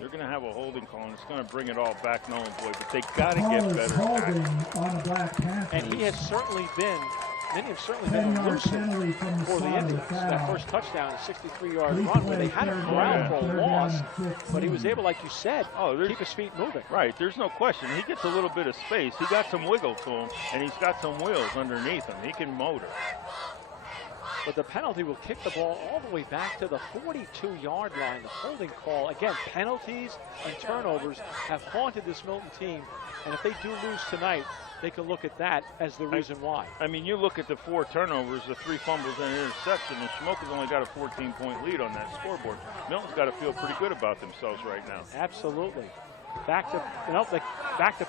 They're going to have a holding call, and it's going to bring it all back null and void, but they got to get better tackling. And he has certainly been, Minium's certainly been elusive for the Indians. That first touchdown, a 63-yard run where they had him corralled for a loss, but he was able, like you said, keep his feet moving. Right, there's no question. He gets a little bit of space. He got some wiggle to him, and he's got some wheels underneath him. He can motor. But the penalty will kick the ball all the way back to the 42-yard line. The holding call, again, penalties and turnovers have haunted this Milton team. And if they do lose tonight, they can look at that as the reason why. I mean, you look at the 4 turnovers, the 3 fumbles and an interception, and Shamokin's only got a 14-point lead on that scoreboard. Milton's got to feel pretty good about themselves right now. Absolutely. Back to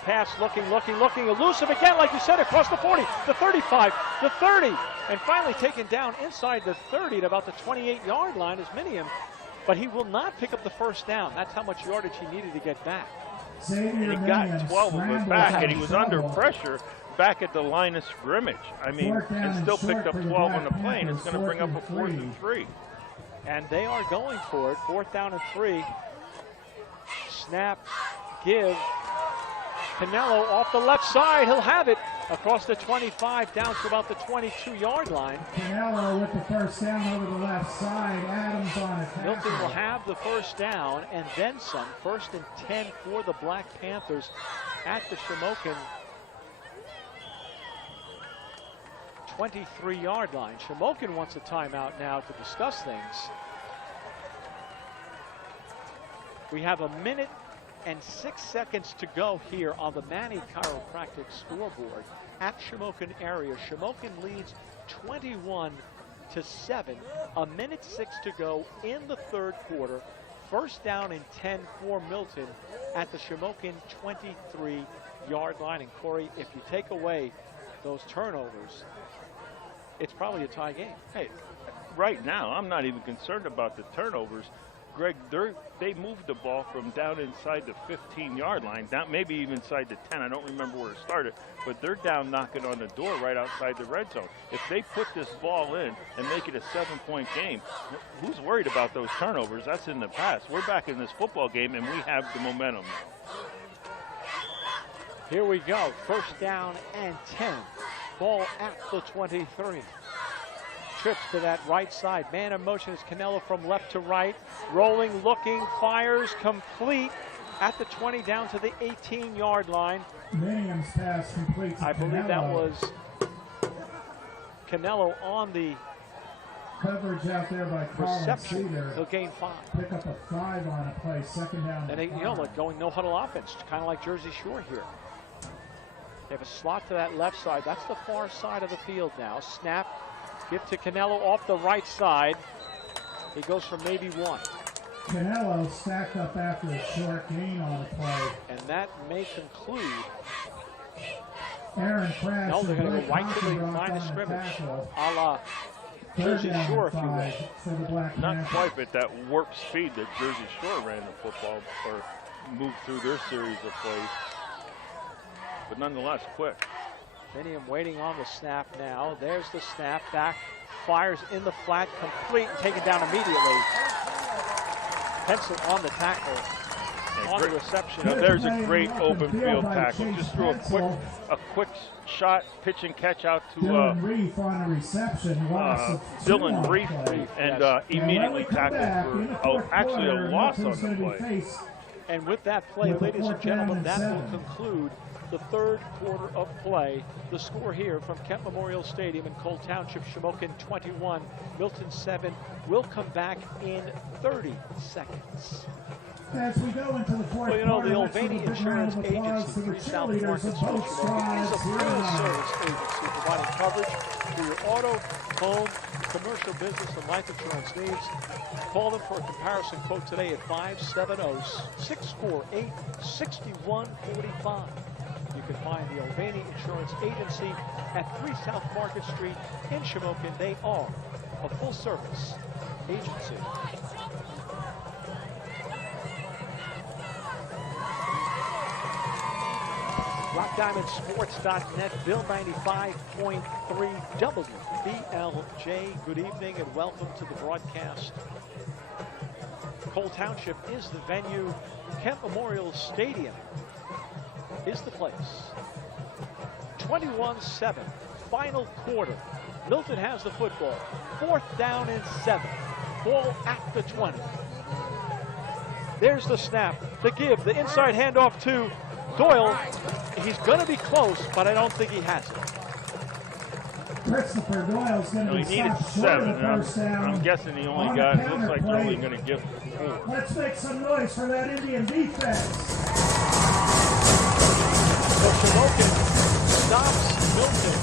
pass, looking, elusive again, like you said, across the 40, the 35, the 30, and finally taken down inside the 30 at about the 28-yard line is Minium, but he will not pick up the first down. That's how much yardage he needed to get back. And he got 12 of it back, and he was under pressure back at the line of scrimmage. I mean, and still picked up 12 on the play, and it's going to bring up a 4th and 3. And they are going for it, 4th down and 3. Snap, give. Canelo off the left side. He'll have it across the 25 down to about the 22-yard line. Canelo with the first down over the left side. Adams on it. Milton will have the first down and then some. 1st and 10 for the Black Panthers at the Shamokin 23-yard line. Shamokin wants a timeout now to discuss things. We have 1 minute and 6 seconds to go here on the Manny Chiropractic scoreboard at Shamokin area. Shamokin leads 21-7. 1 minute 6 to go in the third quarter. First down and 10 for Milton at the Shamokin 23-yard line. And Corey, if you take away those turnovers, it's probably a tie game. Hey, right now, I'm not even concerned about the turnovers. Greg, they moved the ball from down inside the 15-yard line, down maybe even inside the 10. I don't remember where it started, but they're down knocking on the door right outside the red zone. If they put this ball in and make it a 7-point game, who's worried about those turnovers? That's in the past. We're back in this football game, and we have the momentum. Here we go. First down and 10. Ball at the 23. Trips to that right side. Man in motion is Canelo from left to right. Rolling, looking, fires, complete at the 20 down to the 18-yard line. Minium's pass complete to I believe Canelo. that was Canelo on the Coverage out there by Colin reception. Cedar. He'll gain 5. Pick up a 5 on a play, second down. And they, like going no huddle offense, kind of like Jersey Shore here. They have a slot to that left side. That's the far side of the field now. Snap. Give to Canelo off the right side. He goes for maybe 1. Canelo stacked up after a short gain on the play. And that may conclude. Aaron Crash. No, they're going to go right to the line of scrimmage. A la Jersey Shore, if you will. For the Black Not Panthers. quite at that warp speed that Jersey Shore ran the football or moved through their series of plays. But nonetheless, quick. Minium waiting on the snap now. There's the snap. Back, fires in the flat, complete, and taken down immediately. Pencil on the tackle. On the reception. Now there's a great open field tackle. Just threw a quick shot, pitch and catch out to Dylan Reef on a reception. Dylan Reef, and immediately tackled for actually a loss on the play. And with that play, ladies and gentlemen, that will conclude the third quarter of play. The score here from Kent Memorial Stadium in Cole Township, Shamokin 21, Milton 7. We'll come back in 30 seconds. As we go into the fourth Well, you know, the quarter, Albany Insurance Agency, 3 South Market Street, Shamokin, is a full-service agency providing coverage for your auto, home, commercial, business, and life insurance needs. Call them for a comparison quote today at 570-648-6145. You can find the Albany Insurance Agency at 3 South Market Street in Shamokin. They are a full-service agency. BlackDiamondSports.net, Bill 95.3 WBLJ. Good evening and welcome to the broadcast. Cole Township is the venue. Kent Memorial Stadium is the place. 21-7, final quarter. Milton has the football. 4th down and 7. Ball at the 20. There's the snap, the give, the inside handoff to Doyle. He's going to be close, but I don't think he has it. Christopher Doyle's going to be He needed stopped short 7. of the first down. I'm guessing he only got, it looks like they're only going to give 4. Let's make some noise for that Indian defense. So Shamokin stops Milton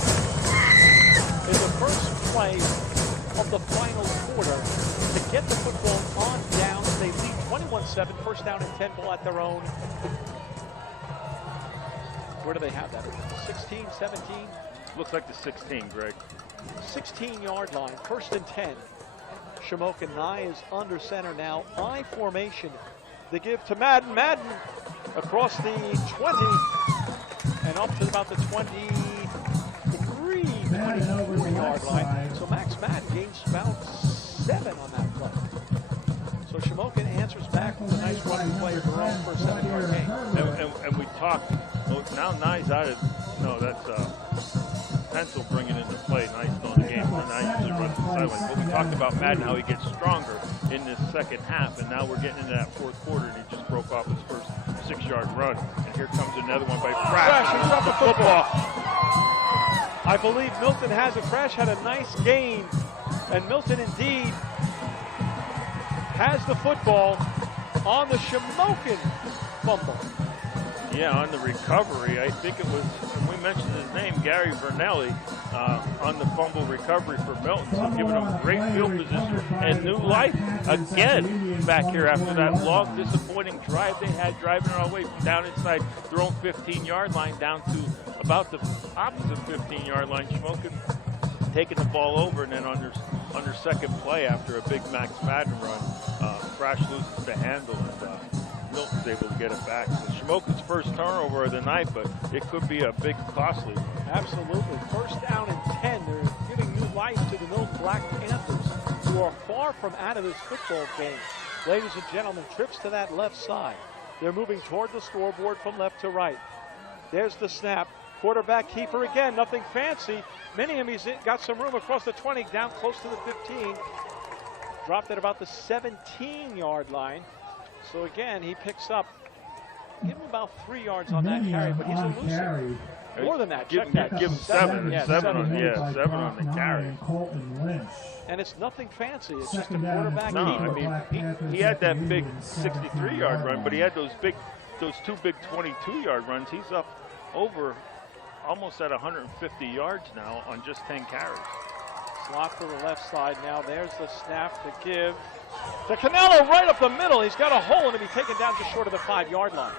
in the first play of the final quarter to get the football on down. They lead 21-7, first down and 10, ball at their own. Where do they have that? 16, 17? Looks like the 16, Greg. 16-yard line, first and 10. Shamokin Nye is under center now. I formation. The give to Madden. Madden across the 20 and up to about the 23-yard line. So Max Madden gains about 7 on that play. So Shamokin answers back with a nice running play of their own for a 7-yard gain. And we talked, now Nye's out of, no, that's Pencil bringing into play. Nye still in the game. Nye usually runs the sidelines. But we talked about Madden, how he gets stronger in this second half. And now we're getting into that fourth quarter, and he just broke off his first 6-yard run. And here comes another one by Crash. He's got the football. I believe Milton has it fresh, had a nice gain, and Milton indeed has the football on the Shamokin fumble. Yeah, on the recovery, I think it was, and we mentioned his name, Gary Vernelli, on the fumble recovery for Milton. So giving him great field position and new life again back here after that long, disappointing drive they had, driving it all the way from down inside their own 15-yard line down to about the opposite 15-yard line. Shamokin taking the ball over, and then under second play after a big Max Madden run, Crash loses the handle, and Milton's able to get it back. So Shamokin's first turnover of the night, but it could be a big costly one. Absolutely. First down and 10. They're giving new life to the Milton Black Panthers, who are far from out of this football game. Ladies and gentlemen, trips to that left side. They're moving toward the scoreboard from left to right. There's the snap. Quarterback keeper again, nothing fancy. Minium, he's got some room across the 20, down close to the 15. Dropped at about the 17-yard line. So again, he picks up, give him about 3 yards on that carry, but he's elusive. More than that, check that. Give him seven on the carry. And it's nothing fancy, it's just a quarterback keeper. I mean, he had that big 63-yard run, but he had those two big 22-yard runs. He's up over almost at 150 yards now on just 10 carries. Slot to the left side now. There's the snap to give to Canelo right up the middle. He's got a hole and he'll be taken down just short of the 5-yard line.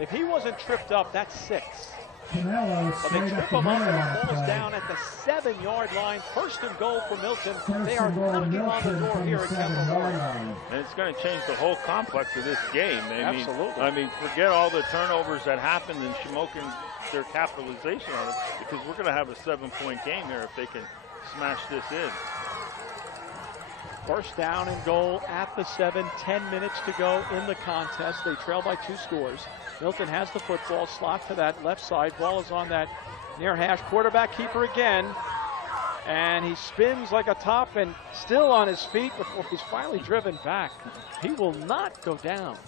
If he wasn't tripped up, that's 6. But they trip him up and he falls down at the 7-yard line. First and goal for Milton. They are knocking on the door here at Kemp Memorial. And it's going to change the whole complex of this game. Absolutely. I mean, forget all the turnovers that happened in Shamokin, their capitalization on it, because we're going to have a 7-point game here if they can smash this in. First down and goal at the 7, 10 minutes to go in the contest. They trail by 2 scores. Milton has the football, slot to that left side. Ball is on that near hash. Quarterback keeper again. And he spins like a top and still on his feet before he's finally driven back. He will not go down.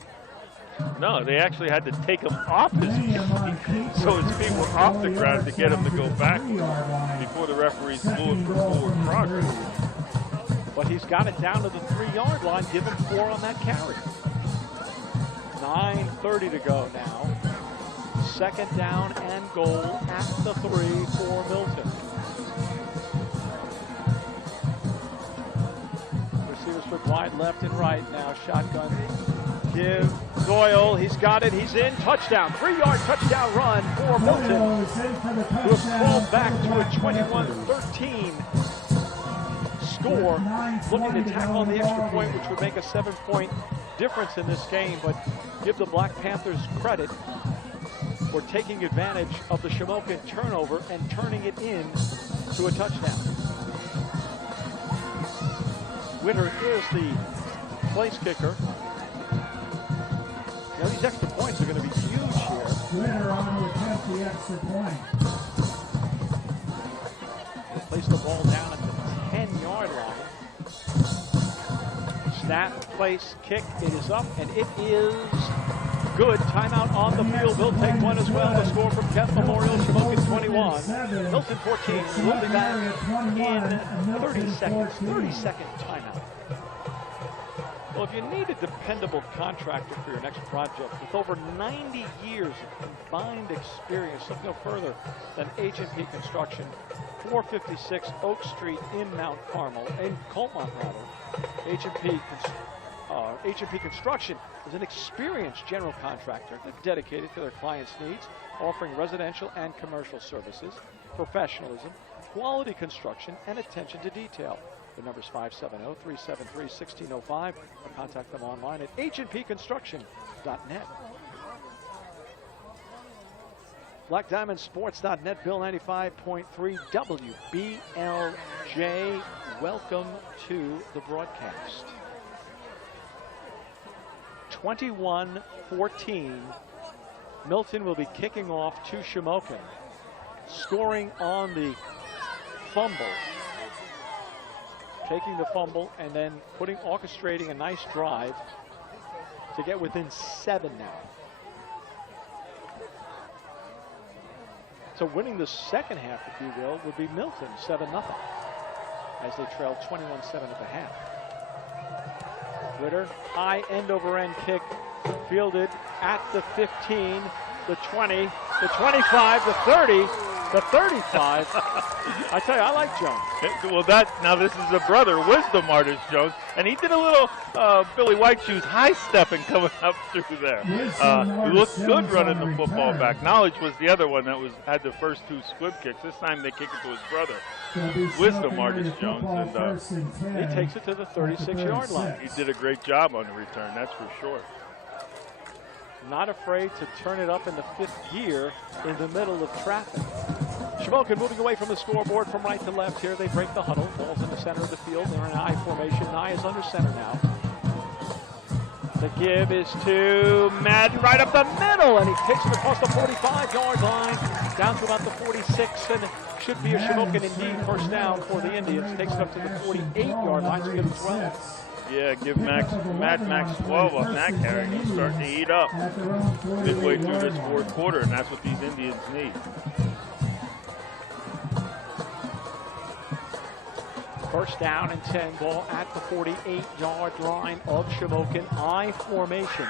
No, they actually had to take him off his feet. So his feet were off the ground to get him to go back before the referees blew it for forward progress. But he's got it down to the 3-yard line, given 4 on that carry. 9:30 to go now. Second down and goal at the 3 for Milton. Receivers put wide left and right now. Shotgun. Give Doyle. He's got it. He's in. Touchdown. 3-yard touchdown run for Milton, who has crawled back to a 21-13 score. Looking to tackle on the extra point, which would make a 7-point difference in this game, but give the Black Panthers credit for taking advantage of the Shamokin turnover and turning it in to a touchdown. Winter is the place kicker. Now these extra points are going to be huge here. Winter on to attempt the extra point. They place the ball down at the 10-yard line. Snap, place, kick, it is up, and it is good. Timeout on the field. We'll take one as well. The score from Kemp Memorial, Shamokin 21, Milton 14. We'll be back in 30 seconds. 30-second timeout. Well, if you need a dependable contractor for your next project with over 90 years of combined experience, look no further than H&P Construction, 456 Oak Street in Mount Carmel, in Colmont rather. H&P Construction is an experienced general contractor dedicated to their clients' needs, offering residential and commercial services, professionalism, quality construction, and attention to detail. The number is 570-373-1605, or contact them online at hndpconstruction.net. BlackDiamondSports.net, Bill 95.3 WBLJ. Welcome to the broadcast. 21-14. Milton will be kicking off to Shamokin, scoring on the fumble. Taking the fumble and then orchestrating a nice drive to get within 7 now. So winning the second half, if you will, would be Milton, 7-0, as they trailed 21-7 at the half. Ritter, high end-over-end kick, fielded at the 15, the 20, the 25, the 30, the 35. I tell you, I like Jones. Well, now this is a brother, Wisdom Artist Jones, and he did a little Billy White Shoes high stepping coming up through there. He looked good running the football back. Knowledge was the other one that had the first two squib kicks. This time they kick it to his brother, Wisdom Artist Jones, and he takes it to the 36-yard line. He did a great job on the return, that's for sure. Not afraid to turn it up in the fifth gear in the middle of traffic. Shamokin moving away from the scoreboard from right to left here. They break the huddle. Ball's in the center of the field. They're in an I formation. Nye is under center now. The give is to Madden right up the middle, and he takes it across the 45-yard line down to about the 46, and it should be a Shamokin indeed first down for the Indians. Takes it up to the 48-yard line, so give him 12. Yeah, give Mad Max 12 off that carry. He's starting to heat up midway through this fourth quarter, and that's what these Indians need. First down and 10, ball at the 48-yard line of Shamokin. I formation.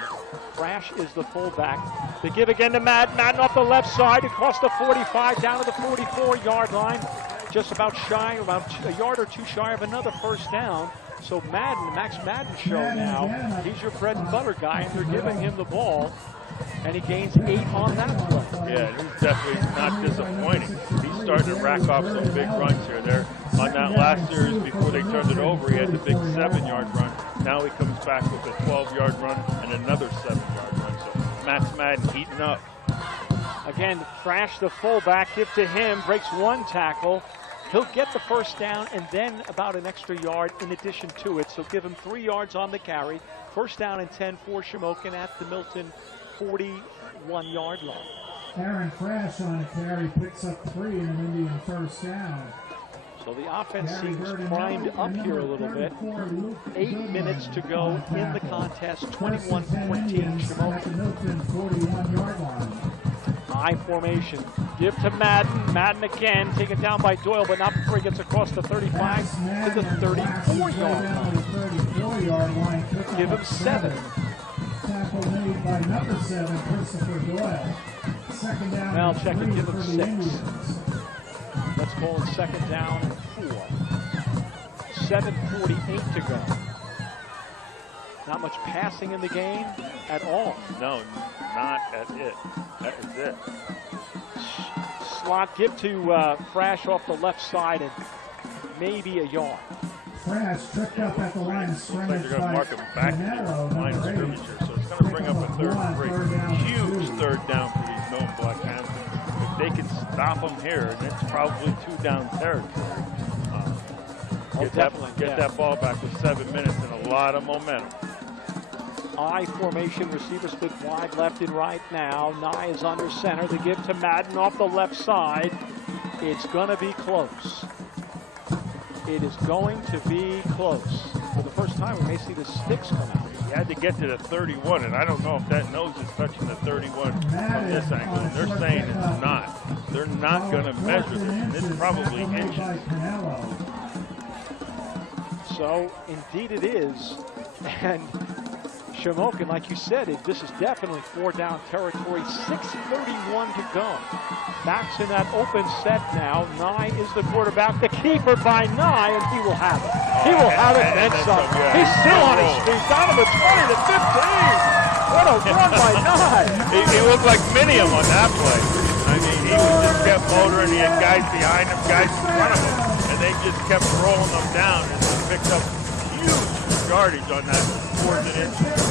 Crash is the fullback. The give again to Madden off the left side across the 45 down to the 44-yard line. Just about a yard or two shy of another first down. So Max Madden show now. He's your bread and butter guy, and they're giving him the ball, and he gains 8 on that play. Yeah, he's definitely not disappointing. He's starting to rack off some big runs here. There on that last series before they turned it over, he had the big 7-yard run. Now he comes back with a 12-yard run and another 7-yard run. So Max Madden heating up. Again, Thrash, the fullback, give to him, breaks one tackle. He'll get the first down and then about an extra yard in addition to it. So give him 3 yards on the carry. First down and 10 for Shamokin at the Milton 41-yard line. Aaron Crash on a carry picks up 3 in an Indian first down. So the offense seems primed up here a little bit. 8 minutes to go in the contest. 21-14 Shamokin. Milton 41-yard line. I formation. Give to Madden. Madden again. Taken down by Doyle, but not before he gets across the 35 to the 34-yard line. Give him 7. Tackle made by number 7, Christopher Doyle. Second down. Now check it. Give him 6. Let's call it second down and 4. 7:48 to go. Not much passing in the game at all. No, not at it. That is it. Slot give to Thrash off the left side and maybe a yard. Thrash tripped up at the line of scrimmage. Looks like they're going to mark him back to the line of scrimmage here. So it's going to bring up a 3rd and 3. Huge third down for these Milton Black Panthers. If they can stop them here, then it's probably 2-down territory. Get that ball back with 7 minutes and a lot of momentum. I formation, receiver split wide left and right now. Nye is under center. The give to Madden off the left side. It's going to be close. It is going to be close. For the first time, we may see the sticks come out. He had to get to the 31, and I don't know if that nose is touching the 31 from this angle. And they're saying it's not. They're not going to measure this. It's probably inches. So, indeed it is. And Shamokin, like you said, this is definitely 4-down territory. 6:31 to go. Backs in that open set now. Nye is the quarterback. The keeper by Nye, and he will have it. He will have it and some. He's still on his feet. Down to the 20 to 15. What a run by Nye. He looked like Minium on that play. I mean, he just kept motoring. He had guys behind him, guys in front of him, and they just kept rolling them down and picked up huge yardage on that 4th and inches.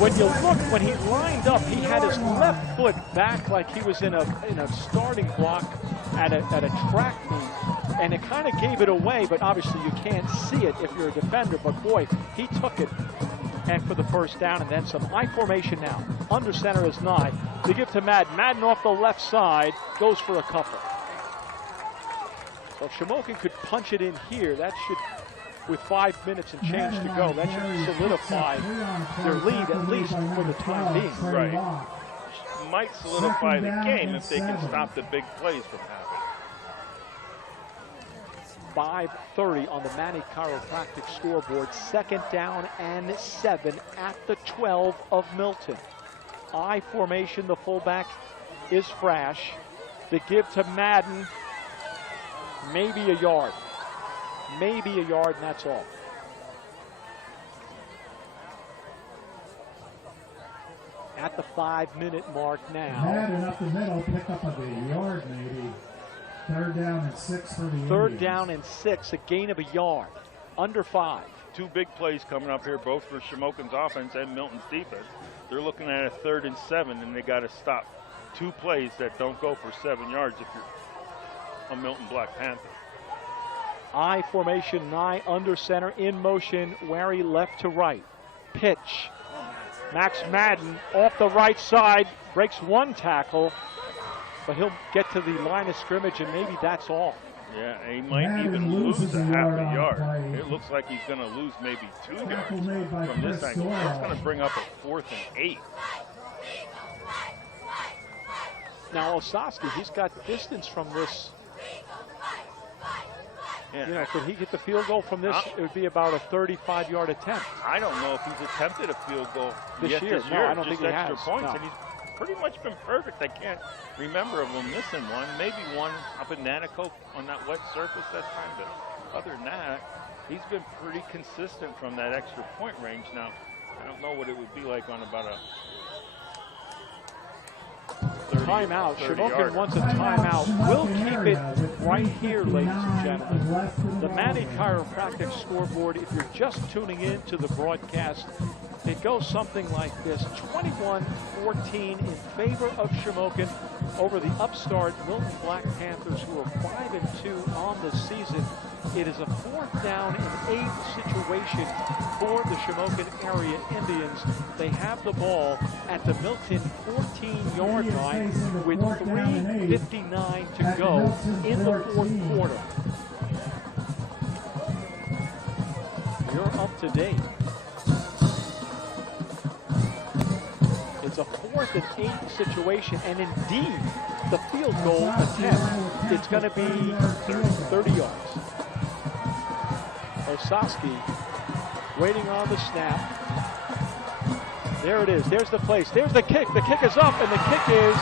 When you look, when he lined up, he had his left foot back like he was in a starting block at a track meet, and it kind of gave it away. But obviously, you can't see it if you're a defender. But boy, he took it, and for the first down, and then some. I formation now. Under center is Nye. They give to Madden. Madden off the left side goes for a couple. So if Shamokin could punch it in here, that should, with 5 minutes and change to go, that should solidify their lead, at least for the time being. Right. might solidify the Second down game and if they can 7. stop the big plays from happening. 5:30 on the Manny Chiropractic scoreboard. 2nd down and 7 at the 12 of Milton. I formation, the fullback is Frash. The give to Madden, maybe a yard. Maybe a yard, and that's all. At the 5-minute mark now. Madden up the middle, pick up a yard maybe. 3rd down and 6 for the 3rd Indians. down and 6, a gain of a yard. Under 5. 2 big plays coming up here, both for Shamokin's offense and Milton's defense. They're looking at a 3rd and 7, and they got to stop 2 plays that don't go for 7 yards if you're a Milton Black Panther. I formation, Nye under center, in motion, Wary left to right. Pitch. Max Madden off the right side, breaks 1 tackle, but he'll get to the line of scrimmage, and maybe that's all. Yeah, he might Madden even lose loses a a half yard a on yard. play. It looks like he's going to lose maybe 2 Tackle yards made by from this Chris angle. That's Doyle. going to bring up a 4th and 8. Now Osowski, he's got distance from this. Yeah. You know, could he get the field goal from this? It would be about a 35-yard attempt. I don't know if he's attempted a field goal This yet year. this No, year. I don't just think he extra has. points, No. and he's pretty much been perfect. I can't remember of him missing one. Maybe one up in Nanaco on that wet surface that time, but other than that, he's been pretty consistent from that extra point range. Now, I don't know what it would be like on about a 30, Timeout. 30 Shamokin yarder. wants a timeout. We'll keep it right here, ladies and gentlemen. The Manny Chiropractic scoreboard, if you're just tuning in to the broadcast, it goes something like this. 21-14 in favor of Shamokin over the upstart Milton Black Panthers, who are 5-2 on the season. It is a 4th down and 8 situation for the Shamokin area Indians. They have the ball at the Milton 14-yard line with 3:59 to go in the 4th quarter. You're up to date. It's a 4th and 8 situation, and indeed, the field goal attempt, it's going to be 30 yards. Osowski waiting on the snap. There it is. There's the place. There's the kick. The kick is up, and the kick is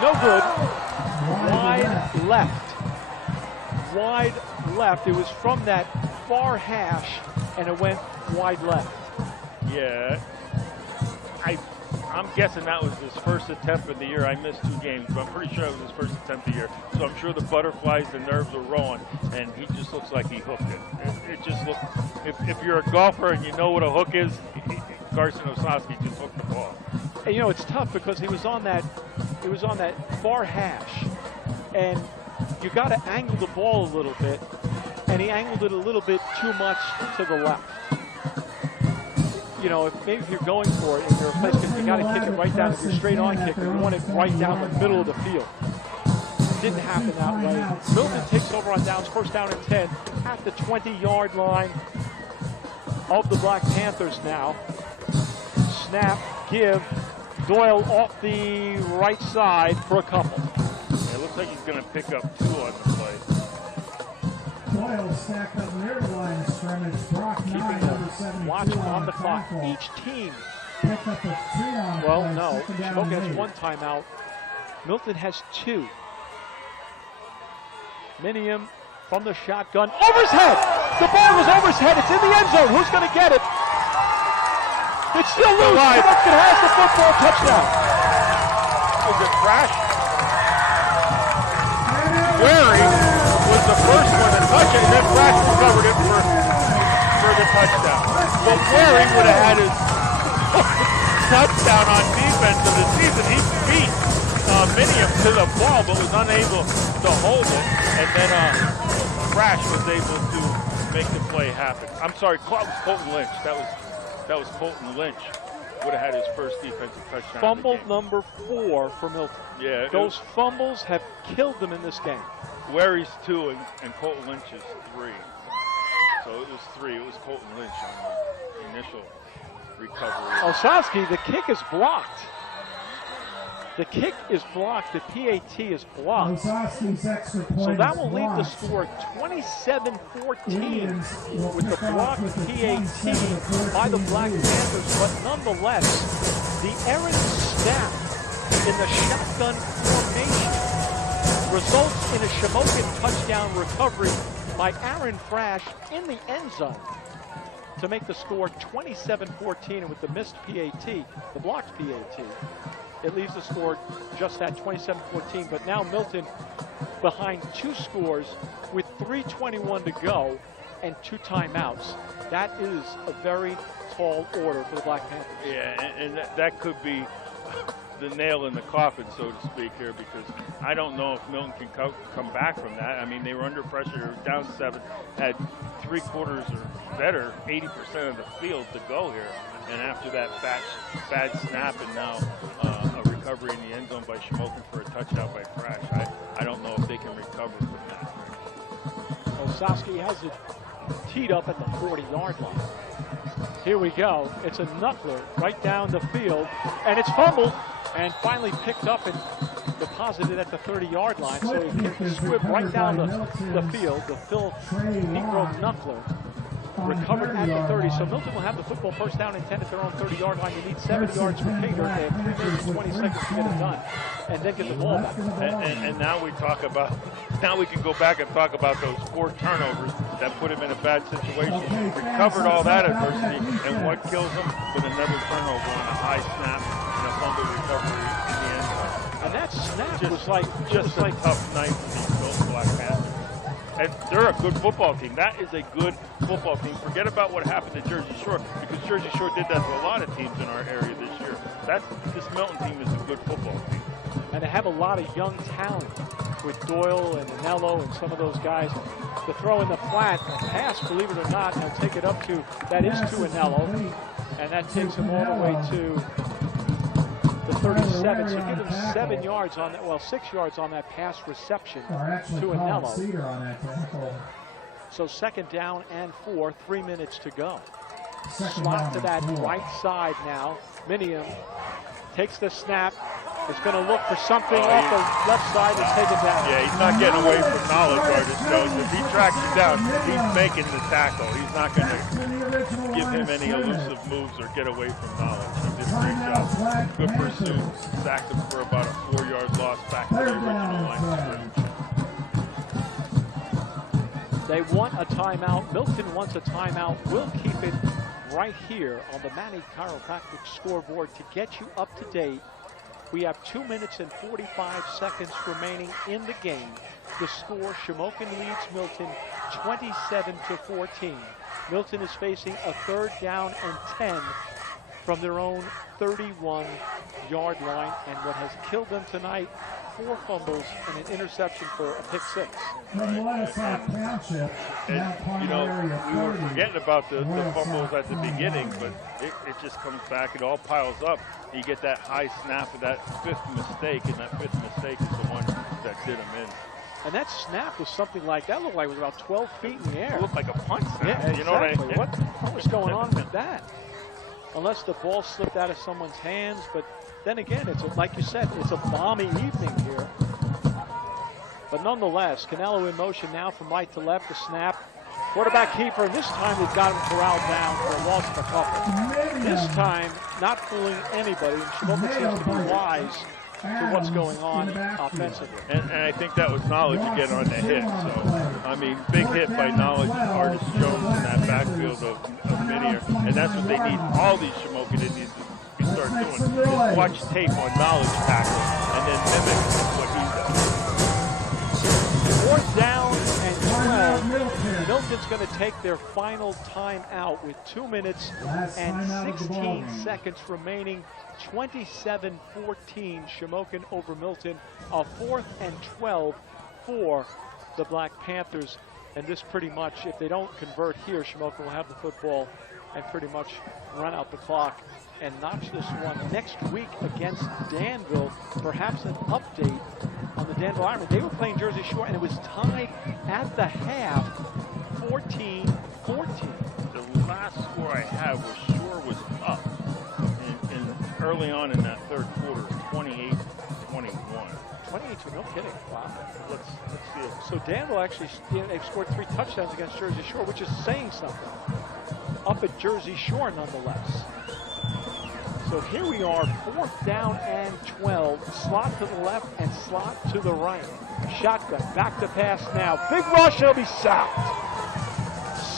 no good. Wide left. Wide left. It was from that far hash, and it went wide left. Yeah, I'm guessing that was his first attempt of the year. I missed 2 games, but I'm pretty sure it was his first attempt of the year. So I'm sure the butterflies, the nerves are rolling, and he just looks like he hooked it. It just looks, if you're a golfer and you know what a hook is, Carson Osowski just hooked the ball. And you know, it's tough because he was on that far hash, and you got to angle the ball a little bit, and he angled it a little bit too much to the left. You know, maybe if you're going for it and you're a place, because you got to kick it right down. If you're straight on kicker, you want it right down the middle of the field. Didn't happen that way. Milton takes over on downs, 1st down and 10 at the 20-yard line of the Black Panthers now. Snap, give, Doyle off the right side for a couple. It looks like he's going to pick up 2 on the play. Doyle stacked up near the line of scrimmage. Brock Keeping Nye, the number 72 watch on the the clock. tackle. Each team, Picked up a 2 on well, play. no. 2nd down Shamokin and has 8. 1 timeout. Milton has 2. Minium from the shotgun. Over his head! The ball was over his head. It's in the end zone. Who's going to get it? It's still loose. Shamokin has the football. Touchdown. Was it Frash? Wary was the first one to touch it, and then Frash recovered it for the touchdown. But Wary would have had his touchdown on defense of the season. He beat Minium to the ball, but was unable to hold it. And then Frash was able to make the play happen. I'm sorry, that was Colton Lynch. That was Colton Lynch. Would have had his first defensive touchdown. Fumble number 4 for Milton. Yeah, Those fumbles have killed them in this game. Wary's 2 and Colton Lynch is 3. So it was 3. It was Colton Lynch on the initial recovery. Osowski, the kick is blocked. The kick is blocked. The PAT is blocked. Osaski's extra point So that is will leave the blocked. score 27-14 Indians will with the pick off blocked with the PAT 27-14 by the Black lead. Panthers. But nonetheless, the errant snap in the shotgun formation results in a Shamokin touchdown recovery by Aaron Frash in the end zone to make the score 27-14. And with the missed PAT, the blocked PAT, it leaves the score just at 27-14. But now Milton behind 2 scores with 3:21 to go and 2 timeouts. That is a very tall order for the Black Panthers. Yeah, and that could be the nail in the coffin, so to speak, here, because I don't know if Milton can come back from that. I mean, they were under pressure, they were down 7, had 3 quarters or better, 80% of the field to go here. And after that bad snap and now a recovery in the end zone by Shamokin for a touchdown by Frash, I don't know if they can recover from that. Osaski has it teed up at the 40-yard line. Here we go. It's a knuckler right down the field, and it's fumbled and finally picked up and deposited at the 30-yard line. So he can squib right down the field. The Phil Negro knuckler recovered at the 30. So Milton will have the football first down and 10 at their own 30-yard line. They need 7 yards per pay dirt. They have 3 minutes and 20 seconds to get it done and then get the ball back. And now we talk about, now we can go back and talk about those 4 turnovers that put him in a bad situation. Recovered all that adversity, and what kills him? With another turnover on a high snap and a fumble recovery in the end zone. And that snap was like just a tough night for these Black Panthers. And they're a good football team. That is a good football team. Forget about what happened to Jersey Shore, because Jersey Shore did that to a lot of teams in our area this year. This Milton team is a good football team. And they have a lot of young talent with Doyle and Anello and some of those guys. To throw in the flat pass, believe it or not, and they'll take it up to, that is to Anello, and that takes him all the way to the 37. So give him 7 yards on that, well, 6 yards on that pass reception to Anello. So 2nd down and 4, 3 minutes to go. Slot to that right side now. Minium takes the snap. Is going to look for something off the left side and take it down. Yeah, he's not getting away from knowledge, Artis Jones. If he tracks you down, he's making the tackle. He's not going to give him any elusive moves or get away from knowledge. He did a great job. Good pursuit. Sacked him for about a 4-yard loss back to the original line of scrimmage. They want a timeout. Milton wants a timeout. We'll keep it right here on the Manny Chiropractic scoreboard to get you up to date. We have 2 minutes and 45 seconds remaining in the game. The score, Shamokin leads Milton 27-14. Milton is facing a 3rd down and 10 from their own 31-yard line. And what has killed them tonight, 4 fumbles and an interception for a pick 6. And, you know, we were forgetting about the fumbles at the beginning, but it just comes back. It all piles up. You get that high snap of that 5th mistake, and that 5th mistake is the one that did him in. And that snap was something like, that looked like it was about 12 feet in the air. It looked like a punch snap. Yeah, exactly. You know what I mean? What was going on with that? Unless the ball slipped out of someone's hands, but then again, it's like you said, it's a balmy evening here. But nonetheless, Canelo in motion now from right to left, the snap. Quarterback keeper, and this time they've got him corralled down for a loss of a couple. This time, not fooling anybody, and Shamokin seems to be wise to what's going on offensively. And I think that was Knowledge again on the hit. So, I mean, big hit by Knowledge, Artis Jones in that backfield of Minier. And that's what they need. All these Shamokin Indians to start doing is watch tape on Knowledge tackle and then mimic what he does. 4th down and 12. Milton's going to take their final time out with 2 minutes and 16 seconds remaining. 27-14, Shamokin over Milton. A 4th and 12 for the Black Panthers. And this pretty much, if they don't convert here, Shamokin will have the football and pretty much run out the clock and notch this one next week against Danville. Perhaps an update on the Danville Ironmen. They were playing Jersey Shore, and it was tied at the half, 14-14. The last score I have was Shore was up in early on in that 3rd quarter, 28 21. 28-2, no kidding. Wow. Let's see it. So Danville actually, they've scored 3 touchdowns against Jersey Shore, which is saying something. Up at Jersey Shore, nonetheless. So here we are, 4th down and 12. Slot to the left and slot to the right. Shotgun, back to pass now. Big rush, he'll be sacked.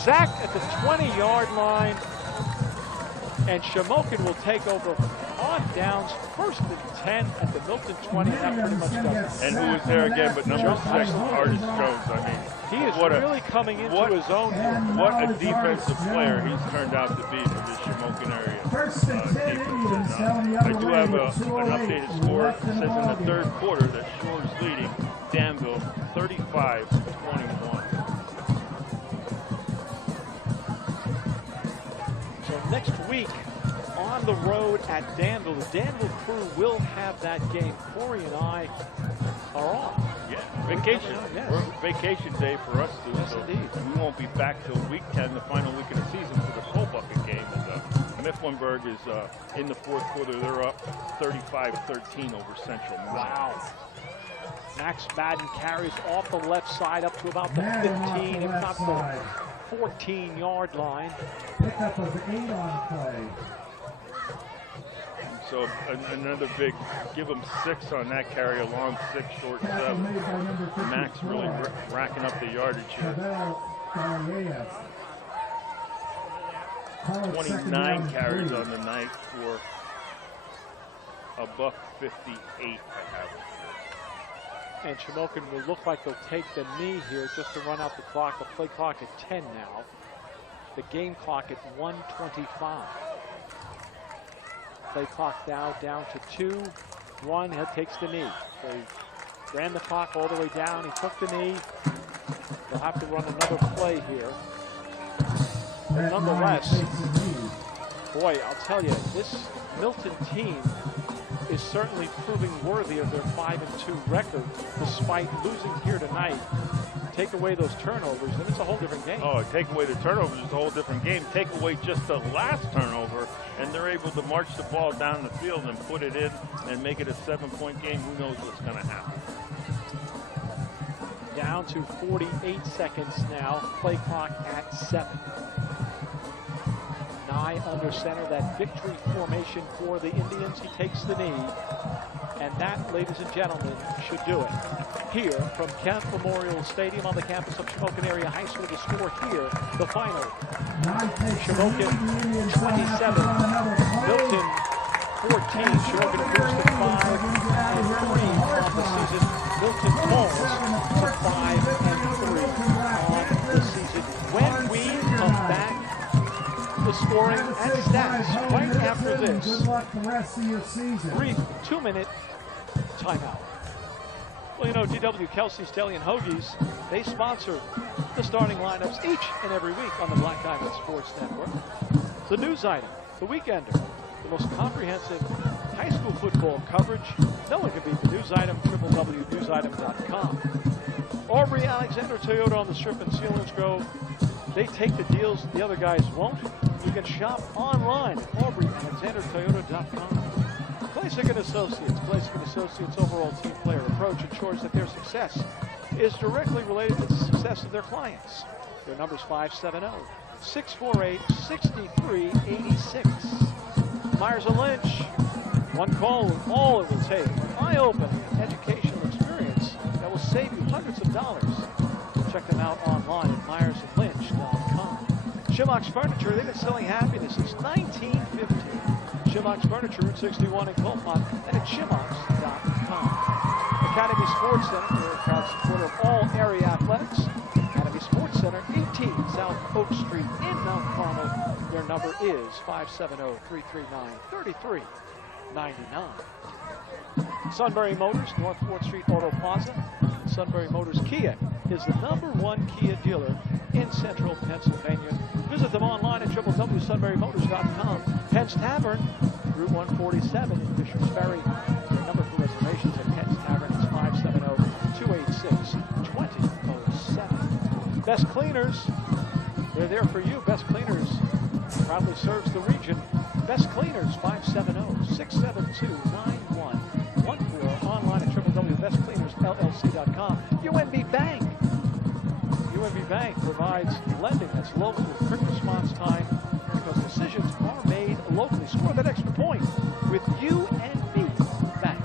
Sacked at the 20-yard line. And Shamokin will take over on downs, 1st and 10 at the Milton 20. That pretty much does it. And who was there again but number 6, Artis Jones. I mean, he is really coming into his own here. What a defensive player he's turned out to be for this Shamokin area defense. I do have an updated score. It says in the 3rd quarter that Shore's leading Danville 35-21. So next week on the road at Danville, the Danville crew will have that game. Corey and I are off. Yeah, vacation. Yes. Vacation day for us too. Yes, so indeed. We won't be back till week 10, the final week of the season, for the Coal Bucket game. And Mifflinburg is in the 4th quarter. They're up 35-13 over Central. Wow. Max Madden carries off the left side up to about the 15, if not the 14-yard line. Pickup of 8 on play. So another big, give them 6 on that carry, a long 6, short 7. Max really racking up the yardage here. 29 carries on the night for a $158. I have it. And Shamokin will look like they'll take the knee here just to run out the clock. The play clock at 10 now. The game clock at 1:25. Play clock now down to 2. 1, he takes the knee. So he ran the clock all the way down. He took the knee. They'll have to run another play here. But nonetheless, boy, I'll tell you, this Milton team is certainly proving worthy of their 5-2 record, despite losing here tonight. Take away those turnovers, and it's a whole different game. Oh, take away the turnovers, it's a whole different game. Take away just the last turnover, and they're able to march the ball down the field and put it in and make it a 7-point game. Who knows what's going to happen? Down to 48 seconds now. Play clock at 7. Nye under center, that victory formation for the Indians. He takes the knee. And that, ladies and gentlemen, should do it. Here from Kent Memorial Stadium on the campus of Shamokin Area High School, the score here, the final. Shamokin 27, Milton 14. Shamokin improves to 5-3 on the season. Milton falls to 5-3 on the season. When we come back, the scoring and stats right after this. Good luck the rest of your season. Brief 2-minute timeout. Well, you know, DW Kelsey's Deli and Hoagies, they sponsor the starting lineups each and every week on the Black Diamond Sports Network. The news item, the Weekender, the most comprehensive high school football coverage. No one can beat the news item, www.newsitem.com. Aubrey Alexander Toyota on the Strip in Sealands Grove. They take the deals the other guys won't. You can shop online at AubreyAlexanderToyota.com. Klasick & Associates. Klasick & Associates' overall team player approach ensures that their success is directly related to the success of their clients. Their number's 570-648-6386. Myers & Lynch. One call, all it will take. Eye-opening educational experience that will save you hundreds of dollars. Check them out online at MyersandLynch.com. Shimock's Furniture, they've been selling happiness since 1915. Shimock's Furniture, Route 61 in Colmont, and at Shimock's.com. Academy Sports Center, they're a proud supporter of all area athletics. Academy Sports Center, 18 South Oak Street in Mount Carmel. Their number is 570-339-3399. Sunbury Motors, North 4th Street Auto Plaza. Sunbury Motors Kia is the #1 Kia dealer in central Pennsylvania. Visit them online at www.sunburymotors.com. Penn's Tavern, Route 147 in Fishers Ferry. Their number for reservations at Penn's Tavern is 570-286-2007. Best Cleaners, they're there for you. Best Cleaners proudly serves the region. Best Cleaners, 570-672-9114. Online LLC.com. UNB Bank. UNB Bank provides lending that's local with quick response time because decisions are made locally. Score that extra point with UNB Bank.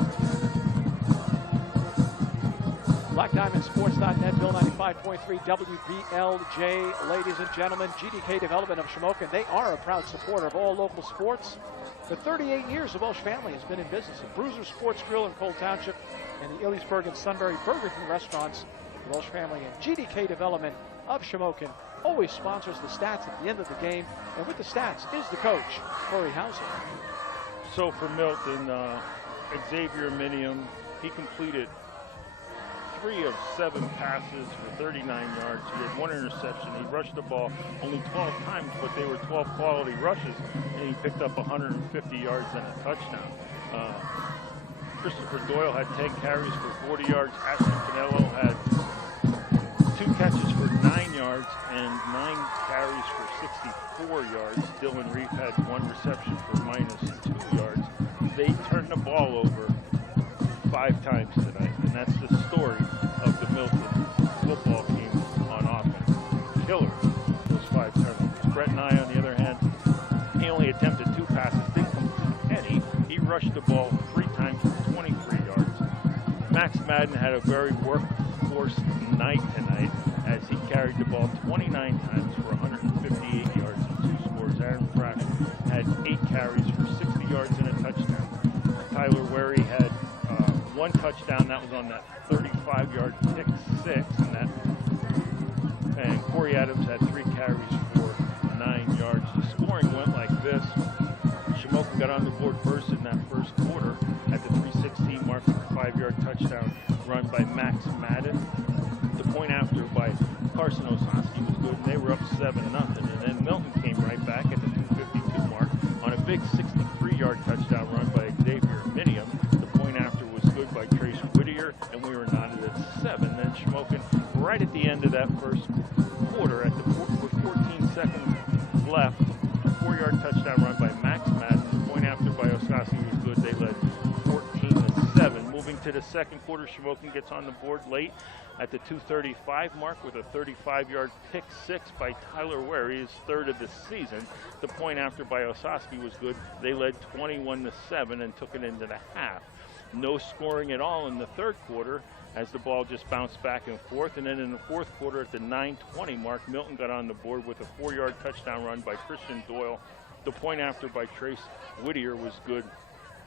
BlackDiamondSports.net, Bill 95.3 WBLJ. Ladies and gentlemen, GDK Development of Shamokin, they are a proud supporter of all local sports. For 38 years, the Welsh family has been in business at Bruiser Sports Grill in Cole Township and the Elliotsburg and Sunbury Burger King restaurants. The Welsh family and GDK Development of Shamokin always sponsors the stats at the end of the game. And with the stats is the coach, Corey Hauser. So for Milton, Xavier Minium, he completed 3 of 7 passes for 39 yards. He had 1 interception. He rushed the ball only 12 times, but they were 12 quality rushes, and he picked up 150 yards and a touchdown. Christopher Doyle had 10 carries for 40 yards. Ashton Canelo had 2 catches for 9 yards and 9 carries for 64 yards. Dylan Reef had 1 reception for -2 yards. They turned the ball over 5 times tonight, and that's the story of the Milton football team on offense. Killer, those 5 turnovers. Brett Nye, on the other hand, he only attempted 2 passes, didn't complete any. He rushed the ball 3 times for 23 yards. Max Madden had a very workhorse night tonight as he carried the ball 29 times for 158 yards and 2 scores. Aaron Frash had 8 carries for 60 yards and a touchdown. Tyler Wary had 1 touchdown. That was on that 35-yard pick 6, and Corey Adams had 3 carries for 9 yards. The scoring went like this. Shamokin got on the board first in that first quarter at the 3:16 mark with a 5-yard touchdown run by Max Madden. The point after by Carson Osaski was good, and they were up 7-0. And then Milton came right back at the 2:52 mark on a big 63-yard touchdown run by Xavier Minium. The point after was good by Trace Whittier, and we were knotted at 7. Then Shamokin, right at the end of that first quarter, with 14 seconds left, a 4-yard touchdown run by Max Madden. The point after by Osaski was good. They led 14-7. Moving to the second quarter, Shamokin gets on the board late at the 2:35 mark with a 35-yard pick 6 by Tyler Wary, his 3rd of the season. The point after by Osaski was good. They led 21-7 and took it into the half. No scoring at all in the third quarter as the ball just bounced back and forth. And then in the fourth quarter at the 9:20 mark, Milton got on the board with a 4-yard touchdown run by Christian Doyle. The point after by Trace Whittier was good,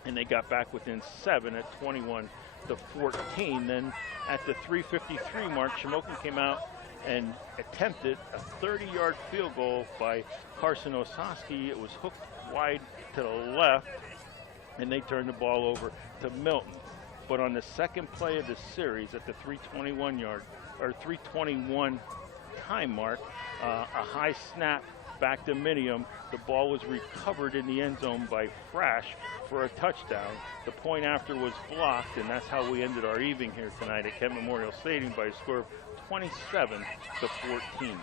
and they got back within 7 at 21-14. Then at the 3:53 mark, Shamokin came out and attempted a 30-yard field goal by Carson Osaski. It was hooked wide to the left, and they turned the ball over to Milton. But on the second play of the series at the 3:21 time mark, a high snap back to Minium. The ball was recovered in the end zone by Frash for a touchdown. The point after was blocked, and that's how we ended our evening here tonight at Kent Memorial Stadium by a score of 27-14.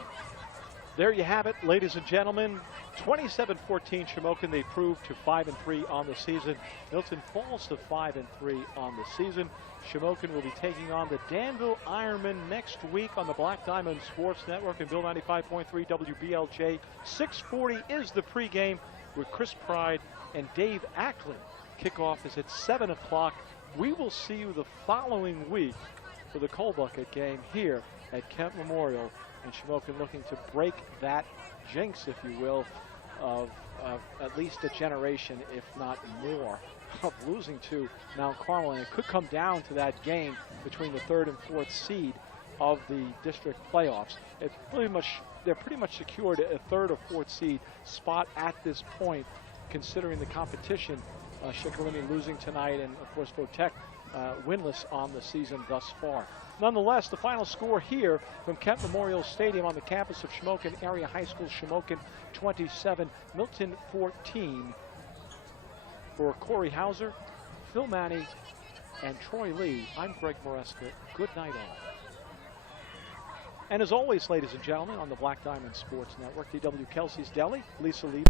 There you have it, ladies and gentlemen. 27-14 Shamokin. They proved to 5-3 on the season. Milton falls to 5-3 on the season. Shamokin will be taking on the Danville Ironmen next week on the Black Diamond Sports Network and Bill 95.3 WBLJ. 6:40 is the pregame with Chris Pride and Dave Acklin. Kickoff is at 7 o'clock. We will see you the following week for the Coal Bucket game here at Kent Memorial. And Shamokin looking to break that jinx, if you will, of at least a generation, if not more, of losing to Mount Carmel. And it could come down to that game between the 3rd and 4th seed of the district playoffs. They're pretty much secured a 3rd or 4th seed spot at this point, considering the competition. Shikellamy losing tonight, and of course Votech winless on the season thus far. Nonetheless, the final score here from Kent Memorial Stadium on the campus of Shamokin Area High School, Shamokin 27, Milton 14. For Corey Hauser, Phil Manny, and Troy Lee, I'm Greg Maresca. Good night all. And as always, ladies and gentlemen, on the Black Diamond Sports Network, D.W. Kelsey's Deli, Lisa Lee.